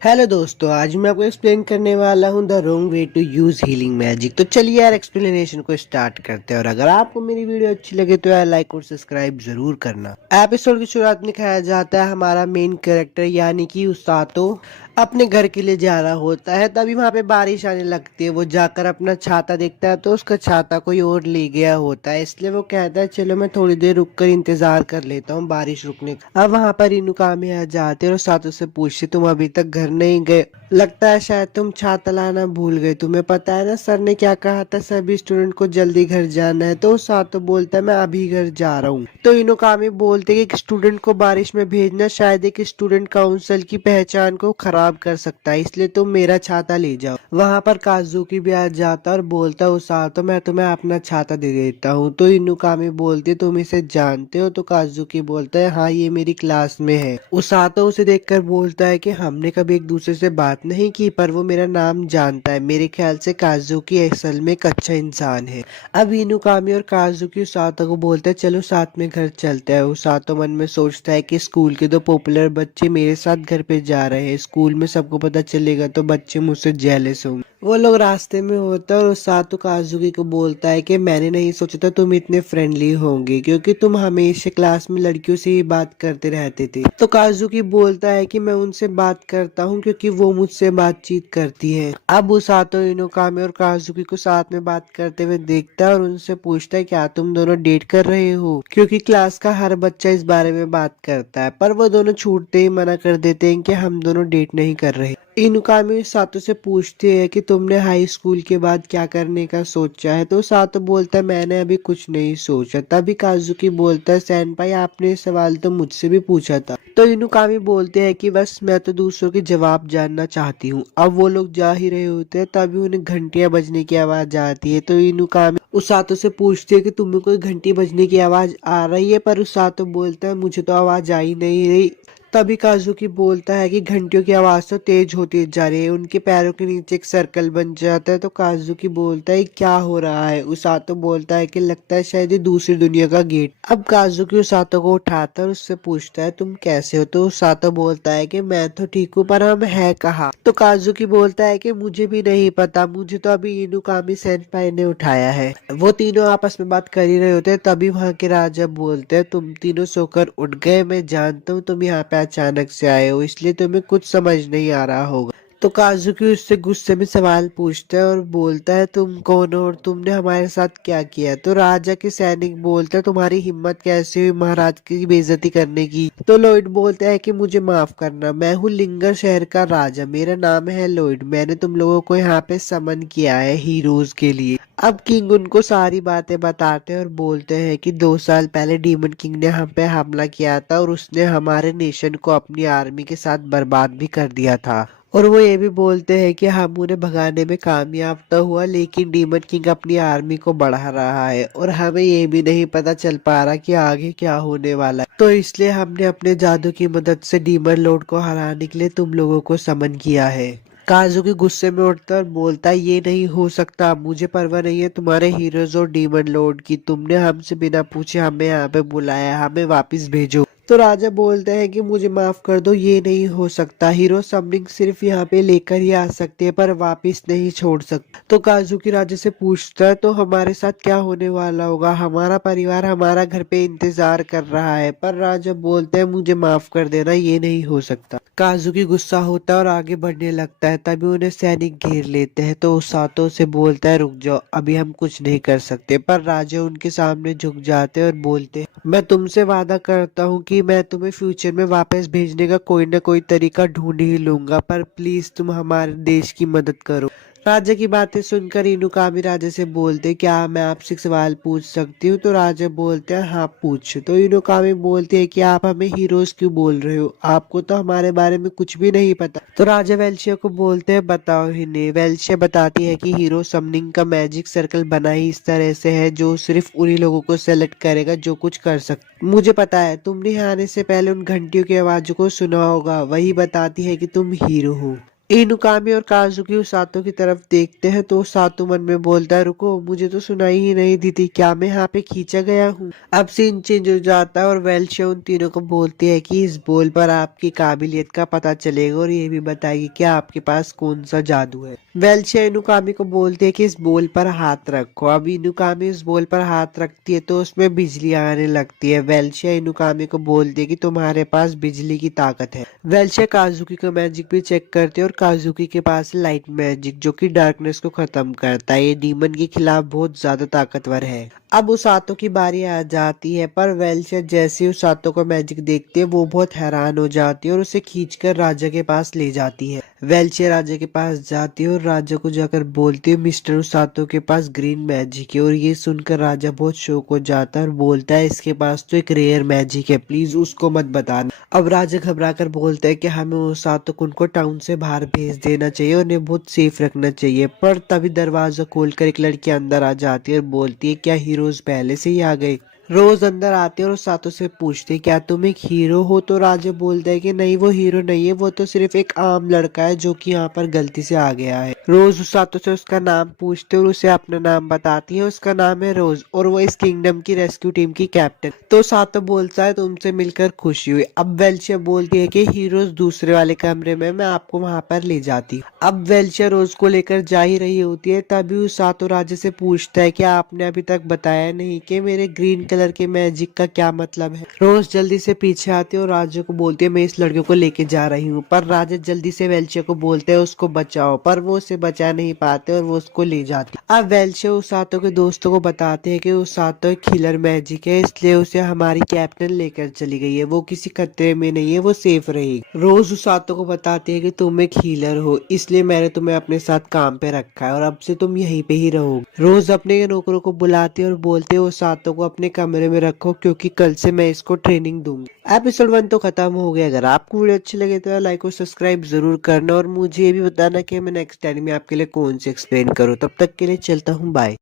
Hello दोस्तों, आज मैं आपको एक्सप्लेन करने वाला हूँ the wrong way to use healing magic. तो चलिए यार एक्सप्लेनेशन को स्टार्ट करते हैं। और अगर आपको मेरी वीडियो अच्छी लगे तो यार लाइक और सब्सक्राइब जरूर करना। एपिसोड की शुरुआत में दिखाया जाता है हमारा मेन कैरेक्टर यानी कि उसातो अपने घर के लिए जा रहा होता है। तभी वहाँ पे बारिश आने लगती है। वो जाकर अपना छाता देखता है तो उसका छाता कोई और ले गया होता है। इसलिए वो कहता है चलो मैं थोड़ी देर रुक कर इंतजार कर लेता हूँ बारिश रुकने का। अब वहाँ पर इनुकामी आ जाते हैं और सातों से पूछते तुम अभी तक घर नहीं गए, लगता है शायद तुम छाता लाना भूल गए। तुम्हें पता है ना सर ने क्या कहा था, सभी स्टूडेंट को जल्दी घर जाना है। तो सातो बोलता है मैं अभी घर जा रहा हूँ। तो इनुकामी बोलते कि एक स्टूडेंट को बारिश में भेजना शायद एक स्टूडेंट काउंसिल की पहचान को खराब कर सकता है, इसलिए तुम मेरा छाता ले जाओ। वहां पर काजुकी भी आ जाता और बोलता उसातो मैं तुम्हें अपना छाता दे देता हूँ। तो इनुकामी बोलती तुम इसे जानते हो? तो काजुकी बोलता है हाँ ये मेरी क्लास में है। उसातो उसे देखकर बोलता है कि हमने कभी एक दूसरे से बात नहीं की पर वो मेरा नाम जानता है। मेरे ख्याल से काजुकी असल में एक अच्छा इंसान है। अब इनुकामी और काजुकी उसातो को बोलते हैं चलो साथ में घर चलते हैं। उसातो मन में सोचता है कि स्कूल के दो पॉपुलर बच्चे मेरे साथ घर पे जा रहे हैं, स्कूल में सबको पता चलेगा तो बच्चे मुझसे जेलस होंगे। वो लोग रास्ते में होता है और उसातो काजुकी को बोलता है कि मैंने नहीं सोचा था तुम इतने फ्रेंडली होंगे, क्योंकि तुम हमेशा क्लास में लड़कियों से ही बात करते रहते थे। तो काजुकी बोलता है कि मैं उनसे बात करता हूँ क्योंकि वो मुझसे बातचीत करती है। अब उसातो इनुकामी और काजुकी को साथ में बात करते हुए देखता है और उनसे पूछता है क्या तुम दोनों डेट कर रहे हो, क्योंकि क्लास का हर बच्चा इस बारे में बात करता है। पर वो दोनों छूटते ही मना कर देते हैं कि हम दोनों डेट नहीं कर रहे। इनुकामी सातो से पूछती है कि तुमने हाई स्कूल के बाद क्या करने का सोचा है। तो सातो बोलता है मैंने अभी कुछ नहीं सोचा। तभी काजुकी बोलता है सेनपाई आपने ये सवाल तो मुझसे भी पूछा था। तो इनुकामी बोलते हैं कि बस मैं तो दूसरों के जवाब जानना चाहती हूँ। अब वो लोग जा ही रहे होते हैं तभी उन्हें घंटियां बजने की आवाज आती है। तो इनुकामी उसातो से पूछती है कि तुम्हें कोई घंटी बजने की आवाज आ रही है, पर उसातो बोलता है मुझे तो आवाज आ ही नहीं रही। तभी काजुकी बोलता है कि घंटियों की आवाज तो तेज होती जा रही है। उनके पैरों के नीचे एक सर्कल बन जाता है। तो काजुकी बोलता है क्या हो रहा है? उसातो बोलता है कि लगता है शायद ये दूसरी दुनिया का गेट। अब काजुकी उसातो को उठाता है और उससे पूछता है तुम कैसे हो? तो उसातो बोलता है कि मैं तो ठीक हूँ पर हम है कहाँ? तो काजुकी बोलता है कि मुझे भी नहीं पता, मुझे तो अभी इनुकामी सेनपाई ने उठाया है। वो तीनों आपस में बात कर ही रहे होते हैं तभी वहाँ के राजा बोलते हैं तुम तीनों सोकर उठ गए, मैं जानता हूँ तुम यहाँ पे अचानक से आए हो इसलिए तुम्हें कुछ समझ नहीं आ रहा होगा। तो काजुकी उससे गुस्से में सवाल पूछता है और बोलता है तुम कौन हो और तुमने हमारे साथ क्या किया? तो राजा के सैनिक बोलते हैं तुम्हारी हिम्मत कैसे हुई महाराज की बेइज्जती करने की? तो लॉयड बोलता है कि मुझे माफ करना, मैं हूँ लिंगर शहर का राजा, मेरा नाम है लॉयड, मैंने तुम लोगों को यहाँ पे समन किया है हीरोज के लिए। अब किंग उनको सारी बातें बताते हैं और बोलते हैं कि 2 साल पहले डीमन किंग ने हम पे हमला किया था और उसने हमारे नेशन को अपनी आर्मी के साथ बर्बाद भी कर दिया था। और वो ये भी बोलते हैं कि हम उन्हें भगाने में कामयाब तो हुआ लेकिन डीमन किंग अपनी आर्मी को बढ़ा रहा है और हमें ये भी नहीं पता चल पा रहा कि आगे क्या होने वाला है। तो इसलिए हमने अपने जादू की मदद से डीमन लॉर्ड को हराने के लिए तुम लोगों को समन किया है। काजुकी गुस्से में उठता है और बोलता है ये नहीं हो सकता, मुझे परवाह नहीं है तुम्हारे हीरोज और डीमन लॉर्ड की, तुमने हमसे बिना पूछे हमें यहाँ पे बुलाया, हमें वापस भेजो। तो राजा बोलते हैं कि मुझे माफ कर दो, ये नहीं हो सकता, हीरो समनिंग सिर्फ यहाँ पे लेकर ही आ सकते हैं पर वापस नहीं छोड़ सकते। तो काजुकी राजा से पूछता है तो हमारे साथ क्या होने वाला होगा? हमारा परिवार हमारा घर पे इंतजार कर रहा है। पर राजा बोलते हैं मुझे माफ कर देना, ये नहीं हो सकता। काजुकी गुस्सा होता है और आगे बढ़ने लगता है तभी उन्हें सैनिक घेर लेते हैं। तो उसातो से बोलता है रुक जाओ, अभी हम कुछ नहीं कर सकते। पर राजा उनके सामने झुक जाते हैं और बोलते हैं मैं तुमसे वादा करता हूँ कि मैं तुम्हें फ्यूचर में वापस भेजने का कोई ना कोई तरीका ढूंढ ही लूंगा, पर प्लीज तुम हमारे देश की मदद करो। राजा की बातें सुनकर इनुकामी राजा से बोलते क्या मैं आपसे एक सवाल पूछ सकती हूँ? तो राजा बोलते हैं हाँ पूछ। तो इनुकामी बोलते हैं कि आप हमें हीरोज क्यों बोल रहे हो, आपको तो हमारे बारे में कुछ भी नहीं पता। तो राजा वेल्शिया को बोलते हैं बताओ ही नहीं। वेल्शिया बताती है कि हीरो समनिंग का मैजिक सर्कल बना ही इस तरह से है जो सिर्फ उन्हीं लोगों को सेलेक्ट करेगा जो कुछ कर सकते। मुझे पता है तुमने यहाँ आने से पहले उन घंटियों की आवाज को सुना होगा, वही बताती है कि तुम हीरो हो। इनुकामी और काजुकी उसातो की तरफ देखते हैं तो उसातो मन में बोलता है, रुको, मुझे तो सुनाई ही नहीं दी थी, क्या मैं यहाँ पे खींचा गया हूँ। अब सीन चेंज हो जाता है और वेल्शे उन तीनों को बोलती है कि इस बोल पर आपकी काबिलियत का पता चलेगा और ये भी बताएगी कि आपके पास कौन सा जादू है। वेल्शे इनुकामी को बोलती है कि इस बोल पर हाथ रखो। अब इनुकामी इस बोल पर हाथ रखती है तो उसमें बिजली आने लगती है। वेल्शे इनुकामी को बोलती है कि तुम्हारे पास बिजली की ताकत है। वेल्शे काजुकी का मैजिक भी चेक करते हैं और काजुकी के पास लाइट मैजिक जो कि डार्कनेस को खत्म करता है। ये डीमन के खिलाफ बहुत ज्यादा ताकतवर है। अब उसातो की बारी आ जाती है पर वेल्शे जैसे ही उसातो को मैजिक देखती है वो बहुत हैरान हो जाती है और उसे खींचकर राजा के पास ले जाती है। वेल्शे राजा के पास जाती है और राजा को जाकर बोलती है, मिस्टर उसातो के पास ग्रीन मैजिक है। और ये सुनकर राजा बहुत शौक हो जाता है और बोलता है, इसके पास तो एक रेयर मैजिक है, प्लीज उसको मत बताना। अब राजा घबरा कर बोलता है कि हमें उसातो उनको टाउन से बाहर भेज देना चाहिए, उन्हें बहुत सेफ रखना चाहिए। पर तभी दरवाजा खोलकर एक लड़की अंदर आ जाती है और बोलती है, क्या हीरोज पहले से ही आ गए। रोज अंदर आते हैं और सातों से पूछते हैं, क्या तुम एक हीरो हो। तो राजा बोलता है कि नहीं, वो हीरो नहीं है, वो तो सिर्फ एक आम लड़का है जो कि यहाँ पर गलती से आ गया है। रोज उस सातों से उसका नाम पूछते और उसे अपना नाम बताती है। उसका नाम है रोज और वो इस किंगडम की रेस्क्यू टीम की कैप्टन। तो सातों बोलता है, तुमसे मिलकर खुशी हुई। अब वेल्शिया बोलती है कि हीरोज दूसरे वाले कमरे में, मैं आपको वहां पर ले जाती हूँ। अब वेल्शिया रोज को लेकर जा ही रही होती है तभी उस सातों राजा से पूछता है कि आपने अभी तक बताया नहीं कि मेरे ग्रीन कलर के मैजिक का क्या मतलब है। रोज जल्दी से पीछे आती है और राजा को बोलती है, मैं इस लड़के को लेके जा रही हूँ। पर राजा जल्दी से वेल्शिया को बोलते हैं उसको बचाओ, पर वो उसे बचा नहीं पाते और वो उसको ले जाती। अब वेल्शिया उस सातों के दोस्तों को बताते हैं कि उस सातों एक किलर मैजिक है, इसलिए उसे हमारी कैप्टन लेकर चली गई है, वो किसी खतरे में नहीं है, वो सेफ रहेगी। रोज उस सातों को बताती है कि तुम एक हीलर हो, इसलिए मैंने तुम्हें अपने साथ काम पे रखा है और अब से तुम यहीं पे ही रहोगे। रोज अपने नौकरों को बुलाती है और बोलते है उस सातों को अपने कमरे में रखो क्योंकि कल से मैं इसको ट्रेनिंग दूंगी। एपिसोड 1 तो खत्म हो गया। अगर आपको वीडियो अच्छी लगे तो लाइक और सब्सक्राइब जरूर करना और मुझे ये भी बताना कि मैं नेक्स्ट टाइम में आपके लिए कौन से एक्सप्लेन करूँ। तब तक के लिए चलता हूँ, बाय।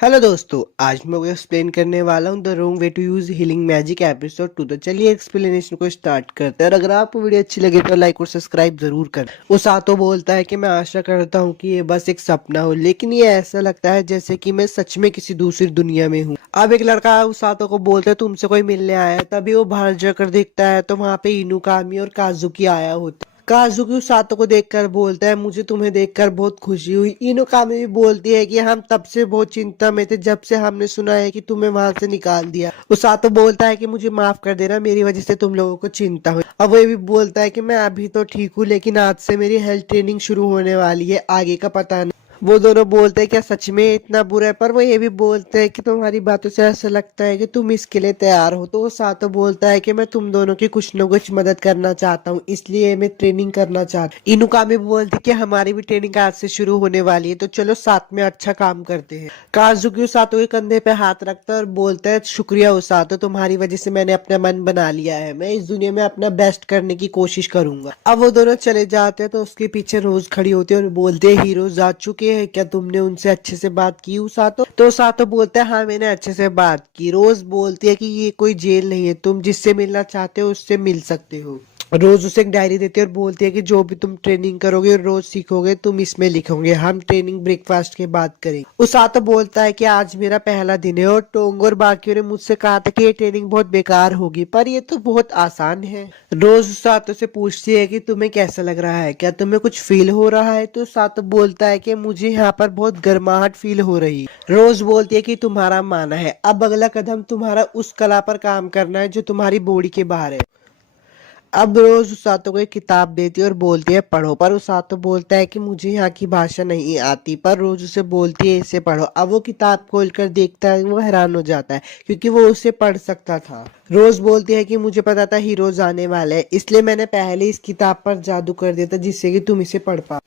हेलो दोस्तों, आज मैं आपको एक्सप्लेन करने वाला हूँ the wrong way to use healing magic episode 2। तो चलिए एक्सप्लेनेशन को स्टार्ट करते हैं। और अगर आपको वीडियो अच्छी लगे तो लाइक और सब्सक्राइब जरूर कर। उसातो बोलता है कि मैं आशा करता हूँ कि ये बस एक सपना हो, लेकिन ये ऐसा लगता है जैसे कि मैं सच में किसी दूसरी दुनिया में हूँ। अब एक लड़का उसातो को बोलता है, तुमसे कोई मिलने आया है। तभी वो बाहर जाकर देखता है तो वहाँ पे इनुकामी और काजुकी आया होता। काजुकी सातो को देखकर बोलता है, मुझे तुम्हें देखकर बहुत खुशी हुई। इनुकामी भी बोलती है कि हम तब से बहुत चिंता में थे जब से हमने सुना है कि तुम्हें वहां से निकाल दिया। उसातो बोलता है कि मुझे माफ कर देना, मेरी वजह से तुम लोगों को चिंता हुई। अब वो ये भी बोलता है कि मैं अभी तो ठीक हूँ, लेकिन आज से मेरी हेल्थ ट्रेनिंग शुरू होने वाली है, आगे का पता नहीं। वो दोनों बोलते हैं, क्या सच में इतना बुरा है। पर वो ये भी बोलते हैं कि तुम्हारी बातों से ऐसा लगता है कि तुम इसके लिए तैयार हो। तो वो सातो बोलता है कि मैं तुम दोनों की कुछ न कुछ मदद करना चाहता हूँ, इसलिए मैं ट्रेनिंग करना चाहता हूँ। इनुकामी बोलती कि हमारी भी ट्रेनिंग आज से शुरू होने वाली है, तो चलो साथ में अच्छा काम करते हैं। काजुकी उसातो के कंधे पे हाथ रखता है और बोलता है, शुक्रिया उसातो, तुम्हारी वजह से मैंने अपना मन बना लिया है, मैं इस दुनिया में अपना बेस्ट करने की कोशिश करूंगा। अब वो दोनों चले जाते हैं तो उसके पीछे रोज खड़ी होती है और बोलते हैं, हीरोज आ चुके हैं, क्या तुमने उनसे अच्छे से बात की उसातो। तो उसातो बोलता है, हाँ मैंने अच्छे से बात की। रोज बोलती है कि ये कोई जेल नहीं है, तुम जिससे मिलना चाहते हो उससे मिल सकते हो। रोज उसे एक डायरी देती है और बोलती है कि जो भी तुम ट्रेनिंग करोगे और रोज सीखोगे तुम इसमें लिखोगे, हम ट्रेनिंग ब्रेकफास्ट के बाद करेंगे। उसातो बोलता है कि आज मेरा पहला दिन है और टोंग और बाकियों ने मुझसे कहा था कि ये ट्रेनिंग बहुत बेकार होगी, पर ये तो बहुत आसान है। रोज उसातो से पूछती है कि तुम्हें कैसा लग रहा है, क्या तुम्हें कुछ फील हो रहा है। तो उसातो बोलता है कि मुझे यहाँ पर बहुत गर्माहट फील हो रही है। रोज बोलती है कि तुम्हारा माना है, अब अगला कदम तुम्हारा उस कला पर काम करना है जो तुम्हारी बॉडी के बाहर है। अब रोज उसातो को एक किताब देती है और बोलती है पढ़ो। पर उसातो बोलता है कि मुझे यहाँ की भाषा नहीं आती। पर रोज उसे बोलती है इसे पढ़ो। अब वो किताब खोलकर देखता है, वो हैरान हो जाता है क्योंकि वो उसे पढ़ सकता था। रोज बोलती है कि मुझे पता था हीरोज आने वाले हैं, इसलिए मैंने पहले इस किताब पर जादू कर दिया था जिससे कि तुम इसे पढ़ पाओ।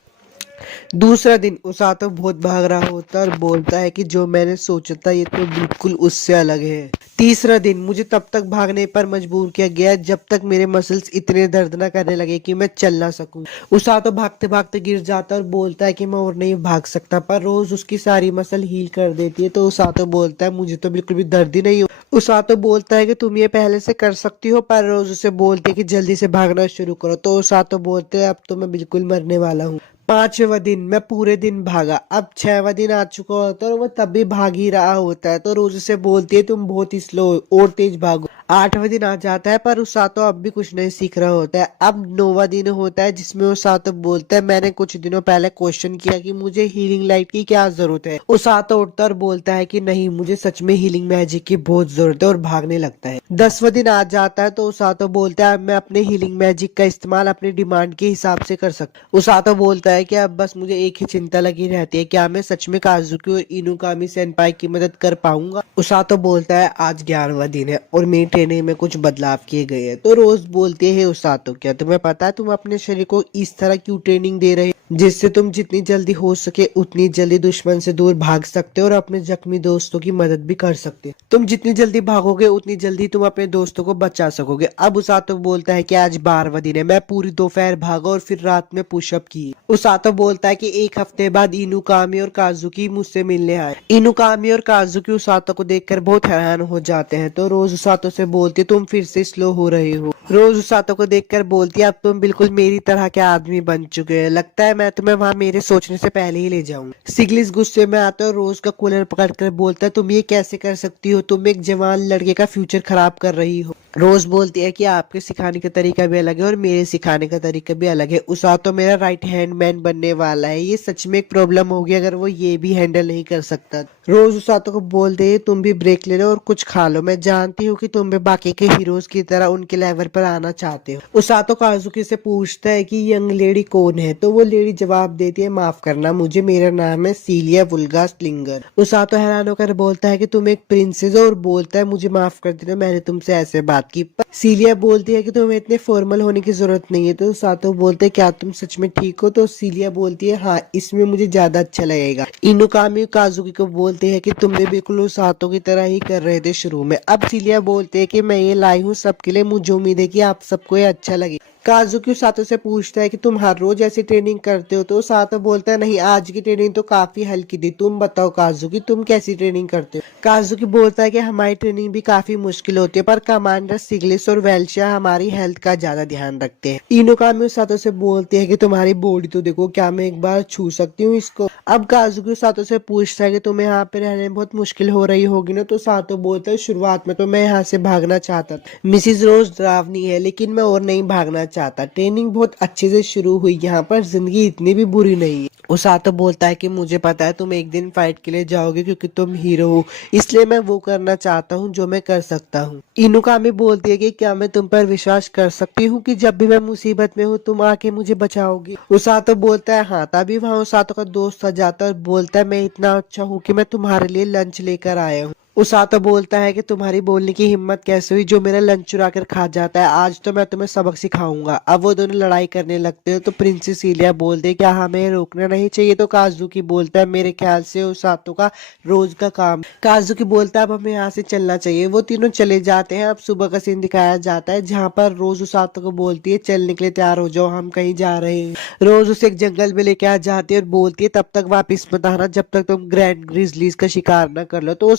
दूसरा दिन उसातो बहुत भाग रहा होता है और बोलता है कि जो मैंने सोचा था ये तो बिल्कुल उससे अलग है। तीसरा दिन, मुझे तब तक भागने पर मजबूर किया गया जब तक मेरे मसल्स इतने दर्द न करने लगे कि मैं चल ना सकूं। उसातो भागते भागते गिर जाता है और बोलता है कि मैं और नहीं भाग सकता। पर रोज उसकी सारी मसल हील कर देती है। तो उसातो बोलता है, मुझे तो बिल्कुल भी दर्द ही नहीं हो। उसातो बोलता है कि तुम ये पहले से कर सकती हो, पर रोज उसे बोलती है कि जल्दी से भागना शुरू करो। तो उसातो बोलते हैं अब तो मैं बिल्कुल मरने वाला हूँ। 5वां दिन मैं पूरे दिन भागा। अब 6वां दिन आ चुका होता है और वो तब भी भाग ही रहा होता है। तो रोज उसे बोलती है तुम बहुत ही स्लो हो और तेज भागो। 8वां दिन आ जाता है पर उसातो अब भी कुछ नहीं सीख रहा होता है। अब 9वां दिन होता है जिसमें उसातो बोलता है मैंने कुछ दिनों पहले क्वेश्चन किया कि मुझे हीलिंग लाइट की क्या जरूरत है। उसातो उठता और बोलता है कि नहीं, मुझे सच में हीलिंग मैजिक की बहुत जरूरत है और भागने लगता है। 10वां दिन आ जाता है तो उसातो बोलता है अब मैं अपने हीलिंग मैजिक का इस्तेमाल अपनी डिमांड के हिसाब से कर सकता। उसातो बोलता है कि अब बस मुझे एक ही चिंता लगी रहती है, क्या मैं सच में काजुकी और इनुकामी सेनपाई की मदद कर पाऊंगा। उसातो बोलता है आज 11वां दिन है और मेरी ट्रेनिंग में कुछ बदलाव किए गए हैं। तो रोज बोलती है उसातो क्या तुम्हें पता है तुम अपने शरीर को इस तरह क्यों ट्रेनिंग दे रहे हो जिससे तुम जितनी जल्दी हो सके उतनी जल्दी दुश्मन से दूर भाग सकते हो और अपने जख्मी दोस्तों की मदद भी कर सकते हो। तुम जितनी जल्दी भागोगे उतनी जल्दी तुम अपने दोस्तों को बचा सकोगे। अब उसातो बोलता है कि आज 12वां दिन है, मैं पूरी दोपहर भागा और फिर रात में पुशअप की। उसातो बोलता है कि एक हफ्ते बाद इनुकामी और काजुकी मुझसे मिलने आए। इनुकामी और काजुकी उसातो को देखकर बहुत हैरान हो जाते हैं। तो रोज उसातो से बोलती है तुम फिर से स्लो हो रहे हो। रोज उसातो को देखकर बोलती है अब तुम बिल्कुल मेरी तरह के आदमी बन चुके हैं, लगता है मैं तुम्हें वहां मेरे सोचने से पहले ही ले जाऊंगा। सिगलिस गुस्से में आता है और रोज का कूलर पकड़कर बोलता है तुम ये कैसे कर सकती हो, तुम एक जवान लड़के का फ्यूचर खराब कर रही हो। रोज बोलती है कि आपके सिखाने का तरीका भी अलग है और मेरे सिखाने का तरीका भी अलग है। उसातो मेरा राइट हैंड मैन बनने वाला है, ये सच में एक प्रॉब्लम होगी अगर वो ये भी हैंडल नहीं कर सकता। रोज उसातो को बोलते है तुम भी ब्रेक ले लो और कुछ खा लो, मैं जानती हूँ कि तुम भी बाकी के हीरोज की तरह उनके लेवल पर आना चाहते हो। उसातो काजुकी से पूछता है कि यंग लेडी कौन है। तो वो लेडी जवाब देती है माफ करना मुझे, मेरा नाम है सीलिया वुल्गा स्लिंगर। उसातो हैरान होकर बोलता है कि तुम एक प्रिंसेस हो और बोलता है मुझे माफ कर देना, मैंने तुमसे ऐसे बात की। पर सीलिया बोलती है कि तुम्हें इतने फॉर्मल होने की जरूरत नहीं है। तो उसातो बोलते है क्या तुम सच में ठीक हो। तो सीलिया बोलती है हाँ, इसमें मुझे ज्यादा अच्छा लगेगा। इनुकामी काजुकी को बोलते हैं कि तुम भी बिल्कुल उसातो की तरह ही कर रहे थे शुरू में। अब सीलिया बोलते है कि मैं ये लाई हूँ सबके लिए, मुझे उम्मीद है कि आप सबको ये अच्छा लगे। काजुकी उसातो से पूछता है कि तुम हर रोज ऐसी ट्रेनिंग करते हो। तो उसातो बोलता है नहीं, आज की ट्रेनिंग तो काफी हल्की थी, तुम बताओ काजुकी तुम कैसी ट्रेनिंग करते हो। काजुकी बोलता है कि हमारी ट्रेनिंग भी काफी मुश्किल होती है पर कमांडर सिगलिस और वेल्शिया हमारी हेल्थ का ज्यादा ध्यान रखते हैं। इनुकामी उसातो से बोलते हैं कि तुम्हारी बॉडी तो देखो, क्या मैं एक बार छू सकती हूँ इसको। अब काजुकी उसातो से पूछता है कि तुम्हें यहाँ पे रहने में बहुत मुश्किल हो रही होगी ना। तो उसातो बोलता है शुरुआत में तो मैं यहाँ से भागना चाहता था, मिसिज रोज डरावनी है लेकिन मैं और नहीं भागना चाहता, ट्रेनिंग बहुत अच्छे से शुरू हुई, यहाँ पर जिंदगी इतनी भी बुरी नहीं है। उसातो बोलता है कि मुझे पता है तुम एक दिन फाइट के लिए जाओगे क्योंकि तुम हीरो हो, इसलिए मैं वो करना चाहता हूँ जो मैं कर सकता हूँ। इनुकामी बोलती है कि क्या मैं तुम पर विश्वास कर सकती हूँ कि जब भी मैं मुसीबत में हूँ तुम आके मुझे बचाओगी। उसातो बोलता है हाँ। तभी वहाँ उसातो का दोस्त आ जाता है और बोलता है मैं इतना अच्छा हूँ कि मैं तुम्हारे लिए लंच लेकर आया हूँ। उसातो बोलता है कि तुम्हारी बोलने की हिम्मत कैसे हुई जो मेरा लंच चुरा कर खा जाता है, आज तो मैं तुम्हें सबक सिखाऊंगा। अब वो दोनों लड़ाई करने लगते हैं। तो प्रिंसेस सीलिया बोलते क्या हमें रोकना नहीं चाहिए। तो काजुकी बोलता है मेरे ख्याल से उसातो का रोज का काम। काजुकी बोलता है अब हमें यहाँ से चलना चाहिए। वो तीनों चले जाते हैं। अब सुबह का सीन दिखाया जाता है जहाँ पर रोज उसातो को बोलती है चलने के लिए तैयार हो जाओ, हम कहीं जा रहे हैं। रोज उसे एक जंगल में लेके आ जाती है और बोलती है तब तक वापिस मत आना जब तक तुम ग्रैंड ग्रिजलीज का शिकार न कर लो। तो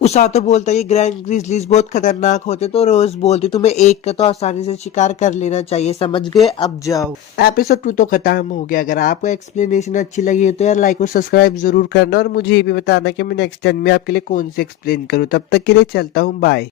उसातो बोलता है ये ग्रैंड ग्रिजलीज बहुत खतरनाक होते। तो रोज बोलती तुम्हें एक का तो आसानी से शिकार कर लेना चाहिए, समझ गए, अब जाओ। एपिसोड 2 तो खत्म हो गया। अगर आपको एक्सप्लेनेशन अच्छी लगी है तो यार लाइक और सब्सक्राइब जरूर करना और मुझे ये भी बताना कि मैं नेक्स्ट टाइम में आपके लिए कौन सी एक्सप्लेन करूँ। तब तक के लिए चलता हूँ, बाय।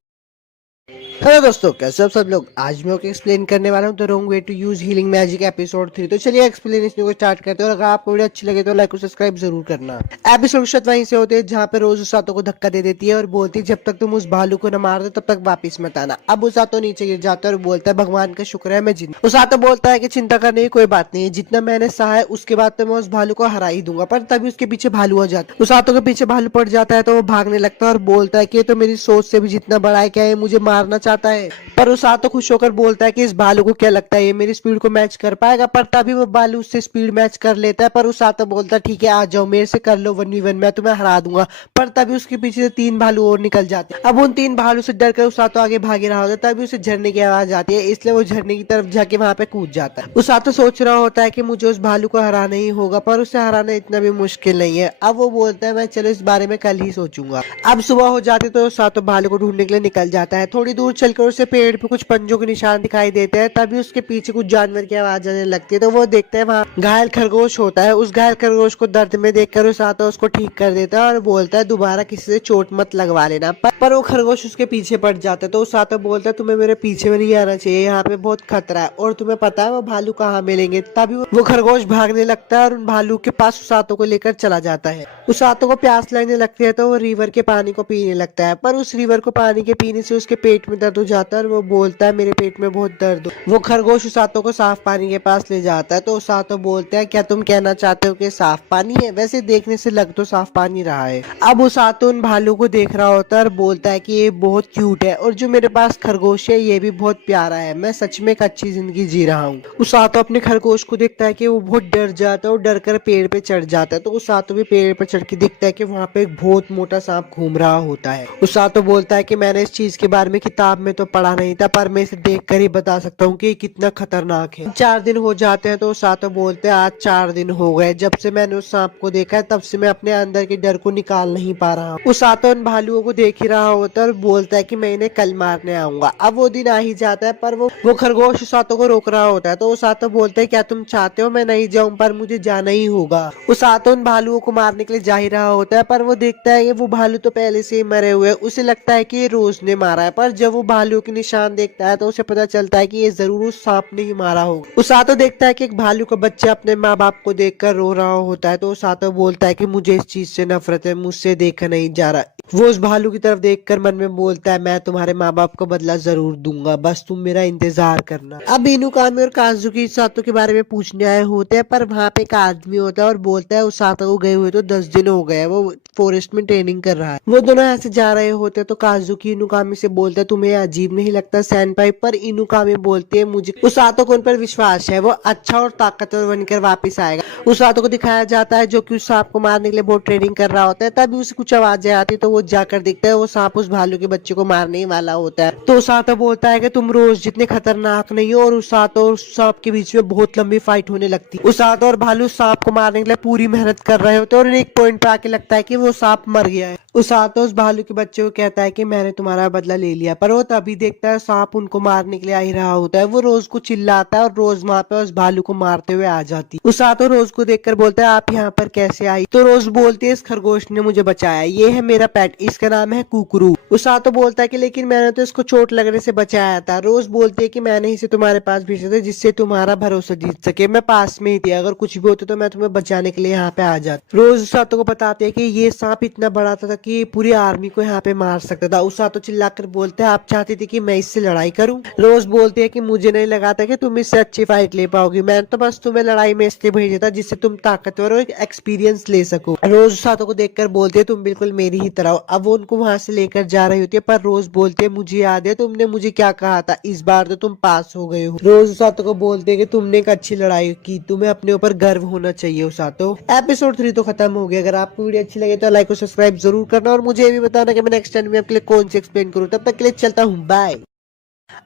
हेलो दोस्तों, कैसे हो सब लोग। आज मैं आपको एक्सप्लेन करने वाला हूँ the wrong way to use healing magic episode 3। तो चलिए एक्सप्लेनेशन को स्टार्ट करते हैं और अगर आपको वीडियो अच्छी लगे तो लाइक और सब्सक्राइब जरूर करना। एपिसोड शुरुआत वहीं से होते हैं जहाँ पे रोज उसातो को धक्का दे देती है और बोलती है जब तक तुम उस भालू को न मार दो तब तक वापिस मत आना। अब उसातो नीचे गिर जाता है और बोलता है भगवान का शुक्र है मैं जिंदा। उसातो बोलता है कि चिंता करने की कोई बात नहीं है, जितना मैंने सहा है उसके बाद तो मैं उस भालू को हरा ही दूंगा। पर तभी उसके पीछे भालू आ जाता है। उसातो के पीछे भालू पड़ जाता है तो वो भागने लगता है और बोलता है कि ये तो मेरी सोच से भी जितना बड़ा है, क्या है मुझे मारना चाहता है। पर उसातो खुश होकर बोलता है कि इस भालू को क्या लगता है ये मेरी स्पीड को मैच कर पाएगा, पर तभी वो भालू उससे स्पीड मैच कर लेता है। पर उसातो बोलता है ठीक है आ जाओ मेरे से कर लो 1v1, मैं तुम्हें हरा दूंगा। पर तभी उसके पीछे से 3 भालू और निकल जाते हैं। अब उन 3 भालू से डरकर उसातो आगे भाग रहा होता है, तभी उसे झरने की आवाज आती है, इसलिए वो झरने की तरफ जाके वहां पे कूद जाता है। उसातो सोच रहा होता है कि मुझे उस भालू को हराना ही होगा, पर उसे हराना इतना भी मुश्किल नहीं है। अब वो बोलता है मैं चलो इस बारे में कल ही सोचूंगा। अब सुबह हो जाती तो उसातो भालू को ढूंढने के लिए निकल जाता है। थोड़ी दूर चलकर उसे पेड़ पे कुछ पंजों के निशान दिखाई देते हैं, तभी उसके पीछे कुछ जानवर की आवाज आने लगती है। तो वो देखते हैं वहाँ घायल खरगोश होता है। उस घायल खरगोश को दर्द में देखकर उसातो उसको ठीक कर देता है और बोलता है दोबारा किसी से चोट मत लगवा लेना। पर वो खरगोश उसके पीछे पड़ जाता है। तो उसातो बोलता है तुम्हें मेरे पीछे में नहीं आना चाहिए, यहाँ पे बहुत खतरा है और तुम्हें पता है वो भालू कहाँ मिलेंगे। तभी वो खरगोश भागने लगता है और उन भालू के पास उसातो को लेकर चला जाता है। उसातो को प्यास लगने लगती है तो वो रिवर के पानी को पीने लगता है, पर उस रिवर को पानी के पीने से उसके पेट में दर्द हो जाता है और वो बोलता है मेरे पेट में बहुत दर्द हो। वो खरगोश उसातो को साफ पानी के पास ले जाता है। तो उसातो बोलता है क्या तुम कहना चाहते हो कि साफ पानी है? वैसे देखने से लग तो साफ पानी रहा है। अब उसातो उन भालू को देख रहा होता है और बोलता है कि ये बहुत क्यूट है और जो मेरे पास खरगोश है ये भी बहुत प्यारा है, मैं सच में एक अच्छी जिंदगी जी रहा हूँ। उसातो अपने खरगोश को देखता है कि वो बहुत डर जाता है और डर कर पेड़ पे चढ़ जाता है। तो उसातो भी पेड़ पर चढ़ के देखता है कि वहाँ पे एक बहुत मोटा सांप घूम रहा होता है। उसातो बोलता है कि मैंने इस चीज के बारे में किताब में तो पढ़ा नहीं था, पर मैं इसे देख कर ही बता सकता हूँ कि कितना खतरनाक है। 4 दिन हो जाते हैं तो उसातो बोलते हैं आज 4 दिन हो गए जब से मैंने उस सांप को देखा है, तब से मैं अपने अंदर के डर को निकाल नहीं पा रहा हूँ। उसातो उन भालुओं को देख ही रहा होता है और बोलता है कि मैं इन्हें कल मारने आऊंगा। अब वो दिन आ ही जाता है, पर वो खरगोश उसातो को रोक रहा होता है। तो उसातो बोलते हैं क्या तुम चाहते हो मैं नहीं जाऊं, पर मुझे जाना ही होगा। उसातो उन भालुओं को मारने के लिए जा ही रहा होता है, पर वो देखता है कि वो भालू तो पहले से ही मरे हुए। उसे लगता है कि ये रोज ने मारा है, पर जब वो भालू के निशान देखता है तो उसे पता चलता है कि ये जरूर उस सांप ने ही मारा होगा। उसातो देखता है कि एक भालू का बच्चा अपने माँ बाप को देखकर रो रहा होता है। तो उसातो बोलता है कि मुझे इस चीज से नफरत है, मुझसे देखा नहीं जा रहा। वो उस भालू की तरफ देखकर मन में बोलता है मैं तुम्हारे माँ बाप को बदला जरूर दूंगा, बस तुम मेरा इंतजार करना। अब इनुकामी और काजुकी उसातो के बारे में पूछने आए होते हैं, पर वहाँ पे एक आदमी होता है और बोलता है उसातो को गए हुए तो 10 दिन हो गए, वो फॉरेस्ट में ट्रेनिंग कर रहा है। वो दोनों ऐसे जा रहे होते हैं तो काजुकी इनुकामी से बोलता है तुम्हें अजीब नहीं लगता सैनपाई? पर इनुकामी बोलती है मुझे उसातो को उन पर विश्वास है, वो अच्छा और ताकतवर बनकर वापिस आएगा। उसातो को दिखाया जाता है जो कि उस सांप को मारने के लिए बहुत ट्रेनिंग कर रहा होता है। तभी उसे कुछ आवाजें आती तो वो जाकर देखता है वो सांप उस भालू के बच्चे को मारने ही वाला होता है। तो उसातो बोलता है कि तुम रोज जितने खतरनाक नहीं हो, और उसातो और सांप के बीच में बहुत लंबी फाइट होने लगती है। उसातो और भालू सांप को मारने के लिए पूरी मेहनत कर रहे होते हैं और एक पॉइंट पे आके लगता है कि वो सांप मर गया है। उसातो उस भालू के बच्चे को कहता है कि मैंने तुम्हारा बदला ले लिया, पर वो तभी देखता है सांप उनको मारने के लिए आ ही रहा होता है। वो रोज को चिल्लाता है और रोज वहाँ पे उस भालू को मारते हुए आ जाती है। उसातो रोज को देखकर बोलता है आप यहाँ पर कैसे आई? तो रोज बोलती है इस खरगोश ने मुझे बचाया, ये है मेरा पेट, इसका नाम है कुकरू। उसातो बोलता है कि लेकिन मैंने तो इसको चोट लगने से बचाया था। रोज बोलती है कि मैंने इसे तुम्हारे पास भेजा था जिससे तुम्हारा भरोसा जीत सके, मैं पास में ही थी, अगर कुछ भी होता तो मैं तुम्हें बचाने के लिए यहाँ पे आ जाती। रोज उसातो को बताते है कि ये सांप इतना बड़ा था कि पूरी आर्मी को यहाँ पे मार सकता था। उसातो चिल्लाकर बोलते हैं आप चाहती थी कि मैं इससे लड़ाई करूं? रोज बोलती है कि मुझे नहीं लगा था कि तुम इससे अच्छी फाइट ले पाओगी, मैंने तो बस तुम्हें लड़ाई में इसलिए भेजा था जिससे तुम ताकतवर और एक्सपीरियंस ले सको। रोज उसातो को देखकर बोलती है तुम बिल्कुल मेरी ही तरह हो। अब वो उनको वहां से लेकर जा रही होती है, पर रोज बोलती है मुझे याद है तुमने मुझे क्या कहा था, इस बार तो तुम पास हो गए हो। रोज उसातो को बोलते है कि तुमने एक अच्छी लड़ाई की, तुम्हें अपने ऊपर गर्व होना चाहिए उसातो। एपिसोड 3 तो खत्म हो गया। अगर आपको वीडियो अच्छी लगे तो लाइक और सब्सक्राइब जरूर करना और मुझे ये भी बताना कि मैं नेक्स्ट टाइम में आपके लिए कौन सी एक्सप्लेन करूँ। तब तक के लिए चलता हूँ, बाय।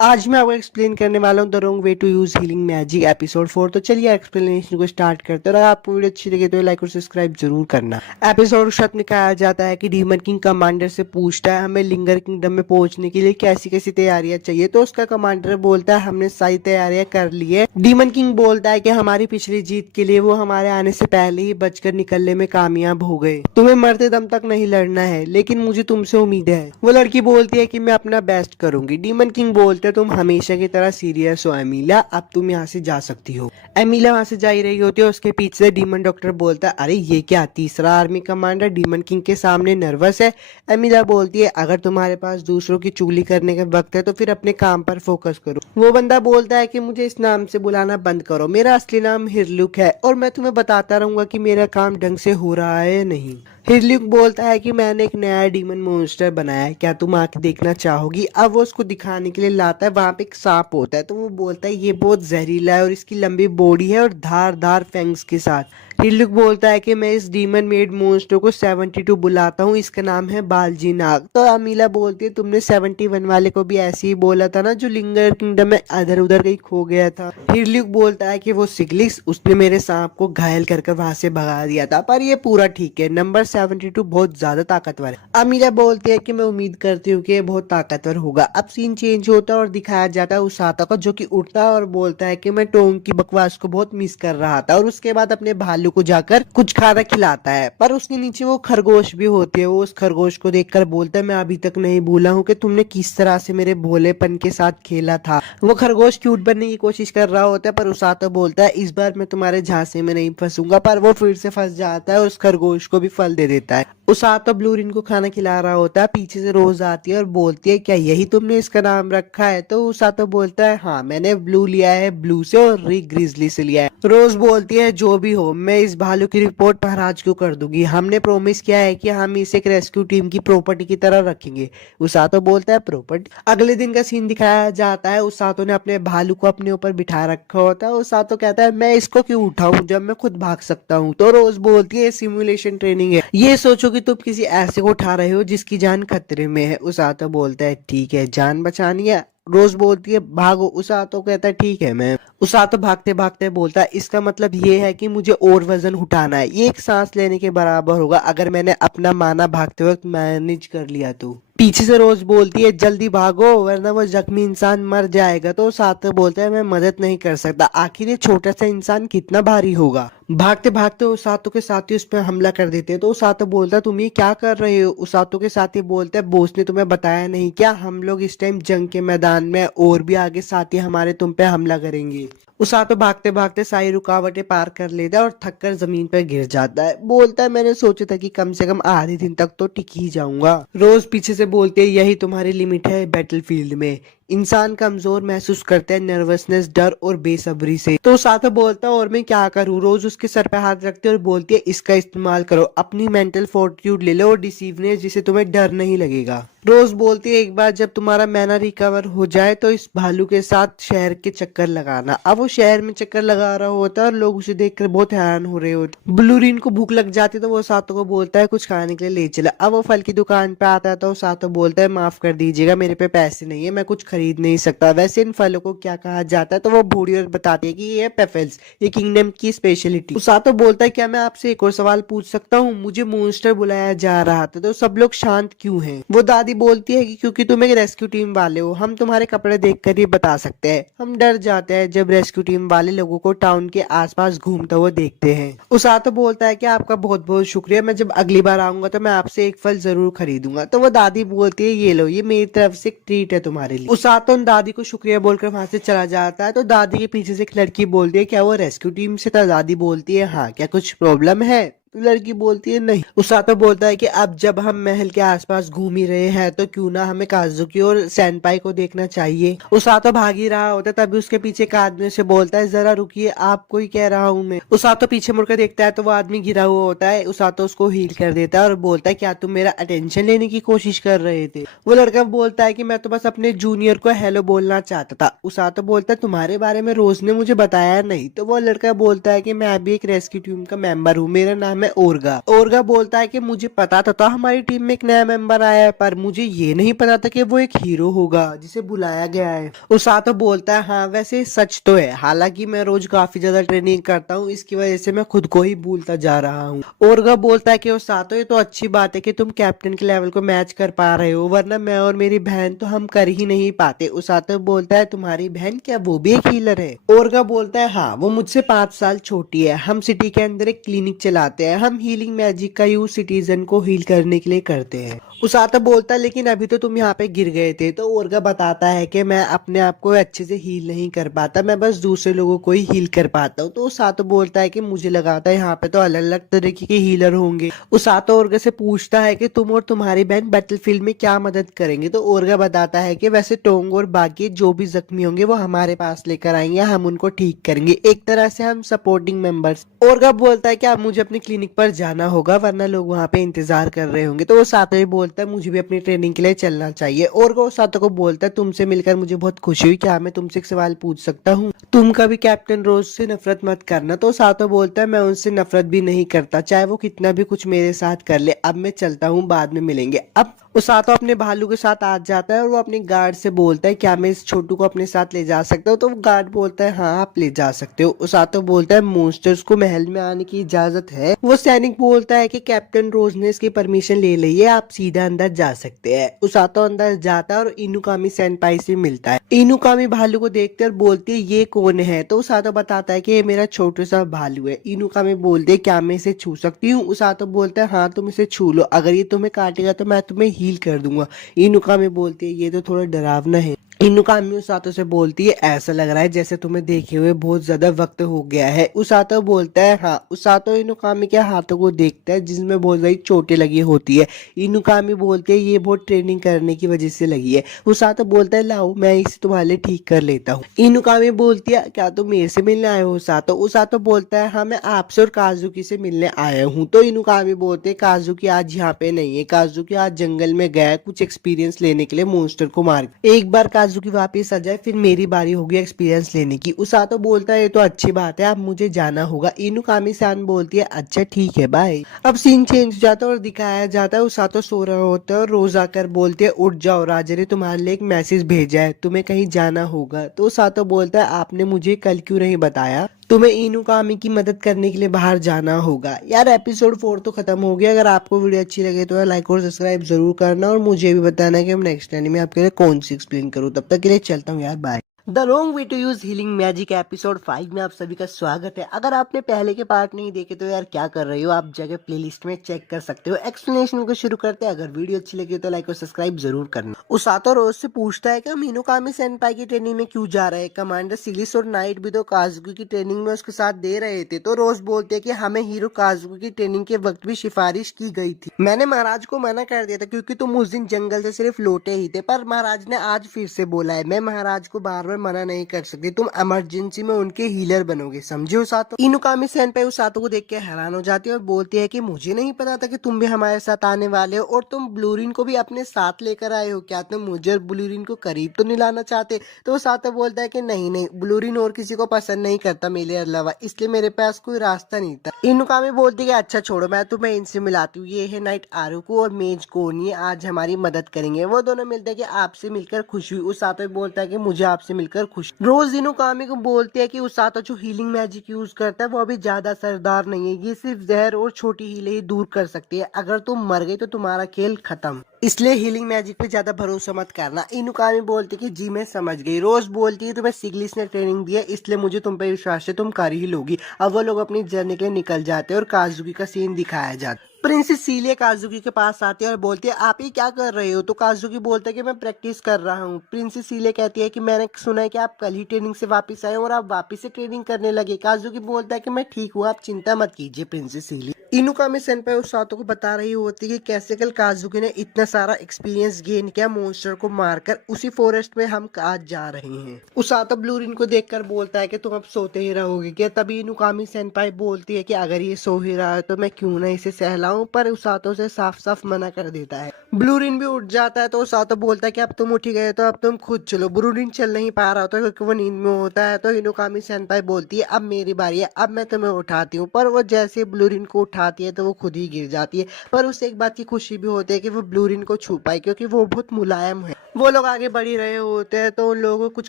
आज मैं आपको एक्सप्लेन करने वाला हूँ the wrong way to use healing magic episode 4। तो चलिए एक्सप्लेनेशन को स्टार्ट करते हैं। अगर आपको वीडियो अच्छी लगे तो लाइक और सब्सक्राइब जरूर करना। एपिसोड शब्द में कहा जाता है कि डीमन किंग कमांडर से पूछता है हमें लिंगर किंगडम में पहुंचने के लिए कैसी कैसी तैयारियां चाहिए। तो उसका कमांडर बोलता है हमने सारी तैयारियां कर ली है। डीमन किंग बोलता है कि हमारी पिछली जीत के लिए वो हमारे आने से पहले ही बचकर निकलने में कामयाब हो गए। तुम्हें मरते दम तक नहीं लड़ना है, लेकिन मुझे तुमसे उम्मीद है। वो लड़की बोलती है कि मैं अपना बेस्ट करूंगी। डीमन किंग बोलते है तुम हमेशा की तरह सीरियस हो एमिलिया, अब तुम यहाँ से जा सकती हो। एमिलिया वहां से जा ही रही होती है, उसके पीछे से डीमन डॉक्टर बोलता है अरे ये क्या, तीसरा आर्मी कमांडर डीमन किंग के सामने नर्वस है। एमिलिया बोलती है अगर तुम्हारे पास दूसरों की चुगली करने का वक्त है तो फिर अपने काम पर फोकस करो। वो बंदा बोलता है कि मुझे इस नाम से बुलाना बंद करो, मेरा असली नाम हिरलुक है और मैं तुम्हें बताता रहूंगा कि मेरा काम ढंग से हो रहा है या नहीं। हिरल्यूक बोलता है कि मैंने एक नया डीमन मॉन्स्टर बनाया है, क्या तुम आके देखना चाहोगी। अब वो उसको दिखाने के लिए लाता है, वहां पे एक सांप होता है तो वो बोलता है ये बहुत जहरीला है और इसकी लंबी बॉडी है और धार धार फैंग्स के साथ। हिरल्यूक बोलता है कि मैं इस डीमन मेड मॉन्स्टर को 72 बुलाता हूँ, इसका नाम है बालजी नाग। तो अमीला बोलती है तुमने 71 वाले को भी ऐसे ही बोला था ना, जो लिंगर किंगडम में इधर उधर कहीं खो गया था। हिरल्यूक बोलता है कि वो सिग्लिक्स, उसने मेरे सांप को घायल कर वहां से भगा दिया था, पर ये पूरा ठीक है, नंबर 72 बहुत ज्यादा ताकतवर है। अमीला बोलती है कि मैं उम्मीद करती हूँ कि ये बहुत ताकतवर होगा। अब सीन चेंज होता है और दिखाया जाता है उसाता को, जो कि उठता है और बोलता है कि मैं टोंग की बकवास को बहुत मिस कर रहा था, और उसके बाद अपने भालू को जाकर कुछ खाना खिलाता है। पर उसके नीचे वो खरगोश भी होती है। वो उस खरगोश को देखकर बोलता है मैं अभी तक नहीं भूला हूँ कि तुमने किस तरह से मेरे भोलेपन के साथ खेला था। वो खरगोश क्यूट बनने की कोशिश कर रहा होता है, पर उसातो बोलता है इस बार मैं तुम्हारे झांसे में नहीं फंसूंगा, पर वो फिर से फंस जाता है और उस खरगोश को भी फल दे देता है। उसातो ब्लूरिन को खाना खिला रहा होता है, पीछे से रोज आती है और बोलती है क्या यही तुमने इसका नाम रखा है। तो उसातो बोलता है हाँ, मैंने ब्लू लिया है ब्लू से और रिक ग्रिजली से लिया है। रोज बोलती है जो भी हो, मैं इस भालू की रिपोर्ट महाराज को कर दूंगी, हमने प्रॉमिस किया है कि हम इसे एक रेस्क्यू टीम की प्रॉपर्टी की तरह रखेंगे। उसातो बोलता है प्रॉपर्टी। अगले दिन का सीन दिखाया जाता है, उसातो ने अपने भालू को अपने ऊपर बिठा रखा होता है। उसातो कहता है मैं इसको क्यों उठाऊं जब मैं खुद भाग सकता हूँ। तो रोज बोलती है सिमुलेशन ट्रेनिंग है, ये सोचो कि तुम किसी ऐसे को उठा रहे हो जिसकी जान खतरे में है। उसातो बोलता है ठीक है, जान बचानी है। रोज बोलती है भागो। उसातो कहता है ठीक है मैं। उसातो भागते भागते बोलता है इसका मतलब ये है कि मुझे और वजन उठाना है, ये एक सांस लेने के बराबर होगा अगर मैंने अपना माना भागते वक्त मैनेज कर लिया तो। पीछे से रोज बोलती है जल्दी भागो वरना वो जख्मी इंसान मर जाएगा। तो उसातो बोलता है मैं मदद नहीं कर सकता, आखिर ये छोटा सा इंसान कितना भारी होगा। भागते भागते उसातो के साथी उस पर हमला कर देते हैं। तो उसातो बोलता है तुम ये क्या कर रहे हो। उसातो के साथी बोलते हैं बॉस ने तुम्हें बताया नहीं क्या, हम लोग इस टाइम जंग के मैदान में और भी आगे साथी हमारे तुम पे हमला करेंगे। उसातो भागते भागते सारी रुकावटें पार कर लेता है और थककर जमीन पर गिर जाता है। बोलता है मैंने सोचा था कि कम से कम आधे दिन तक तो टिक ही जाऊंगा। रोज पीछे से बोलते है यही तुम्हारी लिमिट है बैटलफील्ड में, इंसान कमजोर महसूस करते हैं नर्वसनेस, डर और बेसब्री से। तो उसातो बोलता है और मैं क्या करूं। रोज उसके सर पे हाथ रखते और बोलती है इसका इस्तेमाल करो, अपनी मेंटल फोर्टिट्यूड ले लो और डिसीवनेस, जिसे तुम्हें डर नहीं लगेगा। रोज बोलती है एक बार जब तुम्हारा मैना रिकवर हो जाए तो इस भालू के साथ शहर के चक्कर लगाना। अब वो शहर में चक्कर लगा रहा होता है और लोग उसे देखकर बहुत हैरान हो रहे होते। ब्लूरिन को भूख लग जाती है तो वो सातो को बोलता है कुछ खाने के लिए ले चला। अब वो फल की दुकान पे आता है तो सातो बोलता है माफ कर दीजिएगा मेरे पे पैसे नहीं है, मैं कुछ खरीद नहीं सकता। वैसे इन फलों को क्या कहा जाता है। तो वो बूढ़ी और बताती है कि ये पेफल्स, ये किंगडम की स्पेशलिटी। सातो बोलता है क्या मैं आपसे एक और सवाल पूछ सकता हूँ, मुझे मॉन्स्टर बुलाया जा रहा था तो सब लोग शांत क्यों हैं। वो दादी बोलती है कि क्योंकि तुम एक रेस्क्यू टीम वाले हो, हम तुम्हारे कपड़े देखकर ही बता सकते हैं। हम डर जाते हैं जब रेस्क्यू टीम वाले लोगों को टाउन के आसपास घूमता हुआ देखते हैं। उसातो बोलता है कि आपका बहुत बहुत शुक्रिया, मैं जब अगली बार आऊंगा तो मैं आपसे एक फल जरूर खरीदूंगा। तो वो दादी बोलती है ये लो, ये मेरी तरफ से एक ट्रीट है तुम्हारे लिए। उसातो दादी को शुक्रिया बोलकर वहां से चला जाता है। तो दादी के पीछे से एक लड़की बोलती है क्या वो रेस्क्यू टीम से था। दादी बोलती है हाँ, क्या कुछ प्रॉब्लम है। लड़की बोलती है नहीं। उसातो बोलता है कि अब जब हम महल के आसपास घूम ही रहे हैं तो क्यों ना हमें काजुकी और सैनपाई को देखना चाहिए। उसातो भाग ही रहा होता है तभी उसके पीछे एक आदमी से बोलता है जरा रुकिए, आपको ही कह रहा हूँ मैं। उसातो पीछे मुड़कर देखता है तो वो आदमी गिरा हुआ होता है। उसातो उसको हील कर देता है और बोलता है क्या तुम मेरा अटेंशन लेने की कोशिश कर रहे थे। वो लड़का बोलता है कि मैं तो बस अपने जूनियर को हेलो बोलना चाहता था। उसातो बोलता है तुम्हारे बारे में रोज ने मुझे बताया नहीं। तो वो लड़का बोलता है कि मैं अभी एक रेस्क्यू टीम का मेंबर हूँ, मेरा नाम है ओरगा। ओरगा बोलता है कि मुझे पता था हमारी टीम में एक नया मेंबर आया है, पर मुझे ये नहीं पता था कि वो एक हीरो होगा जिसे बुलाया गया है। उसातो बोलता है हाँ वैसे सच तो है, हालांकि मैं रोज काफी ज्यादा ट्रेनिंग करता हूँ, इसकी वजह से मैं खुद को ही भूलता जा रहा हूँ। ओरगा बोलता है कि उसातो ये तो अच्छी बात है कि तुम कैप्टन के लेवल को मैच कर पा रहे हो, वरना मैं और मेरी बहन तो हम कर ही नहीं पाते। उसातो बोलता है तुम्हारी बहन क्या वो भी एक हीलर है। ओरगा बोलता है हाँ, वो मुझसे 5 साल छोटी है, हम सिटी के अंदर एक क्लिनिक चलाते हैं, हम हीलिंग मैजिक का यूज सिटीजन को हील करने के लिए करते हैं। उसातो बोलता है लेकिन अभी तो तुम यहाँ पे गिर गए थे। तो ओरगा बताता है कि मैं अपने आप को अच्छे से हील नहीं कर पाता, मैं बस दूसरे लोगों को ही हील कर पाता हूँ। तो उसातो बोलता है कि मुझे लगा था यहाँ पे तो अलग अलग तरीके के हीलर होंगे। उसातो ओरगा से पूछता है कि तुम और तुम्हारी बहन बैटलफील्ड में क्या मदद करेंगे। तो ओरगा बताता है कि वैसे टोंग और बाकी जो भी जख्मी होंगे वो हमारे पास लेकर आएंगे, हम उनको ठीक करेंगे, एक तरह से हम सपोर्टिंग मेंबर्स। ओरगा बोलता है कि आप मुझे अपनी क्लिनिक क्लिनिक पर जाना होगा वरना लोग वहाँ पे इंतजार कर रहे होंगे। तो वो सातो ही बोलता है मुझे भी अपनी ट्रेनिंग के लिए चलना चाहिए और वो सातो को बोलता है तुमसे मिलकर मुझे बहुत खुशी हुई, क्या मैं तुमसे एक सवाल पूछ सकता हूँ? तुम कभी कैप्टन रोज से नफरत मत करना। तो सातो बोलता है मैं उनसे नफरत भी नहीं करता, चाहे वो कितना भी कुछ मेरे साथ कर ले। अब मैं चलता हूँ, बाद में मिलेंगे। अब उसातो अपने भालू के साथ आ जाता है और वो अपने गार्ड से बोलता है क्या मैं इस छोटू को अपने साथ ले जा सकता हूँ? तो वो गार्ड बोलता है हाँ आप ले जा सकते हो। उसातो बोलता है मॉन्स्टर्स को महल में आने की इजाजत है? वो सैनिक बोलता है कि कैप्टन रोज ने इसकी परमिशन ले ली है, आप सीधा अंदर जा सकते हैं। उसातो अंदर जाता है और इनुकामी सेनपाई से मिलता है। इनुकामी भालू को देखते और बोलती है ये कौन है? तो उसातो बताता है कि ये मेरा छोटा सा भालू है। इनुकामी बोलते है क्या मैं इसे छू सकती हूँ? उसातो बोलता है हाँ तुम इसे छू लो, अगर ये तुम्हें काटेगा तो मैं तुम्हें हील कर दूंगा। इनुकामी बोलती है ये तो थोड़ा डरावना है। इनुकामी उसातो से बोलती है ऐसा लग रहा है जैसे तुम्हें देखे हुए बहुत ज्यादा वक्त हो गया है। उसातो बोलता है हाँ। उसातो इनुकामी के हाथों को देखता है जिसमें बहुत सारी चोटें लगी होती है। इनुकामी बोलते है ये बहुत ट्रेनिंग करने की वजह से लगी है। उसातो बोलता है लाओ मैं इसे तुम्हारे लिए ठीक कर लेता हूँ। इनुकामी बोलती है क्या तुम मेरे से मिलने आए हो उसातो? उसातो बोलता है हाँ मैं आपसे और काजुकी से मिलने आया हूँ। तो इनुकामी बोलते है काजुकी आज यहाँ पे नहीं है, काजुकी आज जंगल में गया है कुछ एक्सपीरियंस लेने के लिए मॉन्स्टर को मार। एक बार काजुकी वापस आ जाए फिर मेरी बारी होगी एक्सपीरियंस लेने की। उसातो बोलता है ये तो अच्छी बात है, अब मुझे जाना होगा। इनुकामी सान बोलती है अच्छा ठीक है बाय। अब सीन चेंज हो जाता है और दिखाया जाता है उसातो सो रहा होता है और रोज आकर बोलते है उठ जाओ राजा ने तुम्हारे लिए एक मैसेज भेजा है, तुम्हें कहीं जाना होगा। तो उसातो बोलता है आपने मुझे कल क्यों नहीं बताया? तुम्हें इनुकामी की मदद करने के लिए बाहर जाना होगा। यार एपिसोड 4 तो खत्म हो गया। अगर आपको वीडियो अच्छी लगे तो लाइक और सब्सक्राइब जरूर करना और मुझे भी बताना कि हम नेक्स्ट एनीमे आपके लिए कौन सी एक्सप्लेन करूँ। तब तक के लिए चलता हूँ यार, bye. The wrong way to use healing magic episode 5 में आप सभी का स्वागत है। अगर आपने पहले के पार्ट नहीं देखे तो यार क्या कर रहे हो, आप जाके प्लेलिस्ट में चेक कर सकते हो। एक्सप्लेनेशन को शुरू करते हैं। अगर वीडियो अच्छी लगी तो लाइक और सब्सक्राइब जरूर करना। उसातो रोज से पूछता है कि हम इनुकामी सेनपाई की ट्रेनिंग में क्यों जा रहे हैं, कमांडर सिलिस और नाइट भी तो काजुकी की ट्रेनिंग में उसके साथ दे रहे थे। तो रोज बोलते हैं कि हमें हीरो काजुकी की ट्रेनिंग के वक्त भी सिफारिश की गई थी, मैंने महाराज को मना कर दिया था क्योंकि तुम उस दिन जंगल से सिर्फ लौटे ही थे, पर महाराज ने आज फिर से बोला है। मैं महाराज को बार बार मना नहीं कर सकती, तुम इमरजेंसी में उनके हीलर बनोगे, समझे उसातो? इनुकामी सेनपाई उसातो को देख के हैरान हो जाती है और बोलती है कि मुझे नहीं पता था कि तुम भी हमारे साथ आने वाले हो और तुम ब्लूरिन को भी अपने साथ लेकर आए हो, क्या तुम मुझे और ब्लूरिन को करीब तो नहीं लाना चाहते? तो उसातो बोलता है कि नहीं नहीं, ब्लूरिन और किसी को पसंद नहीं करता मेरे अलावा, इसलिए मेरे पास कोई रास्ता नहीं था। इनुकामी बोलती है अच्छा छोड़ो मैं तुम्हें इनसे मिलाती हूँ, ये है नाइट आरुको और मेज कोन, ये आज हमारी मदद करेंगे। वो दोनों मिलते हैं कि आपसे मिलकर खुशी हुई। उसातो बोलता है कि मुझे आपसे मिलकर खुशी। रोज इनुकामी को बोलते हैं कि उसातो जो हीलिंग मैजिक यूज करता है वो अभी ज्यादा असरदार नहीं है, ये सिर्फ जहर और छोटी हीले ही दूर कर सकती है, अगर तुम मर गई तो तुम्हारा खेल खत्म, इसलिए हीलिंग मैजिक पे ज्यादा भरोसा मत करना। इनुकामी बोलती कि जी मैं समझ गई। रोज बोलती है तुम्हें सिग्लिस ने ट्रेनिंग दी है इसलिए मुझे तुम पे विश्वास है, तुम कर ही लोगी। अब वो लोग अपनी जर्नी के लिए निकल जाते हैं और काजुकी का सीन दिखाया जाता है। प्रिंसेस सीलिया काजुकी के पास आती है और बोलती है आप ही क्या कर रहे हो? तो काजुकी बोलता है कि मैं प्रैक्टिस कर रहा हूँ। प्रिंसेस सीलिया कहती है कि मैंने सुना है कि आप कल ही ट्रेनिंग से वापस आए और आप वापस से ट्रेनिंग करने लगे। काजुकी बोलता है कि मैं ठीक हूँ, आप चिंता मत कीजिए प्रिंसेस सीलिया। इनुकामी सेनपाई उसातो को बता रही होती है कि कैसे कल काजुकी ने इतना सारा एक्सपीरियंस गेन किया मॉन्स्टर को मारकर, उसी फॉरेस्ट में हम आज जा रहे हैं। उसातो ब्लूरिन को देखकर बोलता है कि तुम अब सोते ही रहोगे क्या? तभी इनुकामी सेनपाई बोलती है कि अगर ये सो ही रहा है तो मैं क्यों ना इसे सहलाऊं, पर उसातो से साफ साफ मना कर देता है। ब्लूरिन भी उठ जाता है तो उसातो बोलता है कि अब तुम उठ ही गए तो अब तुम खुद चलो। ब्लूरिन चल नहीं पा रहा होता क्योंकि वो नींद में होता है। तो इनुकामी सेनपाई बोलती है अब मेरी बारी है, अब मैं तुम्हें उठाती हूँ, पर वो जैसे ब्लूरिन को उठाती है तो वो खुद ही गिर जाती है। पर उसे एक बात की खुशी भी होती है कि वो ब्लूरिन को छू पाई क्योंकि वो बहुत मुलायम है। वो लोग आगे बढ़ ही रहे होते हैं तो उन लोगों को कुछ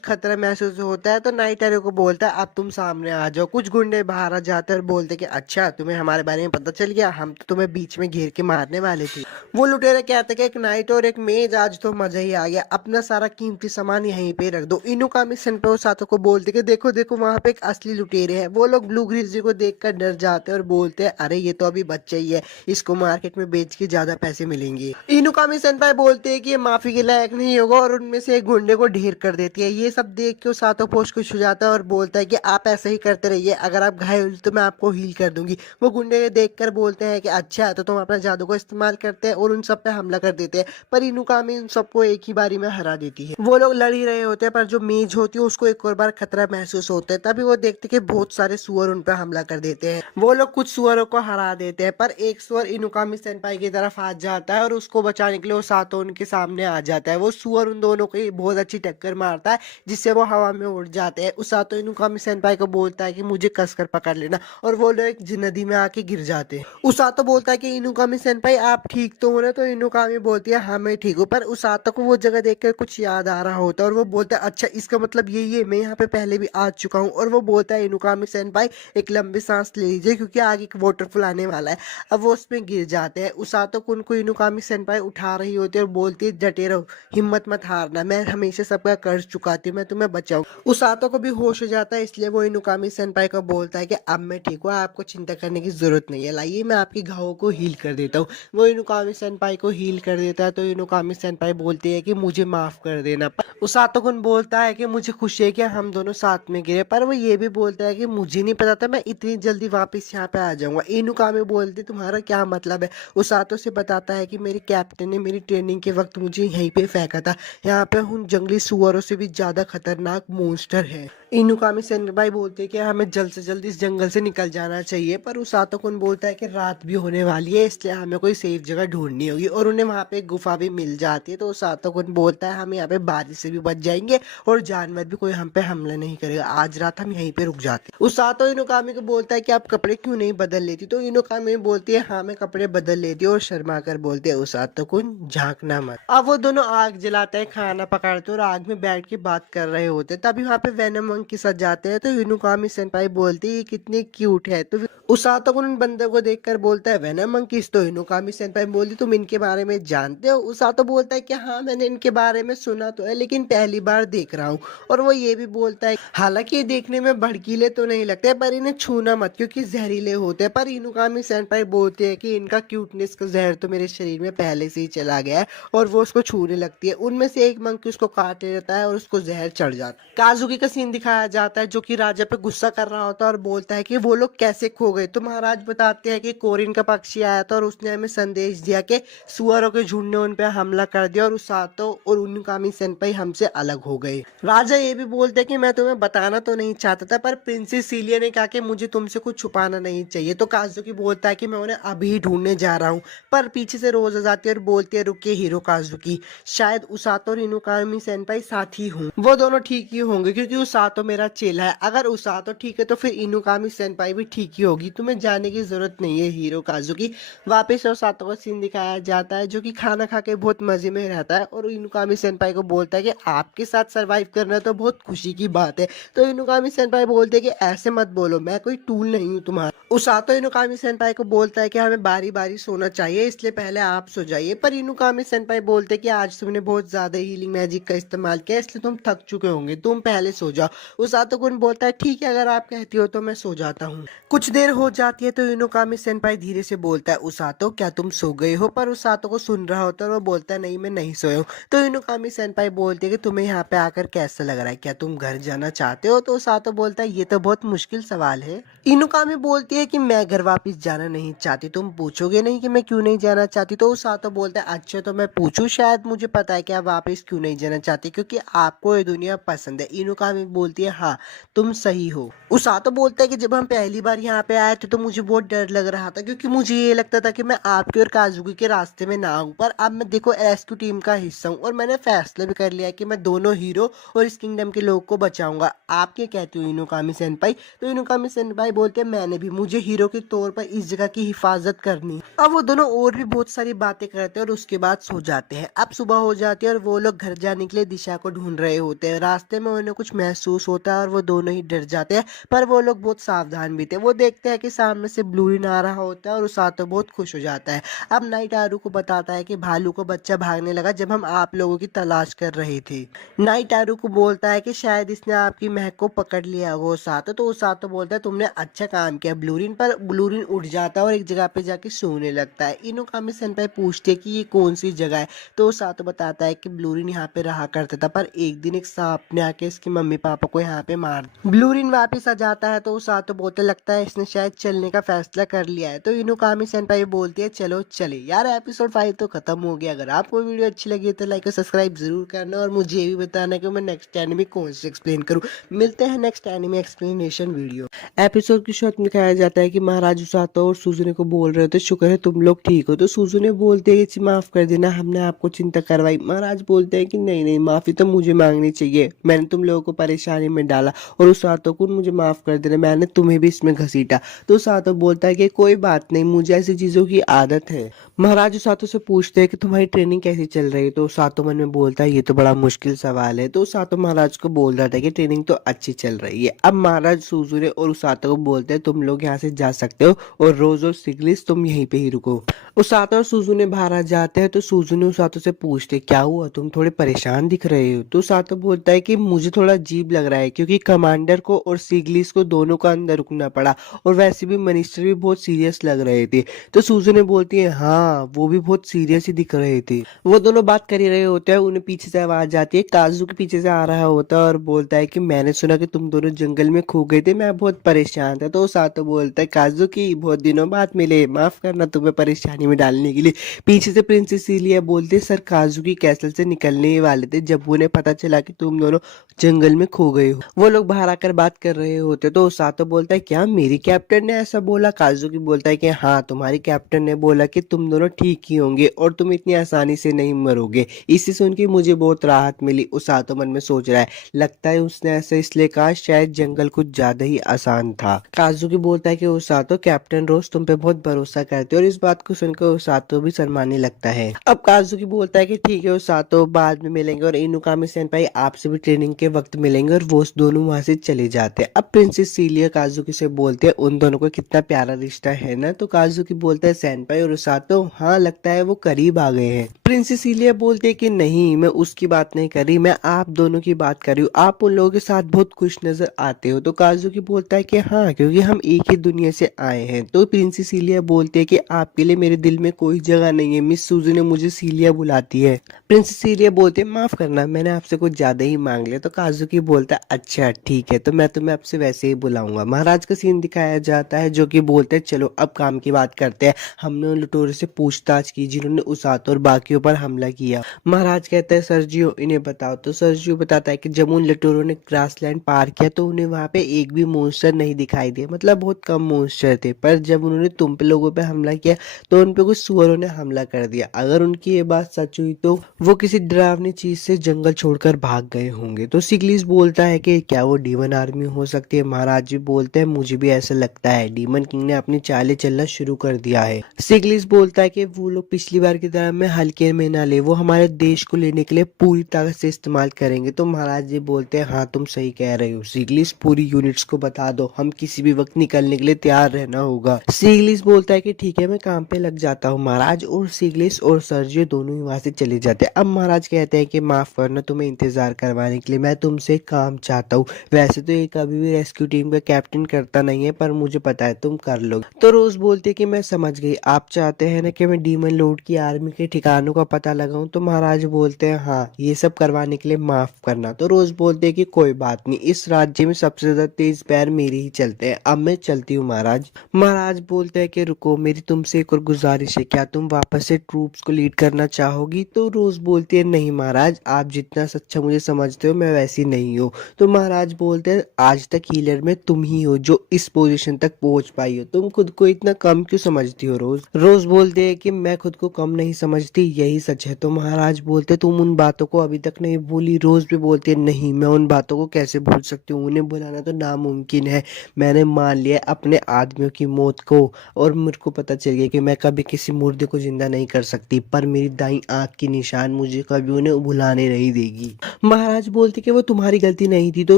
खतरा महसूस होता है तो नाइट एरो को बोलता है अब तुम सामने आ जाओ। कुछ गुंडे बाहर आ जाते हैं और बोलते कि अच्छा तुम्हें हमारे बारे में पता चल गया, हम तो तुम्हें बीच में घेर के मारने वाले थे। वो लुटेरे कहते कि एक नाइट और एक मेज, आज तो मजा ही आ गया, अपना सारा कीमती सामान यहीं पे रख दो। इनुकामी सेनपाई साथों को बोलते कि देखो देखो वहां पे एक असली लुटेरे है। वो लोग ब्लू ग्रिजली को देखकर डर जाते हैं और बोलते हैं अरे ये तो अभी बच्चा ही है, इसको मार्केट में बेच के ज्यादा पैसे मिलेंगे। इनुकामी सेनपाई बोलते हैं कि ये माफी के लायक नहीं होगा और उनमें से एक गुंडे को ढेर कर देती है। ये सब देख के उसातो पोष खुश हो जाता है और बोलता है कि आप ऐसे ही करते रहिए, अगर आप घायल हुए तो मैं आपको हील कर दूंगी। वो गुंडे देख कर बोलते हैं कि अच्छा तो तुम अपना जादू को इस्तेमाल करते हैं, और उन सब पे हमला कर देते हैं। पर इनुकामी उन सबको एक ही बारी में हरा देती है। वो लोग लड़ ही रहे होते हैं पर जो मेज होती है उसको एक और बार खतरा महसूस होता है। तभी वो देखते कि बहुत सारे सुअर उन पर हमला कर देते हैं। वो लोग कुछ सुअरों को हरा देते हैं, पर एक सुअर इनुकामी सेनपाई की तरफ आ जाता है और उसको बचाने के लिए उसातो उनके सामने आ जाता है। वो सुअर उन दोनों को बहुत अच्छी टक्कर मारता है, जिससे वो हवा में उड़ जाते हैं। उसातो इनुकामी सेनपाई को बोलता है कि मुझे कसकर पकड़ लेना, और वो लोग एक नदी में आके गिर जाते हैं। उसातो बोलता है कि इनुकामी सेनपाई आप ठीक तो हो ना? तो इनुकामी बोलती है हाँ मैं ठीक हूँ। पर उसातो को वो जगह देखकर कुछ याद आ रहा होता है और वो बोलता है अच्छा इसका मतलब यही है, मैं यहाँ पे पहले भी आ चुका हूँ। और वो बोलता है इनुकामी सेनपाई एक लंबी सांस ले लीजिए क्योंकि आगे एक वाटरफॉल आने वाला है। अब वो उसमें गिर जाते हैं। उसातो को उनको इनुकामी सेनपाई उठा रही होती है और बोलती है डटे रहो, हिम्मत मत हारना, मैं हमेशा सबका कर्ज चुकाती हूँ, मैं तुम्हें बचाऊँ। उसातो को भी होश हो जाता है, इसलिए वो इनुकामी सेनपाई को बोलता है कि अब मैं ठीक हूँ, आपको चिंता करने की जरूरत नहीं है, लाइए मैं आपके घावों को हील कर देता हूँ। वो इनुकामी सेनपाई को हील कर देता है तो इनुकामी सेनपाई बोलती है कि मुझे माफ कर देना। पर उसातो कुन बोलता है कि मुझे खुशी है कि हम दोनों साथ में गिरे, पर वो ये भी बोलता है कि मुझे नहीं पता था मैं इतनी जल्दी वापस यहाँ पे आ जाऊंगा। इनुकामी बोलती तुम्हारा क्या मतलब है? उसातो से बताता है कि मेरे कैप्टन ने मेरी ट्रेनिंग के वक्त मुझे यहीं पे फेंका था, यहाँ पे उन जंगली सुअरों से भी ज्यादा खतरनाक मॉन्स्टर है। इनुकामी सेनपाई बोलते हैं कि हमें जल्द से जल्द इस जंगल से निकल जाना चाहिए, पर उसातो कुन बोलता है कि रात भी होने वाली है, इसलिए हमें कोई सेफ जगह ढूंढनी होगी। और उन्हें वहां पे एक गुफा भी मिल जाती है। तो उसातो कुन बोलता है हम यहाँ पे बारिश से भी बच जाएंगे और जानवर भी कोई हम पे हमला नहीं करेगा, आज रात हम यहीं पे रुक जाते हैं। उसातो इनुकामी को बोलता है कि आप कपड़े क्यों नहीं बदल लेती? तो इनुकामी बोलती है हाँ मैं कपड़े बदल लेती हूँ, और शर्मा कर बोलते हैं उसातो कुन झांकना मत। अब वो दोनों आग जलाते हैं, खाना पकाते हैं और आग में बैठ के बात कर रहे होते हैं। तभी वहाँ पे वेनम मंकी सज जाते हैं। तो इनुकामी सेनपाई बोलती है ये कितने क्यूट है। तो उसातो कुन उन बंदर को देखकर बोलता है वेनम मंकीज। तो इनुकामी सेनपाई बोलती तुम इनके बारे में जानते हो? उसातो बोलता है कि हाँ मैंने इनके बारे में सुना तो है, लेकिन पहली बार देख रहा हूँ। और वो ये भी बोलता है हालांकि ये देखने में भड़कीले तो नहीं लगते, पर इन्हें छूना मत क्योंकि जहरीले होते हैं। पर इनुकामी सेनपाई बोलते हैं कि इनका क्यूटनेस का जहर तो मेरे शरीर में पहले से ही चला गया है, और वो उसको छूने लगती है। उनमें से एक मंकी उसको काट लेता है और उसको जहर चढ़ जाता है। काजुकी का सीन दिखाया जाता है जो कि राजा पे गुस्सा कर रहा होता है और बोलता है कि वो लोग कैसे खो गए। तो महाराज बताते हैं कि कोरिन का पक्षी आया था और उसने हमें संदेश दिया कि सुअरों के झुंड ने उन पे हमला कर दिया और उसातो और इनुकामी सेनपाई हमसे अलग हो गए। राजा ये भी बोलते हैं कि मैं तुम्हें बताना तो नहीं चाहता था, पर प्रिंसेस सीलिया ने कहा कि मुझे तुमसे कुछ छुपाना नहीं चाहिए। तो काजुकी बोलता है कि मैं उन्हें अभी ढूंढने जा रहा हूँ, पर पीछे से रोज आ जाती है और बोलती है रुकिए हीरो काजुकी, शायद उसातो और इनुकामी सेनपाई साथी हूँ, वो दोनों ठीक ही होंगे क्योंकि उसातो मेरा चेला है। अगर उसातो ठीक है तो फिर इनुकामी सेनपाई भी ठीक ही होगी, तुम्हें जाने की जरूरत नहीं है हीरो काजुकी। वापस उसातो का सीन दिखाया जाता है जो कि खाना खा के बहुत मजे में रहता है और इनुकामी सेनपाई को बोलता है कि आपके साथ सरवाइव करना तो बहुत खुशी की बात है। तो इनुकामी सेनपाई बोलते हैं कि ऐसे मत बोलो, मैं कोई टूल नहीं हूँ तुम्हारा। उसातो इनुकामी सेनपाई को बोलता है कि हमें बारी बारी सोना चाहिए, इसलिए पहले आप सो जाइए। पर इनुकामी सेनपाई बोलते हैं कि आज तुमने बहुत ज्यादा हीलिंग मैजिक का इस्तेमाल किया, इसलिए तुम थक चुके होंगे, तुम पहले सो जाओ। उसातो कुन बोलता है ठीक है अगर आप कहती हो तो मैं सो जाता हूँ। कुछ देर हो जाती है तो इनुकामी सेनपाई धीरे से बोलता है उसातो क्या तुम सो गए हो? पर उसातो को सुन रहा होता है और वो बोलता है नहीं मैं नहीं सोया हूँ। तो इनुकामी सेनपाई बोलती है कि तुम्हें यहाँ पे आकर कैसा लग रहा है, क्या तुम घर जाना चाहते हो? तो उसातो बोलता है ये तो बहुत मुश्किल सवाल है। इनुकामी बोलती है कि मैं घर वापस जाना नहीं चाहती, तुम पूछोगे नहीं कि मैं क्यों नहीं जाना चाहती? तो उसातो बोलता है अच्छा तो मैं पूछूं, शायद मुझे पता है कि आप वापस क्यों नहीं जाना चाहती, क्योंकि आपको ये दुनिया पसंद है। इनुकामी बोलती है हाँ तुम सही हो। उसातो बोलता है कि जब हम पहली बार यहाँ पे आए थे तो मुझे बहुत डर लग रहा था क्योंकि मुझे ये लगता था कि मैं आपके और काजुकी के रास्ते में ना आऊँ, पर अब मैं देखो रेस्क्यू टीम का हिस्सा हूँ और मैंने फैसला भी कर लिया कि मैं दोनों हीरो और इस किंगडम के लोगों को बचाऊंगा। आप क्या कहते हो इनुकामी सेनपाई? तो इनुकामी सेनपाई बोलते हैं मैंने भी, मुझे हीरो के तौर पर इस जगह की हिफाजत करनी। अब वो दोनों और भी बहुत सारी बातें करते हैं और उसके बाद सो जाते हैं। अब सुबह हो जाती है और वो लोग घर जाने के लिए दिशा को ढूंढ रहे होते हैं। रास्ते में उन्हें कुछ महसूस बेहोश होता है और वो दोनों ही डर जाते हैं। पर वो लोग बहुत सावधान भी थे। वो देखते हैं कि सामने से ब्लूरिन आ रहा होता है और उसातो बहुत खुश हो जाता है। अब नाइटारू को बताता है कि भालू को बच्चा भागने लगा जब हम आप लोगों की तलाश कर रहे थे। नाइटारू को बोलता है कि शायद इसने आपकी महक को पकड़ लिया होगा उसातो। तो उसातो बोलता है तुमने अच्छा काम किया ब्लूरिन। पर ब्लूरिन उठ जाता है और एक जगह पे जाके सोने लगता है। इनुकामी सेनपाई पूछते कि ये कौन सी जगह है। तो उसातो बताता है कि ब्लूरिन यहाँ पे रहा करता था, पर एक दिन एक सांप ने आके इसके मम्मी पापा को यहाँ पे मार दिया। ब्लूरिन वापस आ जाता है तो उसातो बोलते लगता है इसने शायद चलने का फैसला कर लिया है। तो इनुकामी सेनपाई बोलती है चलो चले। यार एपिसोड 5 तो खत्म हो गया। अगर आपको वीडियो अच्छी लगी तो लाइक और सब्सक्राइब जरूर करना और मुझे ये भी बताना कि मैं नेक्स्ट एनिमे कौन से एक्सप्लेन करूँ। मिलते हैं next anime explanation video. Episode की शुरुआत में दिखाया जाता है कि महाराज उसातो और सुजुने को बोल रहे थे शुक्र है तुम लोग ठीक हो। तो सुजुने बोलते हैं कि माफ कर देना, हमने आपको चिंता करवाई। महाराज बोलते हैं कि नहीं नहीं, माफी तो मुझे मांगनी चाहिए, मैंने तुम लोगों को परेशानी में डाला। और उसातो को मुझे माफ कर देना, मैंने तुम्हें भी इसमें घसीटा। तो उसातो बोलता है कि कोई बात नहीं, मुझे ऐसी चीजों की आदत है। महाराज उसातो से पूछते हैं कि तुम्हारी ट्रेनिंग कैसी चल रही है। तो उसातो मन में बोलता है ये तो बड़ा मुश्किल सवाल है। तो उसातो महाराज को बोल रहा था कि ट्रेनिंग तो अच्छी चल रही है। अब महाराज सुजुने और उसातो को बोलते हैं तुम लोग यहाँ से जा सकते हो और रोज और सिग्लिस तुम यहीं पे ही रुको। उसातो और सुजुने बाहर आ जाते हैं तो सुजुने उसातो से पूछते क्या हुआ, तुम थोड़े परेशान दिख रहे हो। तो उसातो बोलता है कि मुझे थोड़ा अजीब लग रहा है क्योंकि कमांडर को और सिग्लिस को दोनों का अंदर रुकना पड़ा और वैसे भी मिनिस्टर भी बहुत सीरियस लग रहे थे। तो सुजुने बोलती है हाँ वो भी बहुत सीरियस ही दिख रहे थे। वो दोनों बात कर ही रहे होते हैं, उन्हें पीछे से आवाज आती है, काजू के पीछे से आ रहा होता है और बोलता है कि मैंने सुना कि तुम दोनों जंगल में खो गए थे, मैं बहुत परेशान था। तो उसातो बोलता है काजू की बहुत दिनों बाद मिले, माफ करना तुम्हें परेशानी में डालने के लिए। पीछे से प्रिंसेस इलिया बोलते सर काजू की कैसल से निकलने ही वाले थे जब उन्हें पता चला कि तुम दोनों जंगल में खो गए हो। वो लोग बाहर आकर बात कर रहे होते तो उसातो बोलता है क्या मेरी कैप्टन ने ऐसा बोला। काजुकी बोलता है कि हाँ तुम्हारी कैप्टन ने बोला कि तुम दोनों ठीक ही होंगे और तुम इतनी आसानी से नहीं मरोगे। इसे सुन के मुझे बहुत राहत मिली। उसातो मन में सोच रहा है लगता है उसने ऐसा इसलिए कहा शायद जंगल कुछ ज्यादा ही आसान था। काजुकी बोलता है कि उसातो कैप्टन रोज तुम पे बहुत भरोसा करते और इस बात को सुनकर उसातो भी शर्माने लगता है। अब काजुकी बोलता है कि ठीक है उसातो बाद में मिलेंगे और इनुकामी सेनपाई आपसे भी ट्रेनिंग के वक्त मिलेंगे और वो दोनों वहां से चले जाते हैं। अब प्रिंसेस सीलिया काजुकी से बोलते हैं उन दोनों को कितना प्यारा रिश्ता है ना। तो काजुकी बोलता है सेनपाई और उसातो हाँ लगता है वो करीब आ गए हैं। प्रिंसेस सीलिया बोलते हैं कि नहीं मैं उसकी बात नहीं कर रही, मैं आप दोनों की बात कर रही हूँ, आप उन लोगों के साथ बहुत खुश नजर आते हो। तो काजुकी बोलता है कि हाँ क्योंकि हम एक ही दुनिया से आए हैं। तो प्रिंसेस सीलिया बोलते हैं कि आपके लिए मेरे दिल में कोई जगह नहीं है, मिस सूजी ने मुझे सीलिया बुलाती है। प्रिंसेस सीलिया बोलते हैं माफ करना मैंने आपसे कुछ ज्यादा ही मांग लिया। तो काजुकी बोलता है अच्छा ठीक है तो मैं तुम्हें आपसे वैसे ही बुलाऊंगा। महाराज का सीन दिखाया जाता है जो कि बोलते हैं चलो अब काम की बात करते हैं। हमने उन लुटेरों से पूछताछ की जिन्होंने उसातो और बाकियों पर हमला किया। महाराज कहते हैं सर्जियो इन्हें बताओ। तो सर्जियो बताता है कि जब उन लुटेरों ने ग्रासलैंड पार किया तो उन्हें वहां पे एक भी मॉन्स्टर नहीं दिखाई दिया, मतलब बहुत कम मॉन्स्टर थे। पर जब उन्होंने तुम पे लोगों पे हमला किया तो उन पे कुछ सुअरों ने हमला कर दिया। अगर उनकी ये बात सच हुई तो वो किसी डरावनी चीज से जंगल छोड़कर भाग गए होंगे। तो सिग्लिस बोलता है कि क्या वो डीमन आर्मी हो सकती है। महाराज जी बोलते हैं मुझे भी ऐसा लगता है, डीमन किंग ने अपनी चालें चलना शुरू कर दिया है। सिग्लिस बोलता है कि वो लोग पिछली बार की तरह में हल्के में ना ले, वो हमारे देश को लेने के लिए पूरी ताकत से इस्तेमाल करेंगे। तो महाराज जी बोलते हैं हाँ तुम सही कह रहे हो सिग्लिस, पूरी यूनिट्स को बता दो, हम किसी भी वक्त निकलने के लिए तैयार रहना होगा। सिग्लिस बोलता है कि ठीक है मैं काम पे लग जाता हूँ। महाराज और सिग्लिस और सर्जियो दोनों ही वहां से चले जाते हैं। अब महाराज कहते हैं कि माफ करना तुम्हें इंतजार करवाने के लिए, मैं तुमसे काम चाहता हूँ। वैसे तो ये कभी भी रेस्क्यू टीम का कैप्टन करता नहीं है पर मुझे पता है तुम कर लो। तो रोज बोलती है कि मैं समझ गई, आप चाहते हैं ना कि मैं डीमन लॉर्ड की आर्मी के ठिकानों का पता लगाऊं। तो महाराज बोलते हैं हाँ ये सब करवाने के लिए माफ करना। तो रोज बोलते हैं कि कोई बात नहीं, इस राज्य में सबसे ज्यादा तेज पैर मेरे ही चलते हैं, अब मैं चलती हूँ महाराज। महाराज बोलते हैं कि रुको मेरी तुमसे एक और गुजारिश है, क्या तुम वापस से ट्रूप्स को लीड करना चाहोगी। तो रोज बोलती है नहीं महाराज, आप जितना सच्चा मुझे समझते हो मैं वैसी नहीं हूँ। तो महाराज बोलते हैं आज तक हीलर में तुम ही हो जो इस पोजीशन तक पहुंच पाई हो, तुम खुद को इतना कम क्यों समझती हो। रोज रोज बोलते हैं कि मैं खुद को कम नहीं समझती, यही सच है। तो महाराज बोलते तुम उन बातों को अभी तक नहीं भूली। रोज भी बोलती है नहीं मैं उन बातों को कैसे भूल सकती हूँ, उन्हें भुलाना तो नामुमकिन है। मैंने मान लिया अपने आदमियों की मौत को और मेरे को पता चल गया कि मैं कभी किसी मुर्दे को जिंदा नहीं कर सकती, पर मेरी दाई आंख की निशान मुझे कभी उन्हें भुलाने नहीं देगी। महाराज बोलते कि वो तुम्हारी गलती नहीं थी। तो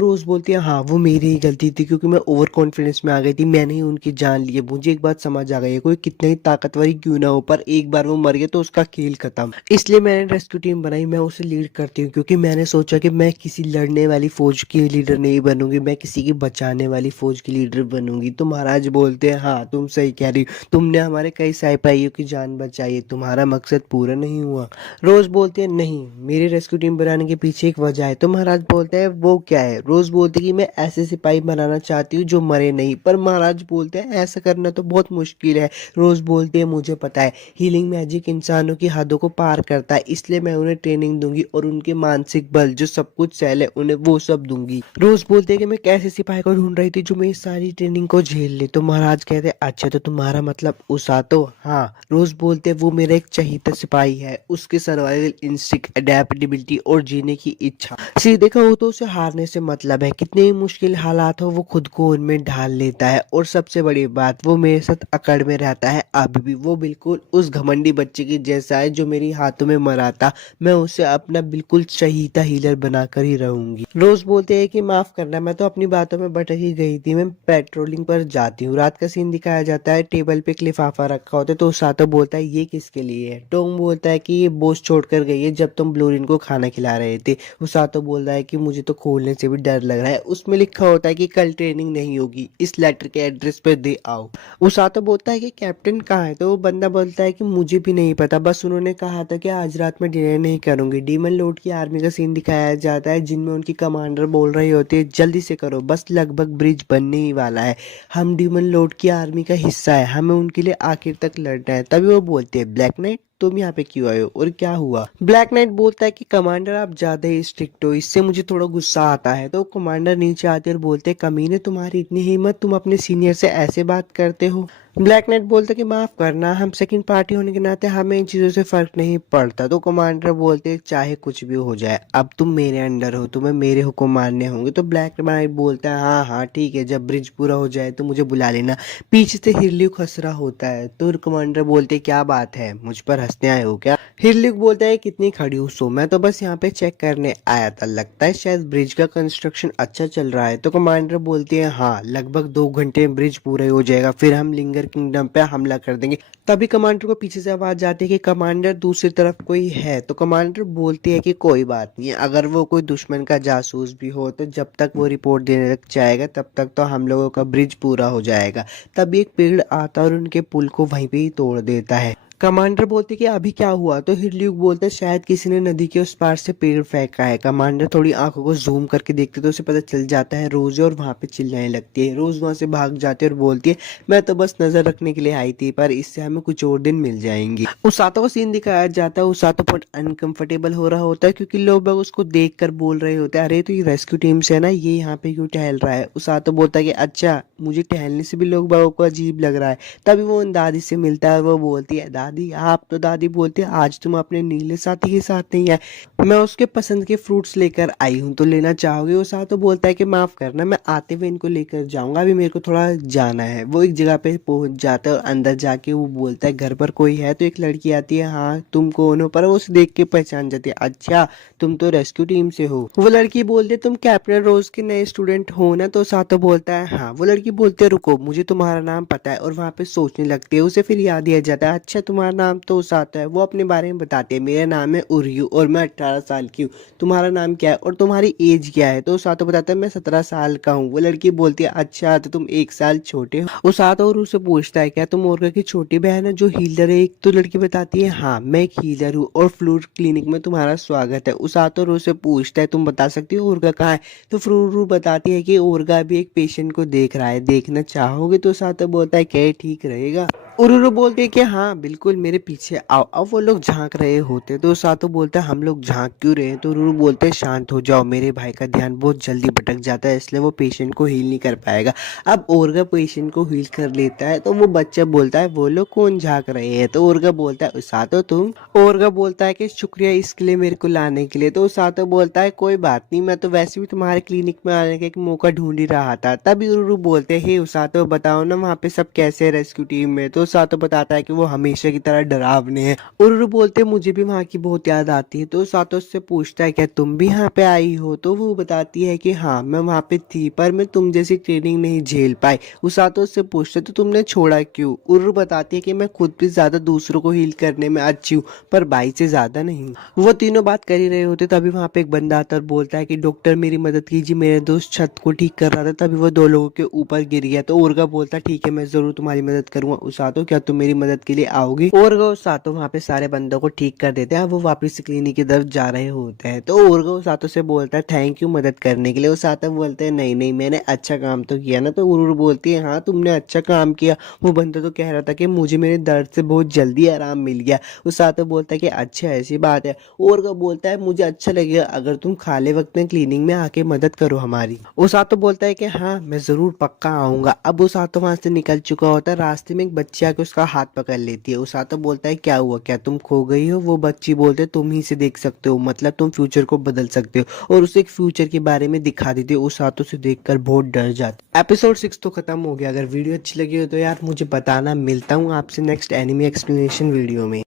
रोज बोलती है हाँ वो मेरी ही गलती थी, क्योंकि मैं ओवर कॉन्फिडेंस में आ गई थी, मैंने ही उनकी जान ली है। मुझे एक बात समझ आ गई है, कोई कितना ही ताकतवर ही क्यों ना हो, पर एक बार वो मर गया तो उसका खेल खत्म। इसलिए मैंने रेस्क्यू टीम बनाई, मैं उसे लीड करती हूँ, क्योंकि मैंने सोचा कि मैं किसी लड़ने वाली फौज की लीडर नहीं बनूंगी, मैं किसी की बचाने वाली फौज की लीडर बनूंगी। तो महाराज बोलते हैं हाँ तुम सही कह रही हो, तुमने हमारे कई सिपाहियों की जान बचाई है, तुम्हारा मकसद पूरा नहीं हुआ। रोज बोलते हैं नहीं, मेरी रेस्क्यू टीम बनाने के पीछे एक वजह है। तो महाराज बोलते हैं वो क्या है। रोज बोलती है कि मैं ऐसे सिपाही बनाना चाहती हूँ जो मरे नहीं। पर महाराज बोलते हैं ऐसा करना तो बहुत मुश्किल है। रोज बोलती है मुझे पता है, हीलिंग मैजिक इंसानों की हदों को पार करता है, इसलिए मैं उन्हें ट्रेनिंग दूंगी और उनके मानसिक बल जो सब कुछ सहल है उन्हें वो सब दूंगी। रोज बोलते हैं कि मैं कैसे सिपाही को ढूंढ रही थी जो मेरी सारी ट्रेनिंग को झेल ले। तो महाराज कहते हैं अच्छा तो तुम्हारा मतलब उसातो। हाँ। रोज बोलते हैं वो मेरा एक चहीता सिपाही है, उसके सर्वाइवल इंस्टिंक्ट, अडेप्टेबिलिटी और जीने की इच्छा। सीधे कहो तो उसे हारने से मतलब है, कितने ही मुश्किल हालात हो वो खुद को उनमें ढाल लेता है। और सबसे बड़ी बात, वो मेरे साथ अकड़ में रहता है अभी भी। वो बिल्कुल उस घमंडी बच्चे की जैसा है जो मेरी हाथों में मरा था। मैं उसे अपना बिल्कुल चहीता हीलर बनाकर ही रहूंगी। रोज बोलते हैं कि माफ करना, मैं तो अपनी बातों में भटक ही गई थी, मैं पेट्रोलिंग पर जाती हूँ। रात का सीन दिखाया जाता है, टेबल पे एक लिफाफा रखा होता है। तो सातो बोलता है ये किसके लिए है। टोंग बोलता है कि ये बोझ छोड़कर गई है जब तुम ब्लूरिन को खाना खिला रहे थे। उसातो बोल रहा है कि मुझे तो खोलने से भी डर लग रहा है, उसमें लिखा होता है कि कल ट्रेनिंग नहीं होगी, इस लेटर के एड्रेस पे दे आओ। उसातो बोलता है कि कैप्टन कहाँ है। तो वो बंदा बोलता है कि मुझे भी नहीं पता, बस उन्होंने कहा था कि आज रात में डिनर नहीं करूंगी। डीमन लॉर्ड की आर्मी का सीन दिखाया जाता है जिनमें उनकी कमांडर बोल रही होती है जल्दी से करो, बस लगभग ब्रिज बनने ही वाला है, हम डीमन लॉर्ड की आर्मी का हिस्सा है, हमें उनके लिए आखिर तक लड़ना है। तभी वो बोलते हैं ब्लैक नाइट तुम यहाँ पे क्यों आए हो और क्या हुआ। ब्लैक नाइट बोलता है कि कमांडर आप ज्यादा ही स्ट्रिक्ट हो, इससे मुझे थोड़ा गुस्सा आता है। तो कमांडर नीचे आते और बोलते हैं कमीने तुम्हारी इतनी हिम्मत, तुम अपने सीनियर से ऐसे बात करते हो। ब्लैक नाइट बोलता है कि माफ करना, हम सेकंड पार्टी होने के नाते हमें इन चीजों से फर्क नहीं पड़ता। तो कमांडर बोलते हैं चाहे कुछ भी हो जाए अब तुम मेरे अंडर हो, तुम्हें मेरे हुक्म मानने होंगे। तो ब्लैक नाइट बोलता है हाँ हाँ ठीक है, जब ब्रिज पूरा हो जाए तो मुझे बुला लेना। पीछे से हिरल्यू हंस रहा होता है। तो कमांडर बोलते क्या बात है, मुझ पर हंसने आए हो क्या। हिरल्यू बोलता है कितनी खड़ी हूँ। सो मैं तो बस यहाँ पे चेक करने आया था, लगता है शायद ब्रिज का कंस्ट्रक्शन अच्छा चल रहा है। तो कमांडर बोलती है हाँ लगभग 2 घंटे में ब्रिज पूरा हो जाएगा, फिर हम लिंगर किंगडम पे हमला कर देंगे। तभी कमांडर को पीछे से आवाज आती है कि कमांडर दूसरी तरफ कोई है। तो कमांडर बोलती है कि कोई बात नहीं, अगर वो कोई दुश्मन का जासूस भी हो तो जब तक वो रिपोर्ट देने तक जाएगा तब तक तो हम लोगों का ब्रिज पूरा हो जाएगा। तभी एक पेड़ आता और उनके पुल को वहीं पे ही तोड़ देता है। कमांडर बोलते कि अभी क्या हुआ। तो हिरल्यूक बोलते शायद किसी ने नदी के उस पार से पेड़ फेंका है। कमांडर थोड़ी आंखों को जूम करके देखते तो उसे पता चल जाता है रोज है, और वहां पे चिल्लाने लगती है। रोज वहां से भाग जाती है और बोलती है मैं तो बस नजर रखने के लिए आई थी, पर इससे हमें कुछ और दिन मिल जाएंगे। उसातो का सीन दिखाया जाता है। उसातो बहुत अनकंफर्टेबल हो रहा होता है क्योंकि लोग बाग उसको देख कर बोल रहे होते हैं अरे तो ये रेस्क्यू टीम से है ना, ये यहाँ पे क्यों टहल रहा है। उसातो बोलता है कि अच्छा मुझे टहलने से भी लोग बागों को अजीब लग रहा है। तभी वो उन दादी से मिलता है और वो बोलती है दादी आप। तो दादी बोलती है आज तुम अपने नीले साथी के साथ नहीं है, मैं उसके पसंद के फ्रूट्स लेकर आई हूँ, तो लेना चाहोगे। वो साथ तो बोलता है कि माफ करना, मैं आते हुए इनको लेकर जाऊंगा, अभी मेरे को थोड़ा जाना है। वो एक जगह पे पहुंच जाता है और अंदर जाके वो बोलता है घर पर कोई है। तो एक लड़की आती है हाँ तुम कौन हो, पर वो उसे देख के पहचान जाती है अच्छा तुम तो रेस्क्यू टीम से हो। वो लड़की बोलती है तुम कैप्टन रोज के नए स्टूडेंट हो ना। तो सातो बोलता है हाँ। वो लड़की बोलती है रुको मुझे तुम्हारा नाम पता है, और वहां पे सोचने लगती है। उसे फिर याद दिया जाता है अच्छा तुम्हारा नाम तो सातो है। वो अपने बारे में बताते हैं मेरा नाम है उर्यू और मैं 18 साल की हूँ, तुम्हारा नाम क्या है और तुम्हारी एज क्या है। तो सातो बताता है मैं 17 साल का हूँ। वो लड़की बोलती है अच्छा तो तुम 1 साल छोटे हो। वो सातो और उसे पूछता है क्या तुम ओरगा की छोटी बहन है जो हीलर है। एक तो लड़की बताती है हाँ मैं एक हीलर हूँ और फ्लूर क्लिनिक में तुम्हारा स्वागत है। उस आतो उसे पूछता है तुम बता सकती हो ओरगा कहाँ है। तो फ्रूरू बताती है कि ओरगा भी एक पेशेंट को देख रहा है, देखना चाहोगे। तो सातो बोलता है क्या ठीक रहेगा। उरुरु बोलते हैं कि हाँ बिल्कुल मेरे पीछे आओ। अब वो लोग झांक रहे होते तो सातो बोलता है हम लोग झांक क्यों रहे हैं। तो उरुरु बोलते हैं शांत हो जाओ, मेरे भाई का ध्यान बहुत जल्दी भटक जाता है इसलिए वो पेशेंट को हील नहीं कर पाएगा। अब ओरगा पेशेंट को हील कर लेता है तो वो बच्चा बोलता है वो लोग कौन झांक रहे हैं। तो ओरगा बोलता है सातो तुम। ओरगा बोलता है कि शुक्रिया इसके लिए मेरे को लाने के लिए। तो सातो बोलता है कोई बात नहीं, मैं तो वैसे भी तुम्हारे क्लिनिक में आने का एक मौका ढूंढ ही रहा था। तभी उरुरु बोलते हैं हे सातो बताओ ना वहाँ पे सब कैसे है रेस्क्यू टीम में। तो तो सातो बताता है कि वो हमेशा की तरह डरावने हैं। उरुरु बोलते हैं मुझे भी वहाँ की बहुत याद आती है। तो सातो उससे पूछता है क्या तुम भी यहाँ पे आई हो? तो वो बताती है कि हाँ मैं वहाँ पे थी, पर मैं तुम जैसी ट्रेनिंग नहीं झेल पाई। उसातो उससे पूछते तो तुमने छोड़ा क्यों? उरुरु बताती है कि मैं खुद भी ज्यादा दूसरों को हील करने में अच्छी हूँ, पर भाई से ज्यादा नहीं। वो तीनों बात कर ही रहे होते तभी वहाँ पे एक बंदा आता और बोलता है कि डॉक्टर मेरी मदद कीजिए, मेरे दोस्त छत को ठीक कर रहा था, तभी वो दो लोगों के ऊपर गिर गया। तो ओरगा बोलता ठीक है मैं जरूर तुम्हारी मदद करूंगा। उसातो क्या तुम मेरी मदद के लिए आओगी? ओरगा और सातो वहाँ पे सारे बंदों को ठीक कर देते हैं। वो वापस क्लिनिक की तरफ जा रहे होते हैं तो ओरगा उसातो से बोलता है थैंक यू मदद करने के लिए। उसातो बोलते हैं नहीं नहीं मैंने अच्छा काम तो किया ना। तो उरुरु बोलती है हाँ तुमने अच्छा काम किया, वो बंदा तो कह रहा था कि मुझे मेरे दर्द से बहुत जल्दी आराम मिल गया। उसातो बोलता है कि अच्छा ऐसी बात है। ओरगा बोलता है मुझे अच्छा लगेगा अगर तुम खाली वक्त में क्लीनिंग में आके मदद करो हमारी। उसातो बोलता है कि हाँ मैं जरूर पक्का आऊंगा। अब उसातो वहां से निकल चुका होता है। रास्ते में एक बच्ची आके उसका हाथ पकड़ लेती है। उसातो बोलता है क्या हुआ, क्या तुम खो गई हो? वो बच्ची बोलते तुम ही से देख सकते हो, मतलब तुम फ्यूचर को बदल सकते हो, और उसे एक फ्यूचर के बारे में दिखा देती है। उसातो से देखकर बहुत डर जाता है। एपिसोड 6 तो खत्म हो गया। अगर वीडियो अच्छी लगी हो तो यार मुझे बताना। मिलता हूँ आपसे नेक्स्ट एनिमे एक्सप्लेनेशन वीडियो में।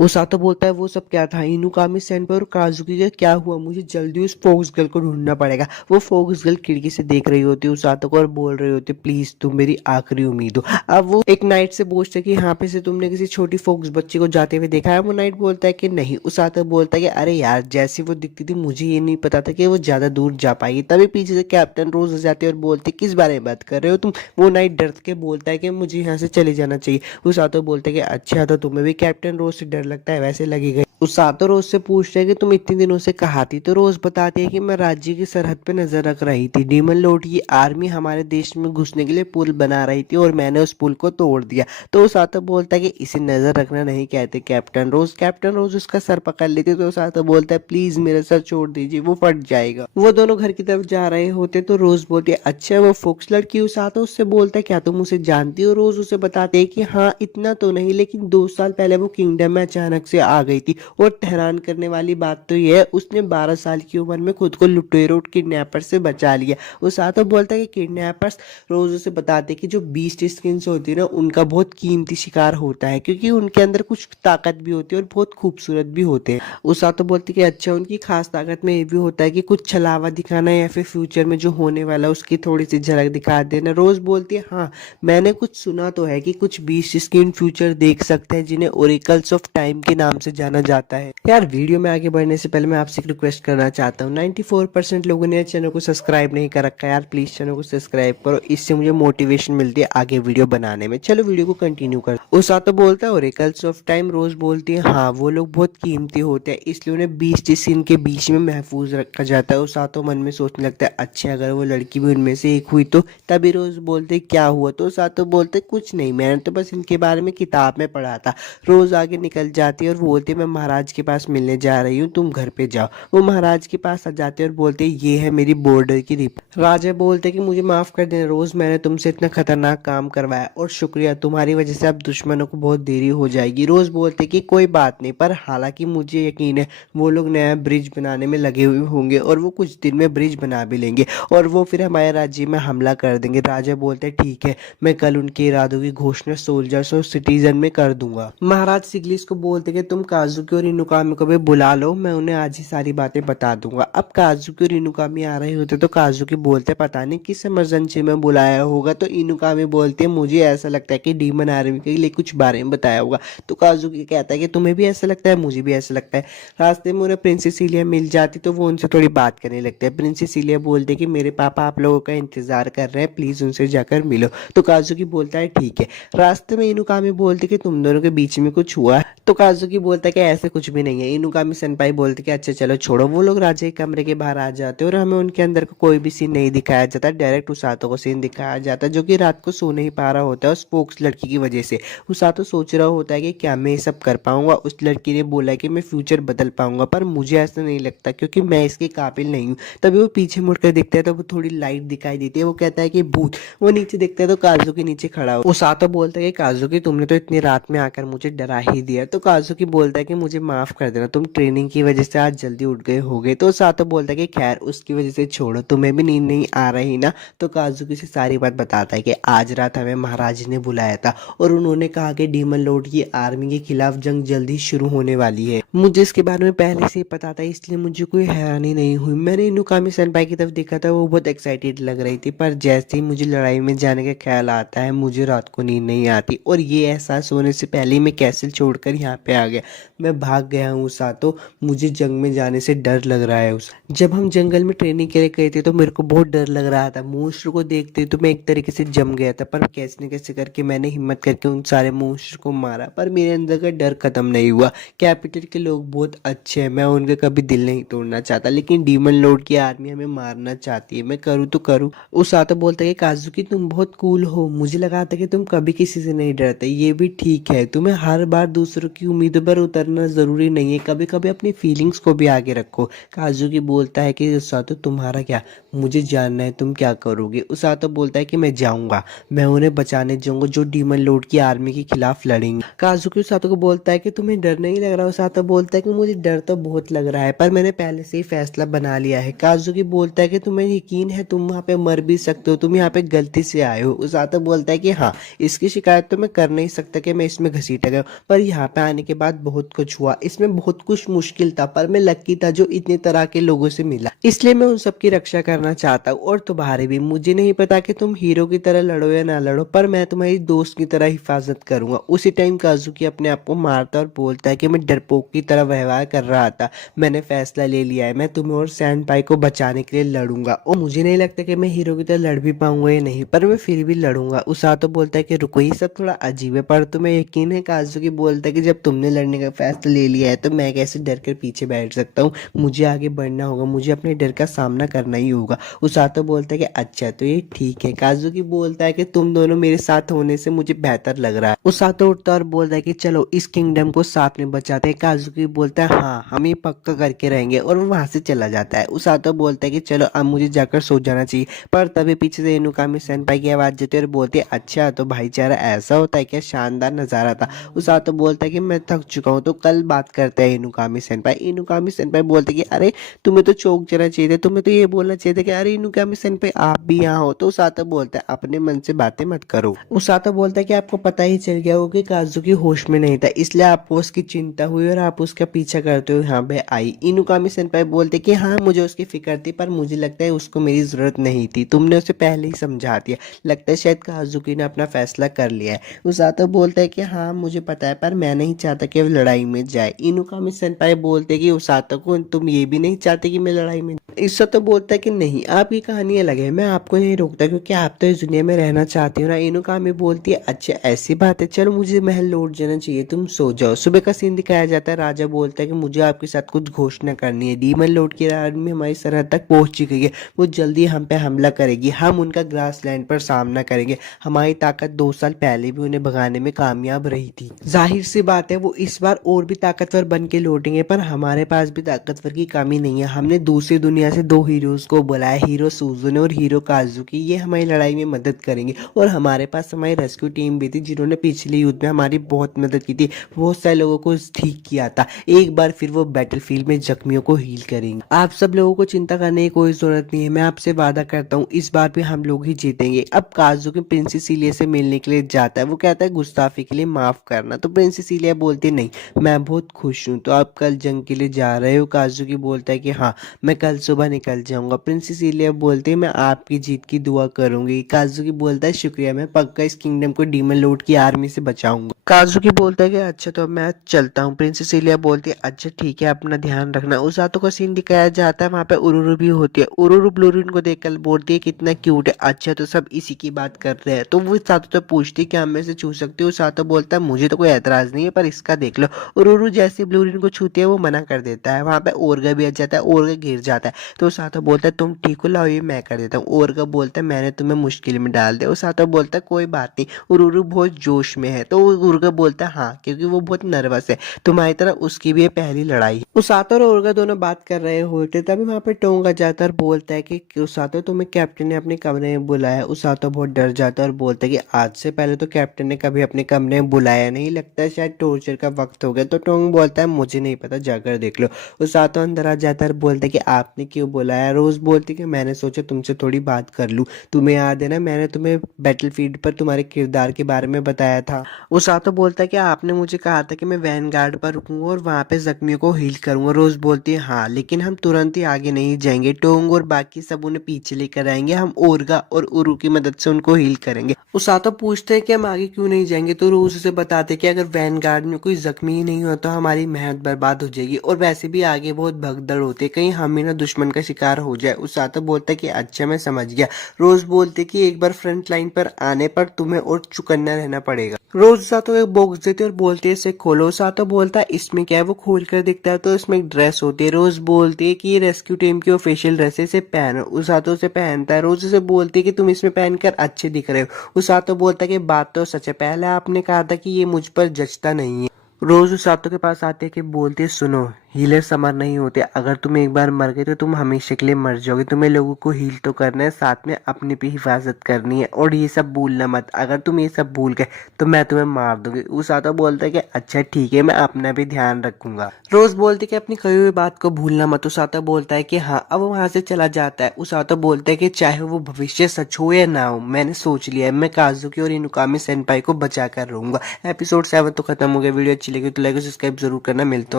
ओसातो बोलता है वो सब क्या था? इनुकामी सेंpai और काजुकी का क्या हुआ? मुझे जल्दी उस फोक्स गर्ल को ढूंढना पड़ेगा। वो फोक्स गर्ल खिड़की से देख रही होती है ओसातो को और बोल रही होती है प्लीज तुम मेरी आखिरी उम्मीद हो। अब वो एक नाइट से पूछता है कि यहाँ पे से तुमने किसी छोटी फोक्स बच्ची को जाते हुए देखा है? वो नाइट बोलता है कि नहीं। ओसातो बोलता है कि अरे यार जैसी वो दिखती थी मुझे ये नहीं पता था कि वो ज्यादा दूर जा पाएगी। तभी पीछे से कैप्टन रोज आ जाती है और बोलती है किस बारे में बात कर रहे हो तुम? वो नाइट डर के बोलता है कि मुझे यहाँ से चले जाना चाहिए। ओसातो बोलता है कि अच्छा तो तुम्हें भी कैप्टन रोज से डर लगता है, वैसे लगेगा। उसातो रोज से पूछता है कि तुम इतने दिनों से कहाँ थी? तो रोज बताती है कि मैं राज्य की सरहद पे नजर रख रही थी। डीमन लॉर्ड की आर्मी हमारे देश में घुसने के लिए पुल बना रही थी और मैंने उस पुल को तोड़ दिया। तो उसातो बोलता है कि इसे नजर रखना नहीं कहते कैप्टन रोज। कैप्टन रोज उसका सर पकड़ लेती तो उसातो बोलता है प्लीज मेरा सर छोड़ दीजिए वो फट जाएगा। वो दोनों घर की तरफ जा रहे होते तो रोज बोलती है अच्छा वो फोक्स लड़की? उसातो उससे बोलता है क्या तुम उसे जानती हो? रोज उसे बताते है कि हाँ इतना तो नहीं, लेकिन 2 साल पहले वो किंगडम में अचानक से आ गई थी। और हैरान करने वाली बात तो यह है उसने 12 साल की उम्र में खुद को लुटेरों और किडनैपर से बचा लिया। उसातो बोलता है कि किडनैपर्स रोज उसे बताते कि जो बीस्ट स्किन्स होती है ना उनका बहुत कीमती शिकार होता है, क्योंकि उनके अंदर कुछ ताकत भी होती है और बहुत खूबसूरत भी होते हैं। उसातो बोलती कि अच्छा उनकी खास ताकत में ये भी होता है कि कुछ छलावा दिखाना या फिर फ्यूचर में जो होने वाला है उसकी थोड़ी सी झलक दिखा देना। रोज बोलती है हाँ मैंने कुछ सुना तो है कि कुछ बीस्ट स्किन फ्यूचर देख सकते हैं जिन्हें ओरेकल्स ऑफ टाइम के नाम से जाना जाता है। यार वीडियो में आगे बढ़ने से पहले मैं आपसे एक रिक्वेस्ट करना चाहता हूँ। 94% लोगों ने चैनल को सब्सक्राइब नहीं कर रखा है यार, प्लीज चैनल को सब्सक्राइब करो, इससे मुझे मोटिवेशन मिलती है आगे वीडियो बनाने में। चलो वीडियो को कंटिन्यू कर। उसातो बोलता है ओरेकल्स ऑफ टाइम। रोज बोलती है हाँ वो लोग बहुत कीमती होते हैं इसलिए उन्हें 20 सीन के बीच में महफूज रखा जाता है। उसातो मन में सोचने लगता है अच्छा अगर वो लड़की भी उनमें से एक हुई तो? तभी रोज बोलते क्या हुआ? तो उसातो बोलते कुछ नहीं, मैंने तो बस इनके बारे में किताब में पढ़ा था। रोज आगे निकल जाती है और बोलती है मैं महाराज के पास मिलने जा रही हूँ, तुम घर पे जाओ। वो महाराज के पास आ जाते हैं और बोलते हैं ये है मेरी बॉर्डर की रिपोर्ट। राजा बोलते हैं कि मुझे माफ कर देना रोज, मैंने तुमसे इतना खतरनाक काम करवाया और शुक्रिया, तुम्हारी वजह से अब दुश्मनों को बहुत देरी हो जाएगी। रोज बोलते कि कोई बात नहीं, पर हालांकि मुझे यकीन है वो लोग नया ब्रिज बनाने में लगे हुए होंगे और वो कुछ दिन में ब्रिज बना भी लेंगे और वो फिर हमारे राज्य में हमला कर देंगे। राजा बोलते हैं ठीक है मैं कल उनके इरादों की घोषणा सोल्जर्स और सिटीजन में कर दूंगा। महाराज सिग्लिस को बोलते कि तुम काजुकी और इनुकामी को भी बुला लो, मैं उन्हें आज ही सारी बातें बता दूंगा। अब काजुकी और इनुकामी आ रहे होते तो काजुकी बोलते पता नहीं किस इमरजेंसी में बुलाया होगा। तो इनुकामी बोलते हैं मुझे ऐसा लगता है कि डीमन आर्मी के लिए कुछ बारे में बताया होगा। तो काजुकी कहता है कि तुम्हें भी ऐसा लगता है? मुझे भी ऐसा लगता है। रास्ते में उन्हें प्रिंसेस इलिया मिल जाती तो वो उनसे थोड़ी बात करने लगते हैं। प्रिंसेस इलिया बोलते कि मेरे पापा आप लोगों का इंतजार कर रहे हैं, प्लीज उनसे जाकर मिलो। तो काजुकी बोलता है ठीक है। रास्ते में इनुकामी बोलते कि तुम दोनों के बीच में कुछ हुआ? तो काजुकी बोलता है कि ऐसे कुछ भी नहीं है। इनुकामी सेनपाई बोलते कि अच्छा चलो छोड़ो। वो लोग राजा के कमरे के बाहर आ जाते और हमें उनके अंदर का कोई भी सीन नहीं दिखाया जाता, डायरेक्ट उसातो को सीन दिखाया जाता है जो कि रात को सो नहीं पा रहा होता है उस फोक्स लड़की की वजह से। उसातो सोच रहा होता है कि क्या मैं ये सब कर पाऊंगा? उस लड़की ने बोला कि मैं फ्यूचर बदल पाऊंगा, पर मुझे ऐसा नहीं लगता क्योंकि मैं इसके काबिल नहीं हूँ। तभी वो पीछे मुड़कर देखता है तो वो थोड़ी लाइट दिखाई देती है। वो कहता है कि भूत। वो नीचे देखता है तो काजुकी नीचे खड़ा हो। उसातो बोलता है कि काजुकी तुमने तो इतनी रात में आकर मुझे डरा ही दिया। तो काजुकी बोलता है कि मुझे मुझे माफ़ कर देना, तुम ट्रेनिंग की वजह से आज जल्दी उठ गए होगे। तो सातो बोलता है कि खैर उसकी वजह से छोड़ो, तुम्हें भी नींद नहीं आ रही ना। तो काजुकी से सारी बात बताता है कि आज रात हमें महाराज ने बुलाया था और उन्होंने कहा कि डीमन लॉर्ड की आर्मी के खिलाफ जंग जल्दी शुरू होने वाली है। मुझे इसके बारे में पहले से ही पता था, इसलिए मुझे कोई हैरानी नहीं हुई। मैंने इनुकामी सेनपाई की तरफ देखा था, वो बहुत एक्साइटेड लग रही थी, पर जैसे ही मुझे लड़ाई में जाने का ख्याल आता है मुझे रात को नींद नहीं आती। और ये एहसास होने से पहले ही मैं कैसल छोड़कर यहाँ पे आ गया। मैं भाग गया हूँ सातो, मुझे जंग में जाने से डर लग रहा है। उस जब हम जंगल में ट्रेनिंग के लिए गए थे तो मेरे को बहुत डर लग रहा था। मॉन्स्टर को देखते तो मैं एक तरीके से जम गया था, पर कैसे न कैसे करके मैंने हिम्मत करके उन सारे मॉन्स्टर को मारा, पर मेरे अंदर का डर खत्म नहीं हुआ। कैपिटल के लोग बहुत अच्छे हैं, मैं उनका कभी दिल नहीं तोड़ना चाहता, लेकिन डीमन लॉर्ड की आर्मी हमें मारना चाहती है, मैं करूँ तो करूँ। उस आता बोलता है कि काजुकी तुम बहुत कूल हो, मुझे लगा था कि तुम कभी किसी से नहीं डरते। ये भी ठीक है, तुम्हें हर बार दूसरों की उम्मीदों पर उतरना जरूरी नहीं है, कभी कभी अपनी फीलिंग्स को भी आगे रखो। काजुकी बोलता है कि उसातो तुम्हारा क्या, मुझे जानना है तुम क्या करोगे। उसातो बोलता है कि मैं जाऊंगा, मैं उन्हें बचाने जाऊंगा जो डीमन लॉर्ड की आर्मी के खिलाफ लड़ेंगे। काजुकी उसातो को बोलता है कि तुम्हें डर नहीं लग रहा। उसातो बोलता है कि मुझे डर तो बहुत लग रहा है, पर मैंने पहले से ही फैसला बना लिया है। काजुकी बोलता है कि तुम्हें यकीन है तुम वहाँ पे मर भी सकते हो, तुम यहाँ पे गलती से आए हो। उसातो बोलता है कि हाँ, इसकी शिकायत तो मैं कर नहीं सकता कि मैं इसमें घसीटा गया, पर यहाँ पे आने के बाद बहुत कुछ हुआ, इसमें बहुत कुछ मुश्किल था, पर मैं लकी था जो इतने तरह के लोगों से मिला, इसलिए मैं उन सबकी रक्षा करना चाहता हूँ। और तुम्हारे भी, मुझे नहीं पता कि तुम हीरो की तरह लड़ो या ना लड़ो, पर मैं तुम्हारी दोस्त की तरह हिफाजत करूंगा। उसी टाइम काजुकी अपने आप को मारता और बोलता है कि मैं डरपोक की तरह व्यवहार कर रहा था, मैंने फैसला ले लिया है, मैं तुम्हें और सैनपाई को बचाने के लिए लड़ूंगा। और मुझे नहीं लगता कि मैं हीरो की तरह लड़ भी पाऊंगा या नहीं, पर मैं फिर भी लड़ूंगा। उसातो बोलता है कि रुको, ये सब थोड़ा अजीब है, पर तुम्हें यकीन है। काजुकी बोलता है कि जब तुमने लड़ने का फैसला ले लिया है तो मैं कैसे डर कर पीछे बैठ सकता हूँ, मुझे आगे बढ़ना होगा, मुझे अपने डर का सामना करना ही होगा। उसातो बोलता है कि अच्छा तो ये ठीक है। काजुकी बोलता है कि तुम दोनों मेरे साथ होने से मुझे बेहतर लग रहा है। उसातो उठता और बोलता है कि चलो इस किंगडम को साथ में बचाते हैं। काजुकी बोलता है हाँ, हम ये पक्का करके रहेंगे, और वो वहां से चला जाता है। उसातो बोलता है कि चलो अब मुझे जाकर सो जाना चाहिए, पर तभी पीछे से इनुकामी सेनपाई की आवाज देती है और बोलती है अच्छा तो भाईचारा ऐसा होता है क्या, शानदार नजारा था। उसातो बोलता है कि मैं थक चुका हूँ, तो कल बात करते हैं इनुकामी सेनपाई। इनुकामी सेनपाई बोलते कि अरे तुम्हें तो चौंक जाना चाहिए था, तुम्हें तो ये बोलना चाहिए था कि अरे इनुकामी सेनपाई आप भी यहाँ हो। तो उसातो बोलता है अपने मन से बातें मत करो। उसातो बोलता है कि आपको पता ही चल गया होगा कि काजुकी होश में नहीं था, इसलिए आपको उसकी चिंता हुई और आप उसका पीछा करते हुए यहाँ पे आई। इनुकामी सेनपाई बोलते कि हाँ मुझे उसकी फिक्र थी, पर मुझे लगता है उसको मेरी जरूरत नहीं थी, तुमने उसे पहले ही समझा दिया, लगता है शायद काजुकी ने अपना फैसला कर लिया है। उसातो बोलता है कि हाँ मुझे पता है, पर मैं नहीं चाहता कि वो लड़ाई में जाए। इनुकामी सेनपाई बोलते कि उसातो को तुम ये भी नहीं चाहते कि मैं लड़ाई में। उसातो बोलता है कि नहीं, आपकी कहानी अलग है, मैं आपको नहीं रोकता क्योंकि आप तो इस दुनिया में रहना चाहती हो ना। इनुकामी बोलती है अच्छा ऐसी बात है, चलो मुझे महल लौट जाना चाहिए, तुम सो जाओ। सुबह का सीन दिखाया जाता है। राजा बोलता है कि मुझे आपके साथ कुछ घोषणा करनी है, डीमन लॉर्ड की आर्मी हमारी सरहद तक पहुंच चुकी है, वो जल्दी हम पे हमला करेगी, हम उनका ग्रास लैंड पर सामना करेंगे। हमारी ताकत 2 साल पहले भी उन्हें भगाने में कामयाब रही थी, जाहिर सी बात है वो इस बार और भी ताकतवर बन के लौटेंगे, पर हमारे पास भी ताकतवर की कमी नहीं है। हमने दूसरी दुनिया से 2 हीरोज को बुलाया, हीरो सुजुने और हीरो काजुकी, ये हमारी लड़ाई में मदद करेंगे। और हमारे पास हमारी रेस्क्यू टीम भी थी जिन्होंने पिछले युद्ध में हमारी बहुत मदद की थी, बहुत सारे लोगों को ठीक किया था। एक बार फिर वो बैटलफील्ड में जख्मियों को हील करेंगे। आप सब लोगों को चिंता करने की कोई जरूरत नहीं है, मैं आपसे वादा करता हूँ इस बार भी हम लोग ही जीतेंगे। अब काजुकी प्रिंसेस इलिया से मिलने के लिए जाता है, वो कहता है गुस्ताफी के लिए माफ करना। तो प्रिंसेस इलिया बोलती नहीं, मैं बहुत खुश हूँ। तो आप कल जंग के लिए जा रहे हो? काजुकी बोलता है कि हाँ, मैं कल सुबह निकल जाऊंगा। प्रिंसेस इलिया बोलती है मैं आपकी जीत की दुआ करूंगी। काजुकी बोलता है शुक्रिया, मैं पक्का इस किंगडम को डीमन लॉर्ड की आर्मी से बचाऊंगा। काजुकी बोलता है कि अच्छा तो मैं चलता हूँ। प्रिंसेस इलिया बोलती है अच्छा ठीक है, अपना ध्यान रखना। उस आतो का सीन दिखाया जाता है, वहाँ पे उरुरु भी होती है। उरुरु ब्लूरिन को देखकर बोलती है कितना क्यूट है। अच्छा तो सब इसी की बात कर रहे हैं। तो वो सातो तो पूछती है कि हम में से छू सकती हो? सातो बोलता है मुझे तो कोई एतराज नहीं है, पर इसका देख लो। उरुरु जैसे ब्लूरिन को छूती है वो मना कर देता है। वहाँ पे ओरगा भी आ जाता है, ओरगा गिर जाता है। तो सातो बोलता है तुम ठीक हो, लाओ ये मैं कर देता हूँ। ओरगा बोलता है मैंने तुम्हें मुश्किल में डाल दिया। और सातो बोलता है कोई बात नहीं, उरुरु बहुत जोश में है। तो ओरगा बोलता है हाँ, क्योंकि वो बहुत नर्वस है, तुम्हारी तरह उसकी भी ये पहली लड़ाई है। उसातो और ओरगा दोनों बात कर रहे होते तभी वहां पे टोंगा जाता है और बोलता है कि उसातो तुम्हें कैप्टन ने अपने कमरे में बुलाया। उसातो बहुत डर जाता है और बोलता है कि आज से पहले तो कैप्टन ने कभी अपने कमरे में बुलाया नहीं, लगता है शायद टॉर्चर का वक्त हो गया। तो टोंग बोलता है मुझे नहीं पता, जाकर देख लो। उसातो अंदर आ जाता है और बोलता है कि आपने क्यों बुलाया। रोज बोलती है कि मैंने सोचा तुमसे थोड़ी बात कर लूं, तुम्हें याद है ना मैंने तुम्हें बैटलफील्ड पर तुम्हारे किरदार के बारे में बताया था। उसातो बोलता है कि आपने मुझे कहा था कि मैं वैनगार्ड पर रुकूंगा और वहां पे जख्मियों को हील करूंगा। रोज बोलती है हाँ, लेकिन हम तुरंत ही आगे नहीं जाएंगे, टोंग और बाकी सब उन्हें पीछे लेकर आएंगे, हम ओरगा और उरु की मदद से उनको हील करेंगे। उसातो पूछते हैं कि हम आगे क्यों नहीं जाएंगे। तो रोज उसे बताते कि अगर वैनगार्ड में कोई जख्मी ही नहीं हो तो हमारी मेहनत बर्बाद हो जाएगी, और वैसे भी आगे बहुत भगदड़ होती है, कहीं हम ही ना दुश्मन का शिकार हो जाए। उसातो बोलता है कि अच्छा मैं समझ गया। रोज बोलते कि एक बार फ्रंट लाइन पर आने पर तुम्हें और चुकन्ना रहना पड़ेगा। रोज सातो एक बॉक्स देते और बोलते है इसे खोलो। सातो बोलता है इसमें क्या है। वो खोल कर दिखता है तो इसमें एक ड्रेस होती है। रोज बोलती है कि ये रेस्क्यू टीम की ऑफिशियल ड्रेस है, इसे पहनो। उसातो उसे पहनता है। रोज उसे बोलती है कि तुम इसमें पहनकर अच्छे दिख रहे हो। उसातो बोलता है कि बात तो सच है, पहले आपने कहा था कि ये मुझ पर जचता नहीं है। रोज उसातो के पास आते है कि बोलते सुनो, हीलर समर नहीं होते, अगर तुम एक बार मर गए तो तुम हमेशा के लिए मर जाओगे, तुम्हें लोगों को हील तो करना है, साथ में अपनी भी हिफाजत करनी है, और ये सब भूलना मत, अगर तुम ये सब भूल गए तो मैं तुम्हें मार दूंगी। उसातो बोलता है कि अच्छा ठीक है, मैं अपना भी ध्यान रखूंगा। रोज बोलती कि अपनी कही हुई बात को भूलना मत। उसातो बोलता है कि हाँ। अब वहां से चला जाता है। उसातो बोलता है कि चाहे वो भविष्य सच हो या ना हो, मैंने सोच लिया है, मैं काजुकी और इनुकामी सेनपाई को बचा कर रहूंगा। एपिसोड 7 तो खत्म हो गया। वीडियो अच्छी लगी तो लाइक और सब्सक्राइब जरूर करना। मिलता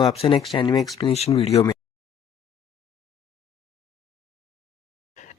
हूँ आपसे नेक्स्ट एनिमे एक्सप्लेनेशन वीडियो में।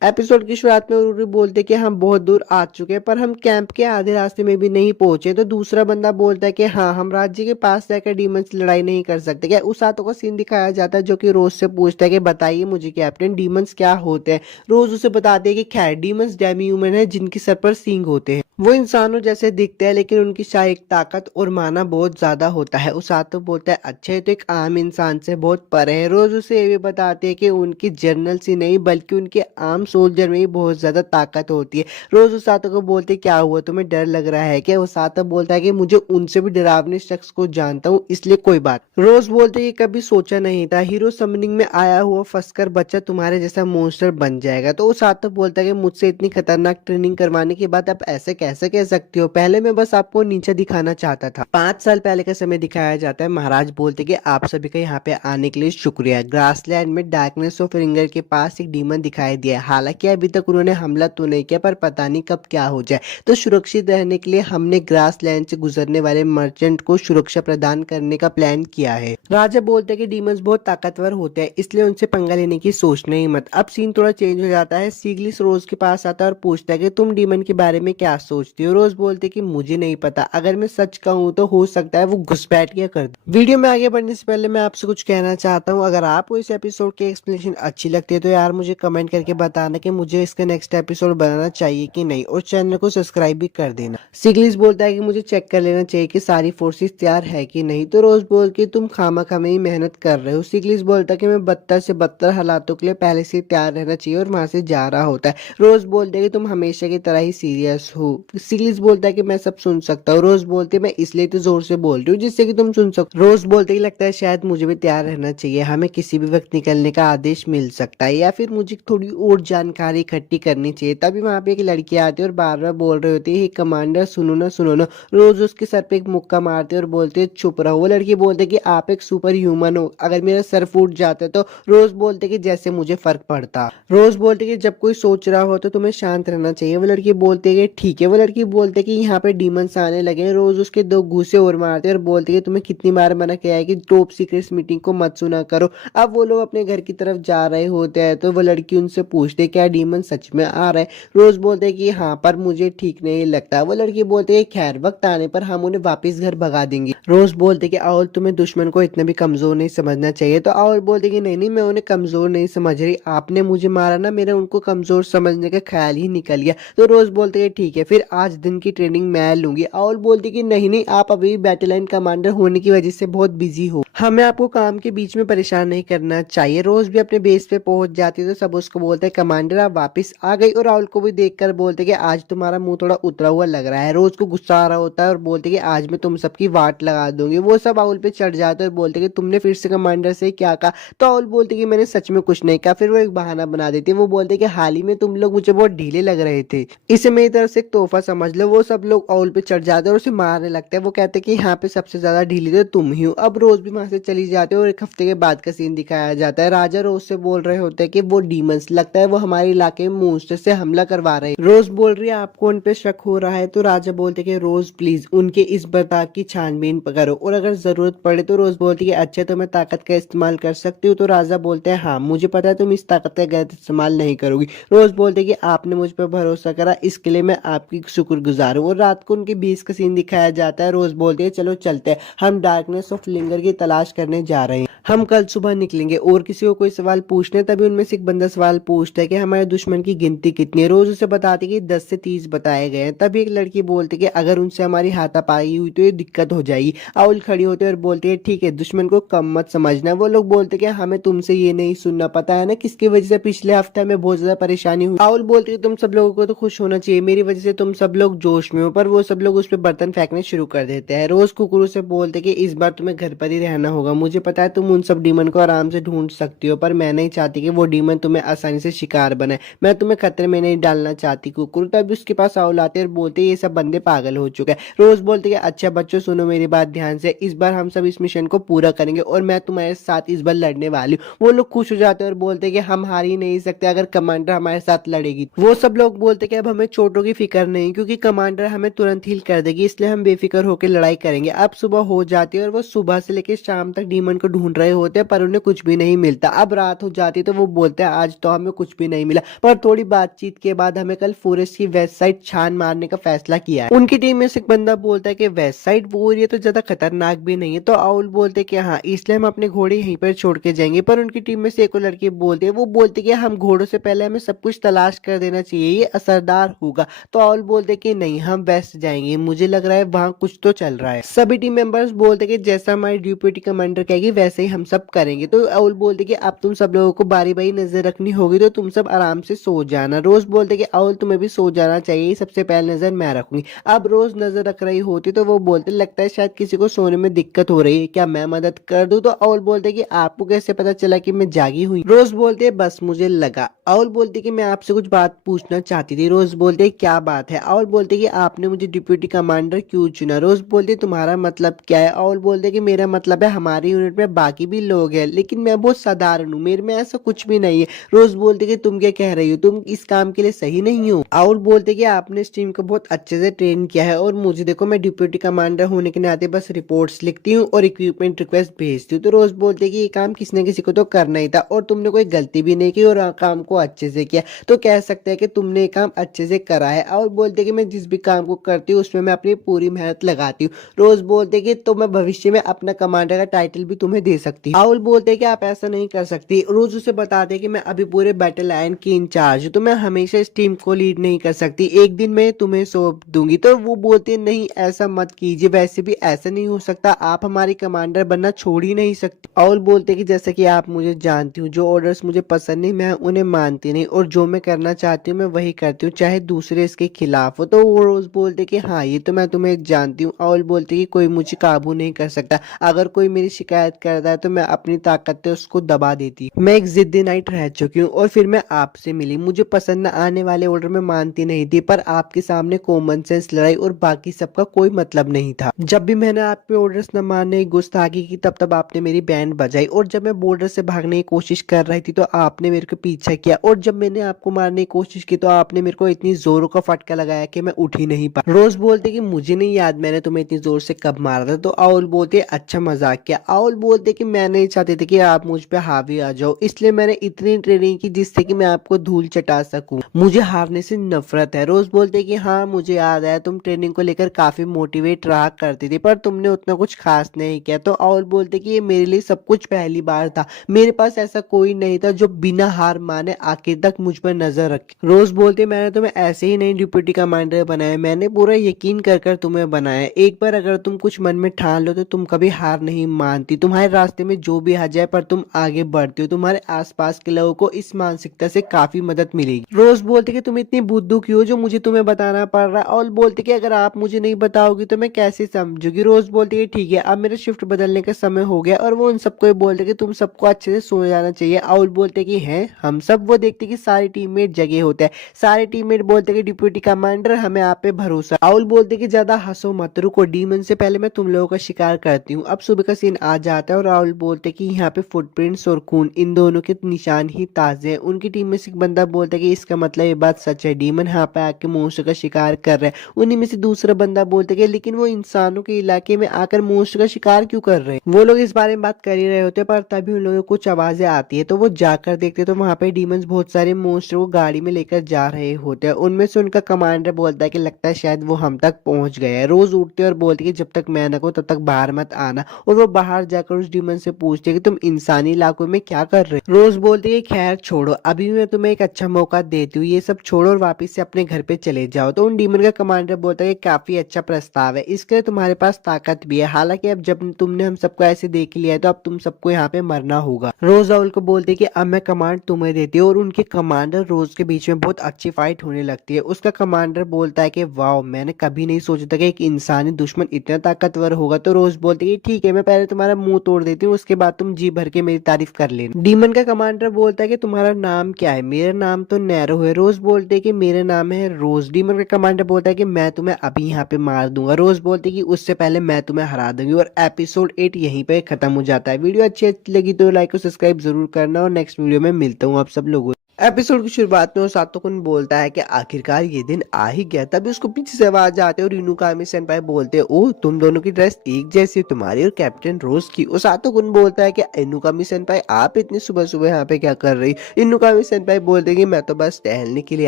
एपिसोड की शुरुआत में उरुरी बोलते कि हम बहुत दूर आ चुके हैं, पर हम कैंप के आधे रास्ते में भी नहीं पहुंचे। तो दूसरा बंदा बोलता है कि हाँ, हम राज्य के पास जाकर डीमन से लड़ाई नहीं कर सकते क्या। उस आतो का सीन दिखाया जाता है जो कि रोज से पूछता है कि बताइए मुझे कैप्टन, डीमंस क्या होते हैं। रोज उसे बताते हैं कि खैर डीमंस डेमी ह्यूमन है जिनके सर पर सींग होते हैं। वो इंसानों जैसे दिखते हैं लेकिन उनकी शारीरिक ताकत और माना बहुत ज्यादा होता है। उस आतो बोलता है अच्छा, ये तो एक आम इंसान से बहुत परे है। रोज उसे ये भी बताते हैं कि उनकी जनरल से नहीं बल्कि उनके आम सोल्जर में ही बहुत ज्यादा ताकत होती है। रोज उस आतो को बोलते क्या हुआ, तुम्हें डर लग रहा है क्या। उस आतो बोलता है कि मुझे उनसे भी डरावने शख्स को जानता हूँ, इसलिए कोई बात। रोज बोलते कि कभी सोचा नहीं था हीरो समनिंग में आया हुआ फंसकर बच्चा तुम्हारे जैसा मॉन्स्टर बन जाएगा। तो उस आतो बोलता है कि मुझसे इतनी खतरनाक ट्रेनिंग करवाने के बाद आप ऐसे कैसे कह सकती हो, पहले मैं बस आपको नीचे दिखाना चाहता था। 5 साल पहले का समय दिखाया जाता है। महाराज बोलते कि आप सभी का यहाँ पे आने के लिए शुक्रिया। ग्रासलैंड में डार्कनेस ऑफ रिंगर के पास एक डीमन दिखाई दिया। हालांकि अभी तक उन्होंने हमला तो नहीं किया, पर पता नहीं कब क्या हो जाए। तो सुरक्षित रहने के लिए हमने ग्रासलैंड से गुजरने वाले मर्चेंट को सुरक्षा प्रदान करने का प्लान किया है। राजा बोलते कि डीमंस बहुत ताकतवर होते हैं, इसलिए उनसे पंगा लेने की सोचना ही मत। अब सीन थोड़ा चेंज हो जाता है। सीगलिस रोज के पास आता है और पूछता है कि तुम डीमन के बारे में क्या सोचती हो। रोज बोलते कि मुझे नहीं पता, अगर मैं सच कहूँ तो हो सकता है वो घुसपैठ किया कर दे। वीडियो में आगे बढ़ने से पहले मैं आपसे कुछ कहना चाहता हूँ, अगर आपको इस एपिसोड की एक्सप्लेनेशन अच्छी लगती है तो यार मुझे कमेंट करके बताना कि मुझे इसका नेक्स्ट एपिसोड बनाना चाहिए कि नहीं, और चैनल को सब्सक्राइब भी कर देना। सिगलिस बोलता है कि मुझे चेक कर लेना चाहिए कि सारी फोर्सेस तैयार है कि नहीं। तो रोज बोल के तुम खामा में ही मेहनत कर रहे हो। सिगलिस बोलता है कि मैं 72 से 72 हालातों के लिए पहले से तैयार रहना चाहिए और वहां से जा रहा होता है। रोज बोलते है कि तुम हमेशा की तरह ही सीरियस हो। सिगलिस बोलता है कि मैं सब सुन सकता हूँ। रोज बोलते मैं इसलिए तो जोर से बोल रही हूँ जिससे कि तुम सुन सको। रोज बोलते लगता है शायद मुझे भी तैयार रहना चाहिए, हमें किसी भी वक्त निकलने का आदेश मिल सकता है, या फिर मुझे थोड़ी और जानकारी इकट्ठी करनी चाहिए। तभी वहां पे एक लड़की आती है और बार बार बोल रही होती है कमांडर सुनो ना सुनो ना। रोज उसके सर पे एक मुक्का मारते और बोलते चुप रहो। वो लड़की बोलते कि आप एक सुपर ह्यूमन हो, अगर मेरा सर फूट जाता तो। रोज बोलते कि जैसे मुझे फर्क पड़ता। रोज बोलते कि जब कोई सोच रहा हो तो तुम्हें शांत रहना चाहिए। वो लड़की बोलते कि ठीक है। वो लड़की बोलते कि यहाँ पे डीमंस आने लगे। रोज उसके 2 घूसे और मारते और बोलते कि तुम्हें कितनी बार मना किया है कि टॉप सीक्रेट मीटिंग को मत सुना करो। अब वो लोग अपने घर की तरफ जा रहे होते हैं तो वो लड़की उनसे पूछते क्या डीमन सच में आ रहा है। रोज बोलते कि हाँ, पर मुझे ठीक नहीं लगता। वो लड़की बोलते है खैर वक्त आने पर हम उन्हें वापस घर भगा देंगे। रोज बोलते कि और तुम्हें दुश्मन को इतना भी कमजोर नहीं समझना चाहिए। तो और बोलते कि नहीं नहीं, मैं उन्हें कमजोर नहीं समझ रही, आपने मुझे मारा ना, मेरा उनको कमजोर समझने का ख्याल ही निकल गया। तो रोज बोलते कि ठीक है, फिर आज दिन की ट्रेनिंग मैं लूंगी। और बोलते कि नहीं नहीं, आप अभी बैटल लाइन कमांडर होने की वजह से बहुत बिजी हो। हमें आपको काम के बीच में परेशान नहीं करना चाहिए। रोज भी अपने बेस पे पहुंच जाती है तो सब उसको बोलते हैं कमांडर आप वापस आ गई, और राहुल को भी देखकर बोलते कि आज तुम्हारा मुंह थोड़ा उतरा हुआ लग रहा है। रोज को गुस्सा आ रहा होता है और बोलते कि आज मैं तुम सबकी वाट लगा दूंगी। वो सब राहुल पे चढ़ जाते हैं और बोलते कि तुमने फिर से कमांडर से क्या कहा। तो राहुल बोलते कि मैंने सच में कुछ नहीं कहा। फिर वो एक बहाना बना देती है, वो बोलते कि हाल ही में तुम लोग मुझे बहुत ढीले लग रहे थे, इसे मेरी तरफ से एक तोहफा समझ लो। वो सब लोग राहुल पे चढ़ जाते हैं और उसे मारने लगते हैं। वो कहते हैं कि यहाँ पे सबसे ज्यादा ढीली तो तुम ही हो। अब रोज भी वहां से चली जाती है और एक हफ्ते के बाद का सीन दिखाया जाता है। राजा रोज से बोल रहे होते हैं कि वो डीमंस लगता है वो हमारे इलाके में मॉन्स्टर से हमला करवा रहे हैं। रोज बोल रही है आपको उन पे शक हो रहा है, तो राजा बोलते हैं कि रोज प्लीज उनके इस बर्ताव की छानबीन करो और अगर जरूरत पड़े तो रोज बोलती है अच्छा तो मैं ताकत का इस्तेमाल कर सकती हूँ। तो राजा बोलते हैं हाँ मुझे पता है तुम इस ताकत का गलत इस्तेमाल नहीं करोगी। रोज बोलते हैं कि आपने मुझ पर भरोसा करा इसके लिए मैं आपकी शुक्रगुजार हूँ। और रात को उनके बीच का सीन दिखाया जाता है। रोज बोलते हैं चलो चलते हैं, हम डार्कनेस ऑफ लिंगर की तलाश करने जा रहे हैं, हम कल सुबह निकलेंगे। और किसी को कोई सवाल पूछने तभी उनमें से एक बंदा सवाल पूछता है कि हमारे दुश्मन की गिनती कितनी है। रोज उसे बताती कि 10 से 30 बताए गए हैं। तभी एक लड़की बोलती कि अगर उनसे हमारी हाथापाई हुई तो ये दिक्कत हो जाएगी। आउल खड़ी होती है और बोलती है ठीक है दुश्मन को कम मत समझना। वो लोग बोलते कि हमें तुमसे ये नहीं सुनना, पता है ना किसकी वजह से पिछले हफ्ते में बहुत ज्यादा परेशानी हुई। आउल बोलती है तुम सब लोगों को तो खुश होना चाहिए, मेरी वजह से तुम सब लोग जोश में हो। पर वो सब लोग उस पर बर्तन फेंकने शुरू कर देते हैं। रोज कुकरू से बोलते कि इस बार तुम्हें घर पर ही रहना होगा, मुझे पता है तुम उन सब डीमन को आराम से ढूंढ सकती हो, पर मैं नहीं चाहती कि वो डीमन तुम्हें आसानी से शिकार बनाए। मैं तुम्हें खतरे में नहीं डालना चाहती कुकुर। तभी उसके पास आउल आते और बोलते ये सब बंदे पागल हो चुके हैं। रोज बोलते कि अच्छा बच्चों सुनो मेरी बात ध्यान से, इस बार हम सब इस मिशन को पूरा करेंगे और मैं तुम्हारे साथ इस बार लड़ने वाली हूँ। वो लोग खुश हो जाते हैं और बोलते कि हम हार ही नहीं सकते अगर कमांडर हमारे साथ लड़ेगी। वो सब लोग बोलते कि अब हमें चोटों की फिक्र नहीं क्योंकि कमांडर हमें तुरंत हील कर देगी, इसलिए हम बेफिक्र होकर लड़ाई करेंगे। अब सुबह हो जाती है और वो सुबह से लेकर शाम तक डीमन को ढूंढ रहे होते हैं पर उन्हें कुछ भी नहीं मिलता। अब रात हो जाती है तो वो बोलते हैं आज तो हमें कुछ भी नहीं मिला, पर थोड़ी बातचीत के बाद हमें कल फॉरेस्ट की वेस्ट साइड छान मारने का फैसला किया है। उनकी टीम में से एक बंदा बोलता है कि वेस्ट साइड वो एरिया तो ज्यादा खतरनाक भी नहीं है। तो आउल बोलते हैं कि हाँ इसलिए हम अपने घोड़े यहीं पर छोड़ के जाएंगे। पर उनकी टीम में से एक और लड़की बोलते हैं, वो बोलते कि हम घोड़ों से पहले हमें सब कुछ तलाश कर देना चाहिए, ये असरदार होगा। तो आउल बोलते कि नहीं हम वेस्ट जाएंगे, मुझे लग रहा है वहां कुछ तो चल रहा है। सभी टीम मेंबर्स बोलते कि जैसा हमारी डिप्टी कमांडर कहेगी वैसे ही हम सब करेंगे। तो आउल बोलते कि अब तुम सब लोगों को बारी बारी नजर रखनी होगी तो तुम सब आराम से सो जाना। रोज बोलते कि आउल तुम्हें भी सो जाना चाहिए, सबसे पहले नजर मैं रखूंगी। अब रोज नजर रख रही होती तो वो बोलते लगता है शायद किसी को सोने में दिक्कत हो रही है, क्या मैं मदद कर दूं। तो आउल बोलते कि आपको कैसे पता चला कि मैं जागी हुई। रोज बोलते बस मुझे लगा। आउल बोलते कि मैं आपसे कुछ बात पूछना चाहती थी। रोज बोलते क्या बात है। आउल बोलते कि आपने मुझे डिप्टी कमांडर क्यों चुना। रोज बोलते तुम्हारा मतलब क्या है। आउल बोलते कि मेरा मतलब है हमारी यूनिट में बाकी भी लोग हैं लेकिन मैं बहुत साधारण हूँ, मेरे में ऐसा कुछ भी नहीं है। रोज बोलते कि तुम क्या कह रही हो, तुम इस काम के लिए सही नहीं हो। आउल बोलते कि आपने इस टीम को बहुत अच्छे से ट्रेन किया है और मुझे देखो मैं डिप्टी कमांडर होने के नाते बस रिपोर्ट्स लिखती हूँ और इक्विपमेंट रिक्वेस्ट भेजती हूँ। तो रोज बोलते कि ये काम किसी न किसी को तो करना ही था और तुमने कोई गलती भी नहीं की और काम को अच्छे से किया, तो कह सकते हैं कि तुमने ये काम अच्छे से करा है। और बोलते कि मैं जिस भी काम को करती हूँ उसमें मैं अपनी पूरी मेहनत लगाती हूँ। रोज बोलते कि तो मैं भविष्य में अपना कमांडर का टाइटल भी तुम्हें दे सकती हूँ। आउल बोलते कि आप ऐसा नहीं कर सकती। रोज उसे बताते कि मैं अभी पूरे बैटल लाइन की इंचार्ज हूँ तो मैं हमेशा इस टीम को लीड नहीं कर सकती, एक दिन मैं तुम्हें सौंप दूंगी। तो वो बोलते नहीं ऐसा मत कीजिए, वैसे भी ऐसा नहीं हो सकता, आप हमारी कमांडर बनना छोड़ ही नहीं सकती। आउल बोलते कि जैसा कि आप मुझे जानती हूँ जो ऑर्डर्स मुझे पसंद नहीं मैं उन्हें मानती नहीं और जो मैं करना चाहती हूँ मैं वही करती हूँ चाहे दूसरे इसके खिलाफ हो। तो वो रोज बोलते कि हाँ ये तो मैं तुम्हें जानती हूँ। आउल बोलते कि कोई मुझे काबू नहीं कर सकता, अगर कोई मेरी शिकायत करता है तो मैं अपनी ताकत से उसको दबा देती हूँ। मैं एक जिद्दी नाइट रह चुकी हूँ और फिर मैं आपसे मिली, मुझे पसंद न आने वाले ऑर्डर में मानती नहीं थी पर आपके सामने कॉमन सेंस लड़ाई और बाकी सबका कोई मतलब नहीं था। जब भी मैंने आप पे ऑर्डर्स न मानने की गुस्ताखी की तब तब आपने मेरी बैंड बजाई और जब मैं बॉर्डर से भागने की कोशिश कर रही थी तो आपने मेरे को पीछा किया और जब मैंने आपको मारने की कोशिश की तो आपने मेरे को इतनी जोरों का फटका लगाया कि मैं उठ ही नहीं पा। रोज बोलते कि मुझे नहीं याद मैंने तुम्हें इतनी जोर से कब मारा था। तो आउल बोलते अच्छा मजाक किया। आउल बोलते कि मैं नहीं चाहती थी कि आप मुझ पे हावी आ जाओ, इसलिए मैंने इतनी ट्रेनिंग की जिससे कि मैं आपको धूल चटा सकूं, मुझे हारने से नफरत है। रोज बोलते कि हाँ मुझे याद है तुम ट्रेनिंग को लेकर काफी मोटिवेट रहा करती थी पर तुमने उतना कुछ खास नहीं किया। तो आउल बोलते कि ये मेरे लिए सब कुछ पहली बार था, मेरे पास ऐसा कोई नहीं था जो बिना हार माने आखिर तक मुझ पर नजर रखी। रोज बोलती मैंने तुम्हें ऐसे ही नहीं डिप्टी कमांडर बनाया, मैंने पूरा यकीन कर कर तुम्हें बनाया। एक बार अगर तुम कुछ मन में ठान लो तो तुम कभी हार नहीं मानती। तुम्हारे रास्ते में जो भी आ जाए पर तुम आगे बढ़ती हो। तुम्हारे आसपास के लोगों को इस मानसिकता से काफी मदद मिलेगी। रोज बोलती कि तुम इतनी बुद्धू क्यों हो जो मुझे तुम्हें बताना पड़ रहा है, और बोलती कि अगर आप मुझे नहीं बताओगी तो मैं कैसे समझूंगी। रोज बोलती कि ठीक है अब मेरा शिफ्ट बदलने का समय हो गया, और वो उन सबको ये बोलते कि तुम सबको अच्छे से सो जाना चाहिए। आउल बोलते कि हैं हम सब। वो देखते कि सारे टीममेट जगे होते हैं। सारे टीममेट बोलते कि डिप्टी कमांडर हमें आप पे भरोसा। आउल बोलते कि ज्यादा हंसो मत, रुको डीमन से पहले मैं तुम लोगों का शिकार करती हूँ। अब सुबह का सीन आ जाता है और राहुल बोलते कि यहाँ पे फुटप्रिंट्स और खून इन दोनों के निशान ही ताजे हैं। उनकी टीम में से एक बंदा बोलता है कि इसका मतलब ये बात सच है, डीमन यहाँ पे आके मोस्ट का शिकार कर रहे हैं। उन्हीं में से दूसरा बंदा बोलता है कि लेकिन वो इंसानों के इलाके में आकर मोस्ट का शिकार क्यों कर रहे हैं। वो लोग इस बारे में बात कर ही रहे होते हैं पर तभी उन लोगों को कुछ आवाजें आती है, तो वो जाकर देखते तो वहां पे डीमंस बहुत सारे मोस्ट को गाड़ी में लेकर जा रहे होते हैं। उनमें से उनका कमांडर बोलता है कि लगता है शायद वो हम तक पहुंच गए हैं। रोज उठते और बोलती है कि जब तक मैं न कहूं तब तक बाहर मत आना, और वो बाहर जाकर उस डीमन से पूछते हैं कि तुम इंसानी इलाकों में क्या कर रहे हो। रोज बोलती है खैर छोड़ो, अभी मैं तुम्हें एक अच्छा मौका देती हूँ, ये सब छोड़ो और वापिस से अपने घर पे चले जाओ। तो उन डीमन का कमांडर बोलता है कि काफी अच्छा प्रस्ताव है, इसके लिए तुम्हारे पास ताकत भी है। हालांकि अब जब तुमने हम सबको ऐसे देख लिया है तो अब तुम सबको यहाँ पे मरना होगा। रोज राहुल को बोलती है कि अब मैं कमांड तुम्हें देती हूँ, और उनके कमांडर रोज के बीच में बहुत अच्छी फाइट होने लगती है। उसका कमांडर बोलता है कि वाह मैंने कभी नहीं सोचा था कि एक इंसानी दुश्मन इतना ताकतवर होगा। तो रोज बोलती है ठीक है मैं पहले तुम्हारा मुंह तोड़ देती हूँ, उसके बाद तुम जी भर के मेरी तारीफ कर लेना। डीमन का कमांडर बोलता है कि तुम्हारा नाम क्या है। मेरा नाम तो नैरो है। रोज बोलते है कि मेरा नाम है रोज। डीमन का कमांडर बोलता है कि मैं तुम्हें अभी यहाँ पे मार दूंगा। रोज बोलती है कि उससे पहले मैं तुम्हें हरा दूंगी। और एपिसोड 8 यहीं पे खत्म हो जाता है। वीडियो अच्छी लगी तो लाइक और सब्सक्राइब जरूर करना, और नेक्स्ट वीडियो में मिलता हूँ आप सब लोगों। एपिसोड की शुरुआत में वो सातोकुन बोलता है कि आखिरकार ये दिन आ ही गया। तभी उसको पीछे से आवाज आते है और इनुकामी सेनपाई बोलते हैं ओ तुम दोनों की ड्रेस एक जैसी है, तुम्हारी और कैप्टन रोज की। वो सातोकुन बोलता है कि इनुकामी सेनपाई आप इतनी सुबह सुबह यहाँ पे क्या कर रही। इनुकामी सेनपाई बोलते हैं कि मैं तो बस टहलने के लिए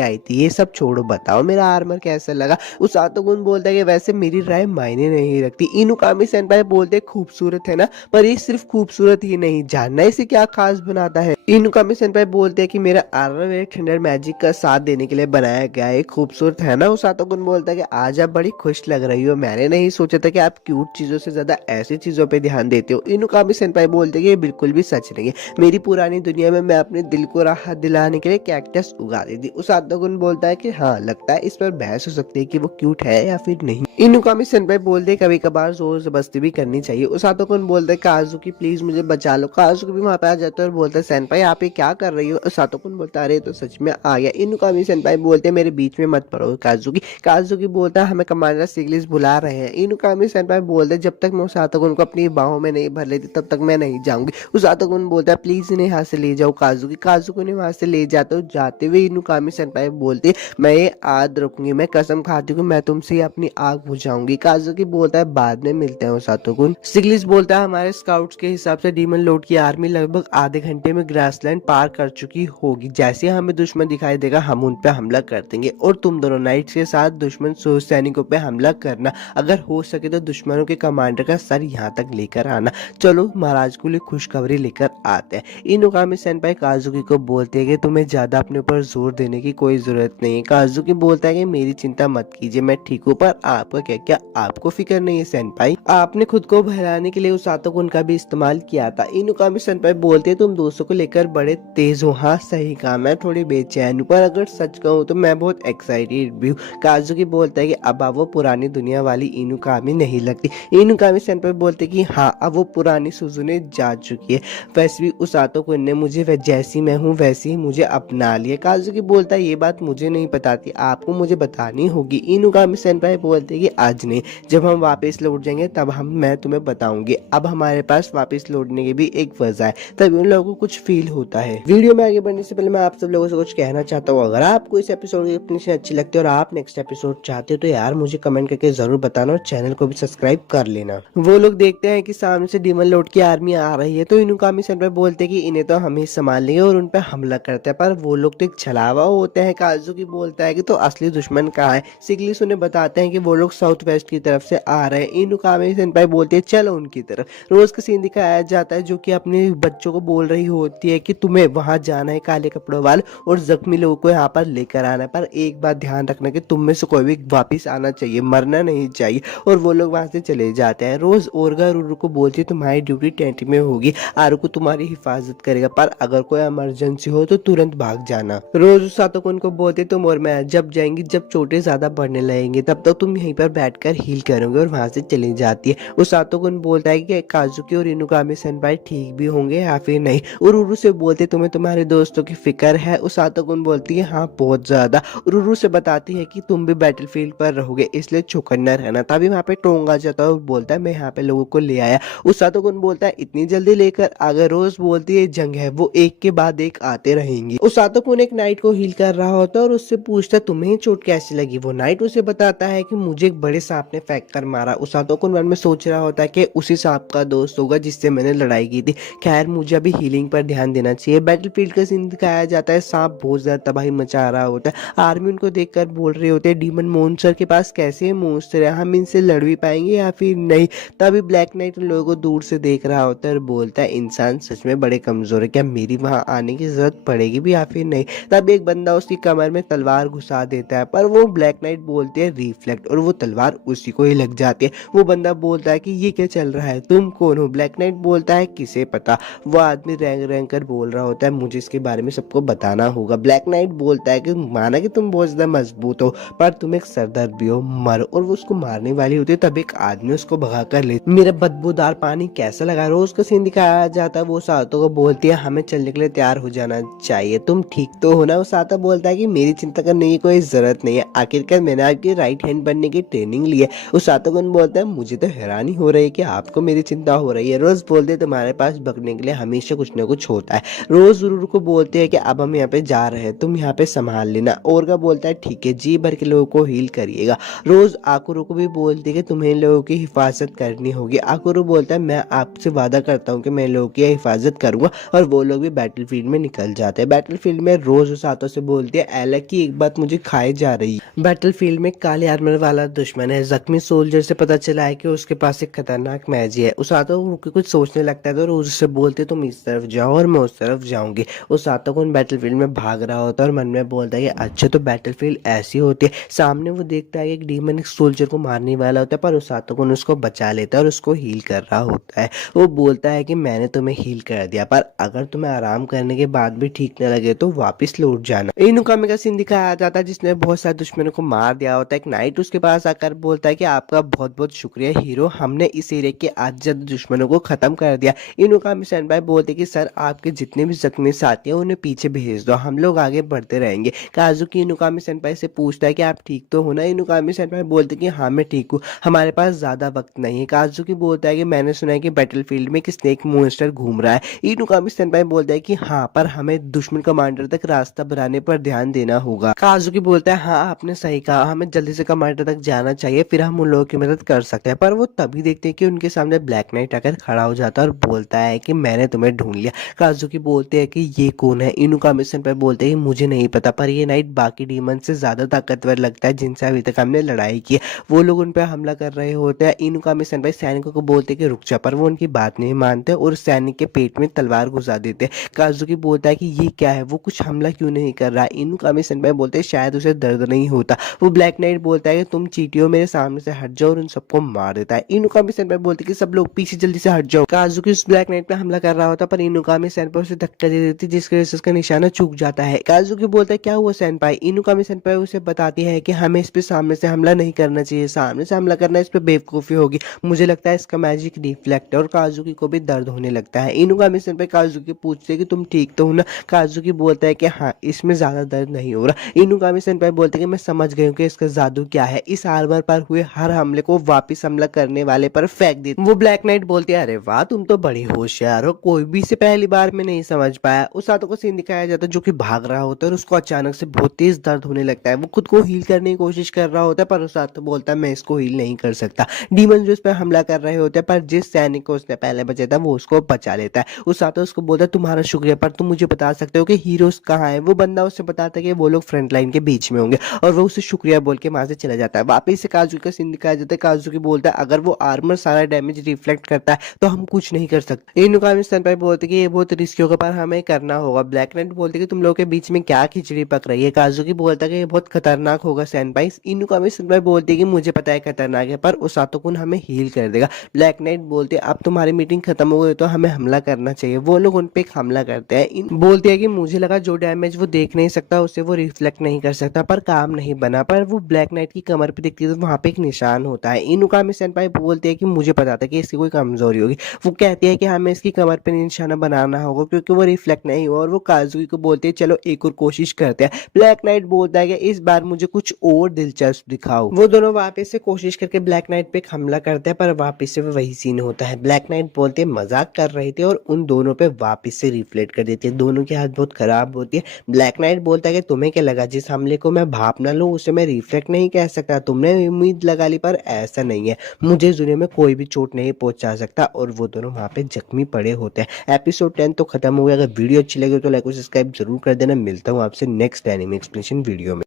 आई थी, ये सब छोड़ो बताओ मेरा आर्मर कैसा लगा। उस सातोकुन बोलता है कि वैसे मेरी राय मायने नहीं रखती। इनुकामी सेनपाई बोलते खूबसूरत है ना, पर ये सिर्फ खूबसूरत ही नहीं, जानना इसे क्या खास बनाता है। इनुकामी सेनपाई बोलते हैं कि मेरा आर्मर मेरे थंडर मैजिक का साथ देने के लिए बनाया गया है, खूबसूरत है ना। वो सातोकुन बोलता है कि आज आप बड़ी खुश लग रही हो, मैंने नहीं सोचा था कि आप क्यूट चीजों से ज्यादा ऐसी चीजों पे ध्यान देते हो। इनुकामी सेनपाई बोलते हैं कि ये बिल्कुल भी सच नहीं है, मेरी पुरानी दुनिया में मैं अपने दिल को राहत दिलाने के लिए कैक्टस उगा दी थी। उस सातोकुन बोलता है कि हाँ लगता है इस पर बहस हो सकती है कि वो क्यूट है या फिर नहीं। इनुकामी सेनपाई बोलते हैं कभी कभार जोर जबरदस्ती भी करनी चाहिए। उस सातोकुन बोलता है काजुकी प्लीज मुझे बचा लो। काजुकी भी वहां पे आ जाता है और बोलता है सेनपाई आप ये क्या कर रही हो। सातोकुन बोलता है अरे तो सच में आ गया। इनुकामी सेनपाई बोलते हैं मेरे बीच में मत पड़ो काजुकी। काजुकी बोलता है हमें कमांडर सिग्लिस बुला रहे हैं। इनुकामी सेनपाई बोलते हैं जब तक मैं उस सातोकुन को अपनी बाहों में नहीं भर लेती तब तक मैं नहीं जाऊंगी। उस सातोकुन बोलता है प्लीज इन्हें यहाँ से ले जाओ काजुकी। काजुकी ने वहां से ले जाते हो। जाते हुए इनुकामी सेनपाई बोलती है मैं ये याद रखूंगी, मैं कसम खाती हूँ मैं तुमसे अपनी आग बुझाऊंगी। काजुकी बोलता है बाद में मिलते हैं। सातोकुन सिग्लिस बोलता है हमारे स्काउट्स के हिसाब से डीमन लॉर्ड की आर्मी लगभग आधे घंटे में ग्रासलैंड पार कर चुकी होगी। जैसे हमें दुश्मन दिखाई देगा हम उन पे हमला कर देंगे, और तुम दोनों नाइट्स के साथ दुश्मन सैनिकों पे हमला करना। अगर हो सके तो दुश्मनों के कमांडर का सर यहाँ तक लेकर आना। चलो महाराज को लिए खुशखबरी लेकर आते हैं। इनुकामी सेनपाई काजुकी को बोलते हैं कि तुम्हें ज्यादा अपने ऊपर जोर देने की कोई जरूरत नहीं है। काजुकी बोलता है कि मेरी चिंता मत कीजिए मैं ठीक हूँ, पर आपका क्या आपको फिक्र नहीं है सेनपाई। आपने खुद को बहलाने के लिए उस सातोकुन का भी इस्तेमाल किया था। इनुकामी सेनपाई बोलते हैं तुम दोस्तों को लेकर बड़े तेज हो। हाँ सही कहा, मैं थोड़ी बेचैन हूँ, पर अगर सच कहूँ तो मैं बहुत एक्साइटेड भी हूँ। काजुकी बोलता है कि अब वो पुरानी दुनिया वाली इनुकामी नहीं लगती। इनुकामी सेनपाई बोलते हैं कि हाँ अब वो पुरानी सुजुने जा चुकी है। वैसे भी उस सातोकुन ने मुझे जैसी मैं हूँ वैसी ही मुझे अपना लिया। काजुकी बोलता है ये बात मुझे नहीं पता थी, आपको मुझे बतानी होगी। इनुकामी सेनपाई बोलते हैं कि आज नहीं, जब हम वापस लौट जाएंगे तब मैं तुम्हें बताऊंगी। अब हमारे पास वापस लौटने की भी एक वजह है, तभी उन लोगों को कुछ फील होता है। वीडियो में आगे बढ़ने से पहले मैं आप सब लोगों से कुछ कहना चाहता हूँ। अगर आपको इस एपिसोड की अपनी अच्छी लगती है और आप नेक्स्ट एपिसोड चाहते हो तो यार मुझे कमेंट करके जरूर बताना, और चैनल को भी सब्सक्राइब कर लेना। वो लोग देखते हैं कि सामने से डीमन लॉर्ड की आर्मी आ रही है, तो इनुकामी सेनपाई बोलते हैं कि इन्हें तो हम ही संभाल लेंगे, और उन पर हमला करते हैं। पर वो लोग तो एक छलावा होते हैं। काजुकी बोलता है कि तो असली दुश्मन कहाँ है। सिग्लिस उन्हें बताते हैं कि वो लोग साउथ वेस्ट की तरफ से आ रहे हैं। इनुकामी सेनपाई बोलते हैं चलो उनकी तरफ। रोज का सीन दिखाया जाता है जो कि अपने बच्चों को बोल रही होती है कि तुम्हें वहां जाना है काले कपड़े कपड़ों वाले और जख्मी लोगों को यहाँ पर लेकर आना है। पर एक बात ध्यान रखना कि तुम में से कोई भी वापिस आना चाहिए, मरना नहीं चाहिए। और वो लोग वहाँ से चले जाते हैं। रोज ओरगा रूरू को बोलती है तुम्हारी ड्यूटी टेंट में होगी, आरू को तुम्हारी हिफाजत करेगा, पर अगर कोई इमरजेंसी हो तो तुरंत भाग जाना। रोज सातोको उनको बोलते तुम और मैं जब जाएंगी जब चोटें ज्यादा बढ़ने लगेंगी तब तक तुम यहीं पर बैठकर हील करोगे, और वहां से चली जाती है। उस सातोको बोलता है कि काजुकी और इनुगामी सेनपाई ठीक भी होंगे या फिर नहीं, और उरू से बोलते तुम्हें तुम्हारे दोस्तों की फिक्र है। उस सातोको बोलती है हाँ बहुत ज्यादा, और उरू से बताती है कि तुम भी बैटलफील्ड पर रहोगे इसलिए चौकन्ना रहना। तभी वहाँ पे टोंग आ जाता है और बोलता है मैं यहाँ पे लोगों को ले आया। उस सातोको बोलता है इतनी जल्दी लेकर अगर रोज बोलती है जंग है वो एक के बाद एक आते रहेंगे। उस सातोको एक नाइट को हील कर रहा होता है और उससे पूछता तुम्हें चोट कैसी लगी। वो नाइट उसे बताता है कि मुझे एक बड़े सांप ने फेंक कर मारा। उस सातोको मन में सोच रहा होता है कि उसी सांप का दोस्त होगा जिससे मैंने लड़ाई की थी। खैर मुझे अभी हीलिंग पर ध्यान देना चाहिए। बैटलफील्ड का सीन दिखाया जाता है, सांप बहुत ज्यादा तबाही मचा रहा होता है। आर्मी उनको देखकर बोल रहे होते हैं डीमन मॉन्स्टर के पास कैसे मॉन्स्टर है, हम इनसे लड़ भी पाएंगे या फिर नहीं। तभी ब्लैक नाइट लोगों को दूर से देख रहा होता है और बोलता है इंसान सच में बड़े कमजोर है, क्या मेरी वहां आने की जरूरत पड़ेगी भी या फिर नहीं। तब एक बंदा उसकी कमर में तलवार घुसा देता है, पर वो ब्लैक नाइट बोलते हैं रिफ्लेक्ट, और वो तलवार उसी को ही लग जाती है। वो बंदा बोलता है कि ये क्या चल रहा है, तुम कौन हो। ब्लैक नाइट बोलता है किसे पता। वो आदमी रैंग रैंग कर बोल रहा होता है मुझे इसके बारे में सबको बताना होगा। ब्लैक नाइट बोलता है कि माना कि तुम बहुत ज्यादा मजबूत हो पर तुम एक सरदर्द भी हो, मर। और वो उसको मारने वाली होती है तब एक आदमी उसको भगा कर ले। मेरा बदबूदार पानी कैसा लगा। रोज का सीन दिखाया जाता है। वो सातो को बोलती है हमें चलने के लिए तैयार हो जाना चाहिए, तुम ठीक तो हो ना। वो सातो बोलता है कि मेरी चिंता करने की कोई जरूरत नहीं है, आखिरकार मैंने आपकी राइट हैंड बनने की ट्रेनिंग ली है। उस सातो बोलता है मुझे तो हैरानी हो रही है कि आपको मेरी चिंता हो रही है। रोज बोलते है तुम्हारे पास बकने के लिए हमेशा कुछ न कुछ होता है। रोज उरुरु को बोलते हैं कि अब हम यहाँ पे जा रहे हैं, तुम यहाँ पे संभाल लेना। ओरगा बोलता है ठीक है, जी भर के लोगों को हील करिएगा। रोज आकुरु को भी बोलती है कि तुम्हें इन लोगों की हिफाजत करनी होगी। आकुरु बोलता है मैं आपसे वादा करता हूँ कि मैं लोगों की हिफाजत करूंगा, और वो लोग भी बैटलफील्ड में निकल जाते हैं। बैटलफील्ड में रोज उस सातों से बोलती है एला की एक बात मुझे खाई जा रही है। बैटलफील्ड में काले आर्मर वाला दुश्मन है। जख्मी सोल्जर से पता चला है कि उसके पास एक खतरनाक मैजी है। उस सातों कुछ सोचने लगता है तो रोज से बोलते तुम इस तरफ जाओ और मैं उस तरफ जाऊंगी। उस सातों को बैटलफील्ड में भाग रहा होता है और मन में बोलता है कि अच्छा तो बैटलफील्ड ऐसी होती है। सामने वो देखता है एक डीमन एक सोल्जर को मारने वाला होता है, पर उस सातों को उसको बचा लेता है और उसको हील कर रहा होता है। वो बोलता है कि मैंने तुम्हें हील कर दिया, पर अगर तुम्हें आराम करने के बाद भी ठीक न लगे तो वापस लौट जाना। इनुकामी का सीन दिखाया जाता है जिसने बहुत सारे दुश्मनों को मार दिया होता है। एक नाइट उसके पास आकर बोलता है कि आपका बहुत बहुत शुक्रिया हीरो, हमने इस एरिया के आज ज्यादा दुश्मनों को खत्म कर दिया। इनुकामी सेनपाई बोलते कि सर आपके जितने भी जख्मी साथी हैं उन्हें पीछे भेज दो, हम लोग आगे बढ़ते रहेंगे। काजुकी इनुकामी सेनपाई से पूछता है कि आप ठीक तो हो ना। इनुकामी सेनपाई बोलते कि हाँ मैं ठीक हूँ, हमारे पास ज्यादा वक्त नहीं है। काजुकी बोलता है कि मैंने सुना है कि बैटलफील्ड में एक स्नेक मॉन्स्टर घूम रहा है। इनुकामी सेनपाई बोलता है कि हाँ पर हमें दुश्मन कमांडर तक रास्ता बनाने पर ध्यान देना होगा। काजुकी बोलता है हाँ आपने सही कहा, हमें जल्दी से कमांडर तक जाना चाहिए, फिर हम उन लोगों की मदद कर सकते हैं। पर वो तभी देखते हैं कि उनके सामने ब्लैक नाइट आकर खड़ा हो जाता है और बोलता है कि मैंने तुम्हें ढूंढ लिया। काजुकी बोलते हैं कि ये कौन है। इनुकामी सेनपाई बोलते हैं मुझे नहीं पता, पर ये नाइट बाकी डीमन से ज्यादा ताकतवर लगता है जिनसे अभी तक हमने लड़ाई की है। वो लोग उन पर हमला कर रहे होते हैं। इनुकामी सेनपाई सैनिकों को बोलते हैं कि रुक जा, पर वो उनकी बात नहीं मानते और सैनिक के पेट में तलवार घुसा देते हैं। काजुकी बोलता है कि ये क्या है, वो कुछ हमला क्यों नहीं कर रहा है। इनुकामी सेनपाई बोलते हैं शायद उसे दर्द नहीं होता। वो ब्लैक नाइट बोलता है कि तुम चीटियों मेरे सामने से हट जाओ और उन सबको मार देता है। इनुकामी सेनपाई बोलते हैं कि सब लोग पीछे जल्दी से हट जाओ। काजुकी उस ब्लैक नाइट पे हमला कर रहा होता पर इनुकामी सेनपाई उसे धक्का दे देती जिसकी वजह से उसका निशाना चूक जाता है। काजुकी बोलता है क्या हुआ सेनपाई। इनुकामी सेनपाई उसे बताती है कि हमें इस पे सामने से हमला नहीं करना चाहिए, सामने से हमला करना इस पे बेवकूफी होगी, मुझे लगता है इसका मैजिक रिफ्लेक्ट है। और काजुकी को भी दर्द होने लगता है। इनुकामी सेनपाई काजुकी पूछते है कि तुम ठीक तो हो ना। काजुकी बोलता है कि हाँ इसमें ज्यादा दर्द नहीं हो रहा। इनुकामी सेनपाई बोलते हैं कि मैं समझ गई हूँ कि इसका जादू क्या है, इस आर्मर पर हुए हर हमले को वापस हमला करने वाले पर फेंक दे। वो ब्लैक नाइट बोलती है अरे वाह तुम तो बड़ी होशियार हो, कोई भी इसे पहली बार में नहीं समझ पाया। उस सातों को सीन दिखाया जाता है जो कि भाग रहा होता है और उसको अचानक से बहुत तेज दर्द होने लगता है। वो खुद को हील करने की कोशिश कर रहा होता है पर उस सातों बोलता है मैं इसको हील नहीं कर सकता। डीमन जो इस पर हमला कर रहे होते हैं पर जिस सैनिक को उसने पहले बचा था वो उसको बचा लेता है। उस सातों उसको बोलता है तुम्हारा शुक्रिया, पर तुम मुझे बता सकते हो कि हीरोज कहाँ है। वो बंदा उससे बताता है कि वो लोग फ्रंट लाइन के बीच में होंगे और वो उसे शुक्रिया बोल के वहां से चला जाता है। वापिस से काजुकी का सीन दिखाया जाता है। काजुकी बोलता है अगर वो आर्मर सारा डैमेज रिफ्लेक्ट करता है तो हम कुछ नहीं कर सकते। इनुकामी सेनपाई बोलते कि ये बहुत रिस्की होगा पर हमें करना होगा। ब्लैक नाइट बोलते कि तुम लोगों के बीच में क्या खिचड़ी पक रही है। काजुकी बोलता है कि ये बहुत खतरनाक होगा सेनपाई। इनुकामी सेनपाई बोलते है कि मुझे पता है खतरनाक है, पर उसातो कुन हमें हील कर देगा। ब्लैक नाइट बोलते अब तुम्हारी मीटिंग खत्म हो गई तो हमें हमला करना चाहिए। वो लोग उन पे एक हमला करते हैं। बोलते हैं कि मुझे लगा जो डैमेज वो देख नहीं सकता उसे वो रिफ्लेक्ट नहीं कर सकता, पर काम नहीं बना। पर वो ब्लैक नाइट की कमर पे दिखती है तो वहां पे एक निशान होता है। इनुकामी सेनपाई बोलते हैं कि मुझे पता था कि इसकी कोई कमजोरी होगी। वो कहती है कि हमें इसकी कमर पे निशाना बनाना होगा क्योंकि वो रिफ्लेक्ट नहीं हुआ, और वो काजुकी को बोलते हैं चलो एक और कोशिश करते हैं। ब्लैक नाइट बोलता है कि इस बार मुझे कुछ और दिलचस्प दिखाओ। वो दोनों वापस से कोशिश करके ब्लैक नाइट पे हमला करते हैं, पर वापस से वही सीन होता है। ब्लैक नाइट बोलते हैं मजाक कर रहे थे और उन दोनों पे वापस से रिफ्लेक्ट कर देते हैं। दोनों की हालत बहुत खराब होती है। ब्लैक नाइट बोलता है कि तुम्हें क्या लगा जिस हमले को मैं भाप ना लूं उसे मैं रिफ्लेक्ट नहीं कह सकता, तुमने उम्मीद लगा ली, पर ऐसा नहीं है। मुझे इस दुनिया में कोई भी चोट नहीं पहुंचा सकता। और वो दोनों वहां पे जख्मी पड़े होते हैं। एपिसोड 10 तो खत्म हो गया। अगर वीडियो अच्छी लगी तो लाइक और सब्सक्राइब जरूर कर देना। मिलता हूँ आपसे नेक्स्ट एनिमे एक्सप्लेनेशन वीडियो में।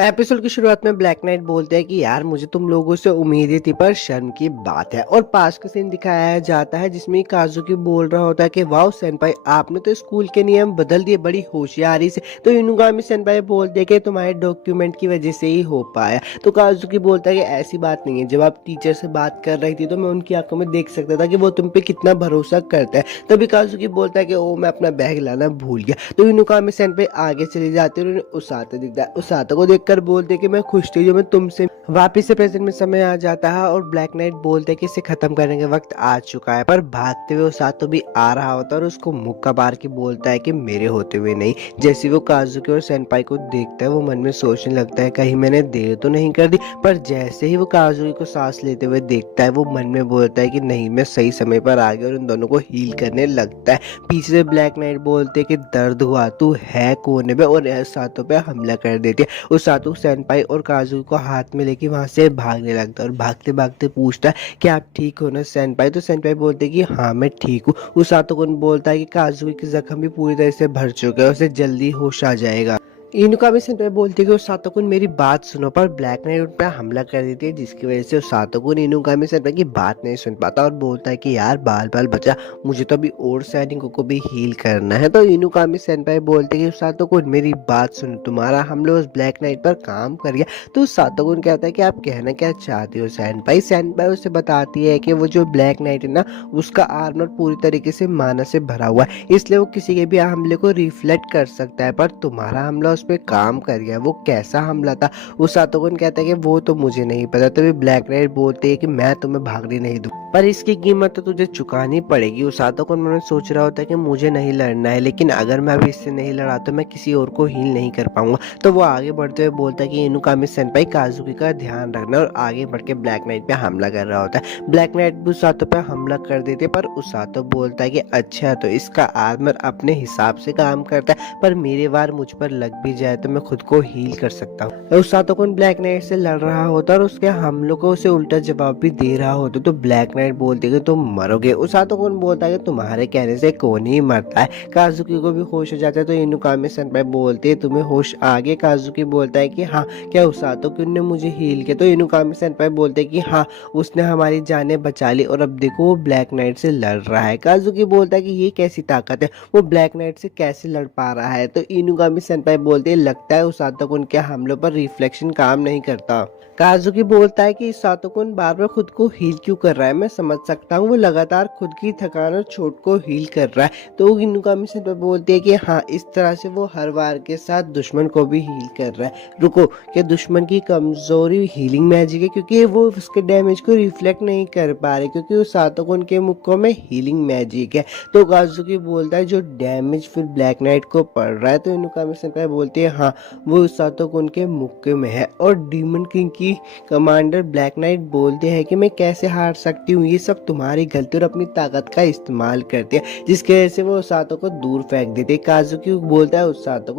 एपिसोड की शुरुआत में ब्लैक नाइट बोलते हैं कि यार मुझे तुम लोगों से उम्मीदें थी, पर शर्म की बात है। और पास का सीन दिखाया जाता है जिसमें काजुकी बोल रहा होता है कि वाओ सेनपाई आपने तो स्कूल के नियम बदल दिए बड़ी होशियारी से। तो इनुगामी सेनपाई बोलते हैं कि तुम्हारे डॉक्यूमेंट की वजह से ही हो पाया। तो काजुकी बोलता है कि ऐसी बात नहीं है, जब आप टीचर से बात कर रही थी तो मैं उनकी आंखों में देख सकता था कि वो तुम पे कितना भरोसा करता है। तभी काजुकी बोलता है कि ओ मैं अपना बैग लाना भूल गया। तो इनुगामी सेनपाई आगे चले जाते हैं और उन्हें उसातो दिखता है। उसातो को कर बोलते कि मैं खुश थी जो मैं तुमसे वापिस से प्रेजेंट में समय आ जाता है। और ब्लैक नाइट बोलते कि इसे खत्म करने का वक्त आ चुका है, पर भागते हुए उसातो भी आ रहा होता है और उसको मुक्का मार के बोलता है कि मेरे होते हुए नहीं। जैसे वो काजुकी और सेनपाई को देखता है वो मन में सोचने लगता है कहीं मैंने देर तो नहीं कर दी। पर जैसे ही वो काजुकी को सांस लेते हुए देखता है वो मन में बोलता है कि नहीं मैं सही समय पर आ गया, और उन दोनों को हील करने लगता है। पीछे से ब्लैक नाइट बोलते कि दर्द हुआ तू है कोने में, और उसातो पे हमला कर देती है। उसातो सेनपाई और काजुकी को हाथ में लेके वहां से भागने लगता है और भागते भागते पूछता है कि आप ठीक हो ना सेनपाई। तो सेनपाई बोलते कि हाँ मैं ठीक हूँ। उसातो को बोलता है कि काजुकी के जख्म भी पूरी तरह से भर चुके हैं, उसे जल्दी होश आ जाएगा। इनुकामी सेनपाई बोलती है कि उसातो कुन मेरी बात सुनो, पर ब्लैक नाइट उन पर हमला कर देती है जिसकी वजह से उसातो कुन इनुकामी सेनपाई की बात नहीं सुन पाता और बोलता है कि यार बाल बाल बचा, मुझे तो अभी और सैनिकों को भी हील करना है। तो इनुकामी सेनपाई बोलते हैं कि उसातो कुन मेरी बात सुनो, तुम्हारा हमला उस ब्लैक नाइट पर काम कर गया। तो उसातो कुन कहता है कि आप कहना क्या चाहते हो सेनपाई। सेनपाई उसे बताती है कि वो जो ब्लैक नाइट है ना उसका आर्मर पूरी तरीके से माना से भरा हुआ है, इसलिए वो किसी के भी हमले को रिफ्लेक्ट कर सकता है, पर तुम्हारा हमला पे काम कर गया। वो कैसा हमला था। उसातो कुन कहता है कि वो तो मुझे नहीं पता। तभी ब्लैक नाइट बोलते हैं कि मैं तुम्हें भागने नहीं दूं, पर इसकी कीमत तो तुझे चुकानी पड़ेगी। उसातो कुन मन में सोच रहा होता है कि मुझे नहीं लड़ना है, लेकिन अगर मैं अभी इससे नहीं लड़ा तो मैं किसी और को हील नहीं कर पाऊंगा। तो वो आगे बढ़ते हुए बोलता है कि इनुकामी सेनपाई काजुकी का ध्यान रखना, और आगे बढ़ के ब्लैक नाइट पे हमला कर रहा होता है। ब्लैक नाइट भी उसातो पे हमला कर देते, पर उसातो बोलता है कि अच्छा तो इसका आर्मर अपने हिसाब से काम करता है, पर मेरे वार मुझ पर लग भी जाए तो मैं खुद को हील कर सकता हूँ। उसातो कुन ब्लैक नाइट से लड़ रहा होता और उसके हमलों को उसे उल्टा जवाब भी दे रहा होता। तो ब्लैक नाइट बोलते कि तुम मरोगे। उसातो कुन बोलता है कि तुम्हारे कहने से कौन ही मरता है। काजुकी को भी होश हो जाता है। तो इनुकामी सेनपाई बोलते हैं तुम्हें होश आ गया। काजुकी बोलता है कि हाँ क्या उसातो कुन ने मुझे हील किया। तो इनुकामी सेनपाई बोलते हैं कि हाँ उसने हमारी जानें बचा ली, और अब देखो वो ब्लैक नाइट से लड़ रहा है। काजुकी बोलता है कि ये कैसी ताकत है, वो ब्लैक नाइट से कैसे लड़ पा रहा है। तो इनुकामी सेनपाई बोलते हैं लगता है उसातो कुन के हमलों पर रिफ्लेक्शन काम नहीं करता। काजुकी बोलता है कि उसातो कुन बार बार खुद को हील क्यों कर रहा है, मैं समझ सकता हूँ वो लगातार खुद की थकान और चोट को हील कर रहा है। तो इनुकामी सेनपाई बोलती है कि हाँ इस तरह से वो हर बार के साथ दुश्मन को भी हील कर रहा है। रुको, कि दुश्मन की कमजोरी हीलिंग मैजिक है क्योंकि वो उसके डैमेज को रिफ्लेक्ट नहीं कर पा रहे, क्योंकि उसातो कुन के मुक्कों में हीलिंग मैजिक है। तो काजुकी बोलता है जो डैमेज फिर ब्लैक नाइट को पड़ रहा है। तो इनुकामी सेनपाई बोलती है हाँ वो उसातो कुन के मुक्के में है। और डीमन किंग की कमांडर ब्लैक नाइट बोलते हैं कि मैं कैसे हार सकती हूँ, ये सब तुम्हारी गलती और अपनी ताकत का इस्तेमाल करते हैं, जिसकी वजह से वो उसातो को दूर फेंक देते। काजुकी बोलता है उसातो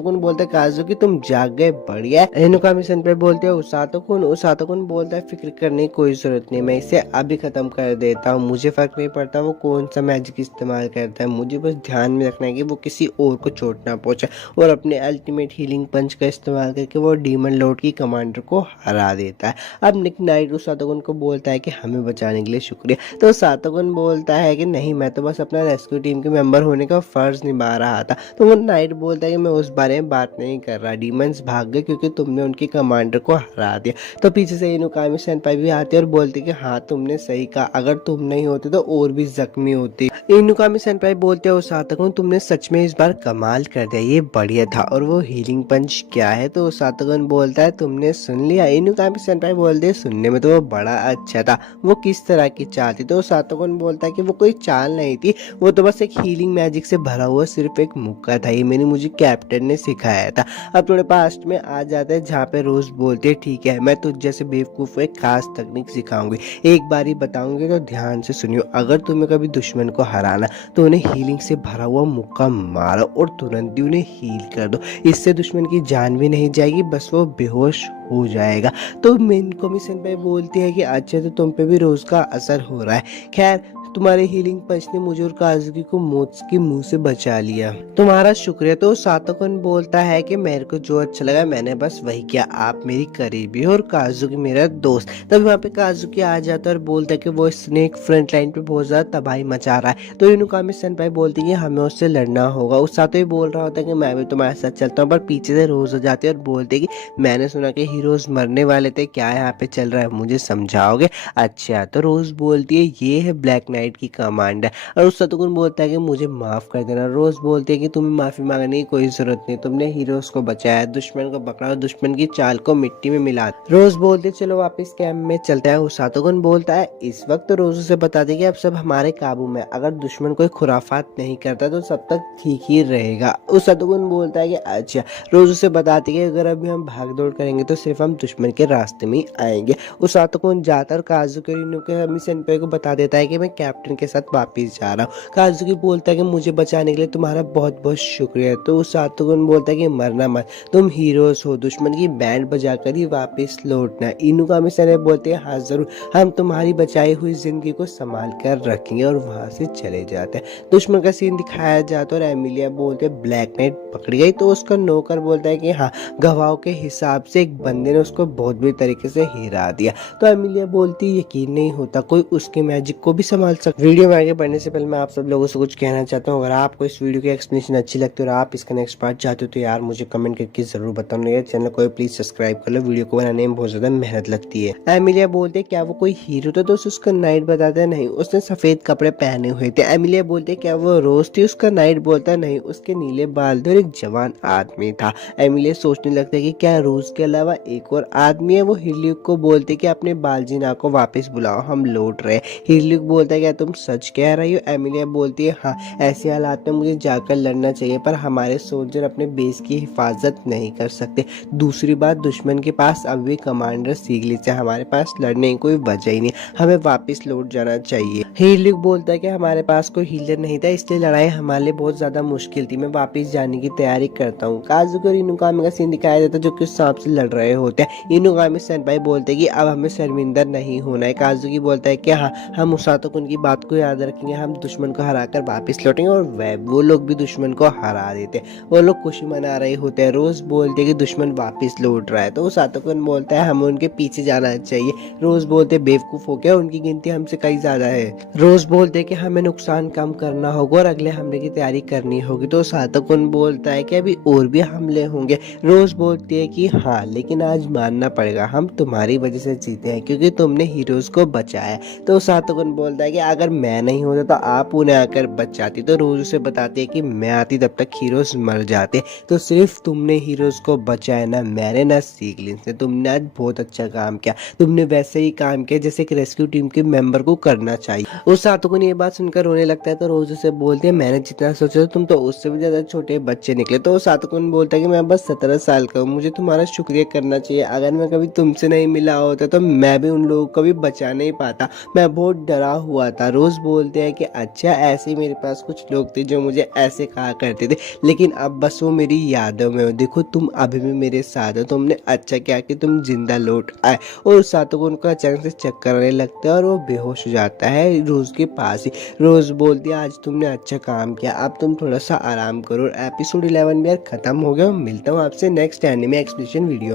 कुन बोलता है काजुकी तुम जाग गए, बढ़िया है। इनुकामी सेनपाई बोलते हैं उसातो कुन बोलता है फिक्र करने की कोई जरूरत नहीं, मैं इसे अभी खत्म कर देता हूँ, मुझे फर्क नहीं पड़ता वो कौन सा मैजिक इस्तेमाल करता है, मुझे बस ध्यान में रखना है कि वो किसी और को चोट ना पहुंचे और अपने अल्टीमेट हीलिंग पंच का इस्तेमाल करके वो डीमन लॉर्ड की कमांडर को हरा देता है। अब निक नाइट उस सातोगन को बोलता है कि हमें बचाने के लिए शुक्रिया। तो सातोगन बोलता है कि नहीं, मैं तो बस अपना रेस्क्यू टीम के मेंबर होने का फर्ज निभा रहा था। तो वो नाइट बोलता है कि मैं उस बारे में बात नहीं कर रहा, डीमंस भाग गए क्योंकि तुमने उनकी कमांडर को हरा दिया। तो पीछे से इनुकामी सेनपाई भी आती है और बोलती है कि हाँ तुमने सही कहा, अगर तुम नहीं होते तो और भी जख्मी होती। इनुकामी सेनपाई बोलते हो सातोगन तुमने सच में इस बार कमाल कर दिया, ये बढ़िया था। और वो हीलिंग पंच क्या है? तो सातोगन बोलता है तुमने सुन लिया? इनुकामी सेनपाई बोलते हैं सुनने में तो वो बड़ा अच्छा था, वो किस तरह की चाल थी? तो सातोगन बोलता है कि वो कोई चाल नहीं थी, वो तो बस एक हीलिंग मैजिक से भरा हुआ सिर्फ एक मुक्का था, ये मुझे कैप्टन ने सिखाया था। अब थोड़े पास्ट में आ जाते हैं जहाँ पे रोज बोलते हैं ठीक है, मैं तुझ जैसे बेवकूफ को एक खास तकनीक सिखाऊंगी, एक बार ही बताऊंगी तो ध्यान से सुनियो। अगर तुम्हें कभी दुश्मन को हराना तो उन्हें हीलिंग से भरा हुआ मुक्का मारो और तुरंत ही उन्हें हील कर दो, इससे दुश्मन की जान भी नहीं जाएगी, बस वो बेहोश हो जाएगा। तो मेन कमीशन पे बोलती है कि अच्छा तो तुम पे भी रोज का असर हो रहा है, खैर तुम्हारे हीलिंग पंच ने मुझे और काजुकी को मौत के मुंह से बचा लिया, तुम्हारा शुक्रिया। तो सातोकन बोलता है कि मेरे को जो अच्छा लगा मैंने बस वही किया, आप मेरी करीबी हो और काजुकी मेरा दोस्त। तभी वहाँ पे काजुकी आ जाता है और बोलता है कि वो स्नेक फ्रंट लाइन पे बहुत ज्यादा तबाही मचा रहा है। तो इनुकामी सेनपाई बोलती है कि हमें उससे लड़ना होगा। उस सातो ही बोल रहा होता है कि मैं भी तुम्हारे साथ चलता हूँ, पर पीछे से रोज हो जाती है और बोलते है कि मैंने सुना कि हीरोज मरने वाले थे, क्या यहाँ पे चल रहा है, मुझे समझाओगे? अच्छा, तो रोज बोलती है ये है ब्लैक नाइट की कमांड है। और उस सतुगुन बोलता है कि मुझे माफ कर देना। रोज बोलती है कि तुम्हें माफी मांगने की कोई जरूरत नहीं, तुमने हीरोज को बचाया, दुश्मन को पकड़ा और दुश्मन की चाल को मिट्टी में मिला। रोज बोलते चलो वापस कैंप में चलते हैं। उस सतुगुन बोलता है इस वक्त रोज से बता दे कि अब सब हमारे काबू में, अगर दुश्मन कोई खुराफात नहीं करता तो सब तक ठीक ही रहेगा। उस सतुगुन बोलता है कि अच्छा। रोज उसे बताती है कि अगर अभी हम भाग दौड़ करेंगे तो सिर्फ हम दुश्मन के रास्ते में आएंगे। उस सातोकन जाकर काजुकी के मिशन पे को बता देता है कि मैं कैप्टन के साथ वापस जा रहा हूँ। काजुकी बोलता है कि मुझे बचाने के लिए तुम्हारा बहुत बहुत शुक्रिया। तो उस सातोकन बोलता है कि मरना मत, तुम हीरोज हो, दुश्मन की बैंड बजाकर ही वापस लौटना। इनुकामी सेन बोलते हैं हाँ जरूर, हम तुम्हारी बचाई हुई जिंदगी को संभाल कर रखेंगे, और वहां से चले जाते हैं। दुश्मन का सीन दिखाया जाता है और एमिलिया बोलते ब्लैक नाइट पकड़ी गई। तो उसका नौकर बोलता है कि हाँ, गवाहों के हिसाब से एक बंदे ने उसको बहुत बुरी तरीके से हिरा दिया। तो एमिलिया बोलती यकीन नहीं होता कोई उसके मैजिक को भी संभाल सकता। वीडियो में आगे बढ़ने से पहले मैं आप सब लोगों से कुछ कहना चाहता हूँ, अगर आपको इस वीडियो की एक्सप्लेनेशन अच्छी लगती है और आप इसका नेक्स्ट पार्ट चाहते हो तो यार मुझे कमेंट करके जरूर बताना। यार चैनल को प्लीज सब्सक्राइब कर लो, वीडियो को बनाने में बहुत ज्यादा मेहनत लगती है। एमिलिया बोलते क्या वो कोई हीरो था? तो उसका नाइट बताता है नहीं, उसने सफेद कपड़े पहने हुए थे। एमिलिया बोलते क्या वो रोज थी? उसका नाइट बोलता नहीं, उसके नीले बाल थे और एक जवान आदमी था। एमिलिया सोचने लगता है कि क्या रोज के अलावा एक और आदमी है। वो हिरल्यूक को बोलते कि अपने बालजीना को वापस बुलाओ, हम लौट रहे। हिरल्यूक बोलता है क्या तुम सच कह रही हो? एमिलिया बोलती है हाँ, ऐसे हालात में मुझे जाकर लड़ना चाहिए, पर हमारे सोल्जर अपने बेस की हिफाजत नहीं कर सकते। दूसरी बात, दुश्मन के पास अब भी कमांडर सीगलिस है, हमारे पास लड़ने की कोई वजह ही नहीं, हमें वापस लौट जाना चाहिए। हिरल्यूक बोलता है कि हमारे पास कोई हीलर नहीं था, इसलिए लड़ाई हमारे लिए बहुत ज्यादा मुश्किल थी, मैं वापस जाने की तैयारी करता हूँ। काजुकी और इनुकामी का सीन दिखाया जाता है जो कि सांप से लड़ रहे होते हैं। इनुकामी सेनपाई बोलते हैं कि अब हमें शर्मिंदा नहीं होना है। काजुकी बोलता है कि हाँ, हम उसातोकन की बात को याद रखेंगे, हम दुश्मन को हराकर वापस लौटेंगे। और वो लोग भी दुश्मन को हरा देते, वो लोग खुशी मना रहे होते हैं। रोज बोलते कि दुश्मन वापस लौट रहा है। तो उसातोकन बोलता है हमें उनके पीछे जाना चाहिए। रोज बोलते बेवकूफ हो गया, उनकी गिनती हमसे कई ज्यादा है। रोज बोलते कि हमें नुकसान कम करना होगा और अगले हमले की तैयारी करनी होगी। तो उसातोकन बोलता है कि अभी और भी हमले होंगे। रोज बोलती है कि हाँ, लेकिन आज मानना पड़ेगा हम तुम्हारी वजह से जीते हैं क्योंकि तुमने हीरोज को बचाया। तो सातोकन बोलता है कि अगर मैं नहीं होता तो आप उन्हें आकर बचाती। तो रोज उसे बताती है कि मैं आती तब तक हीरोज मर जाते। तो सिर्फ तुमने हीरोज को बचाया, ना मैंने ना सीगलिस ने। तुमने आज बहुत अच्छा काम किया, तुमने वैसे ही काम किया जैसे कि रेस्क्यू टीम के मेंबर को करना चाहिए। उस सातोकन ये बात सुनकर रोने लगता है। तो रोज उसे बोलते है मैंने जितना सोचा तुम तो उससे भी ज्यादा छोटे बच्चे निकले। तो सातोकन बोलता है कि मैं बस 17 साल का हूँ, मुझे तुम्हारा शुक्रिया करना चाहिए, अगर मैं कभी तुमसे नहीं मिला होता तो मैं भी उन लोगों को भी बचा नहीं पाता, मैं बहुत डरा हुआ था। रोज़ बोलते हैं कि अच्छा ऐसे ही मेरे पास कुछ लोग थे जो मुझे ऐसे कहा करते थे, लेकिन अब बस वो मेरी यादों में हो। देखो तुम अभी भी मेरे साथ हो, तुमने अच्छा किया कि तुम ज़िंदा लौट आए। और सातों को उनका अचानक से चक्कर आने लगता है और वो बेहोश हो जाता है रोज़ के पास ही। रोज़ बोलती है आज तुमने अच्छा काम किया, अब तुम थोड़ा सा आराम करो। एपिसोड 11 भी यार ख़त्म हो गया। मिलता हूँ आपसे नेक्स्ट एनिमे एक्सप्लेनेशन वीडियो।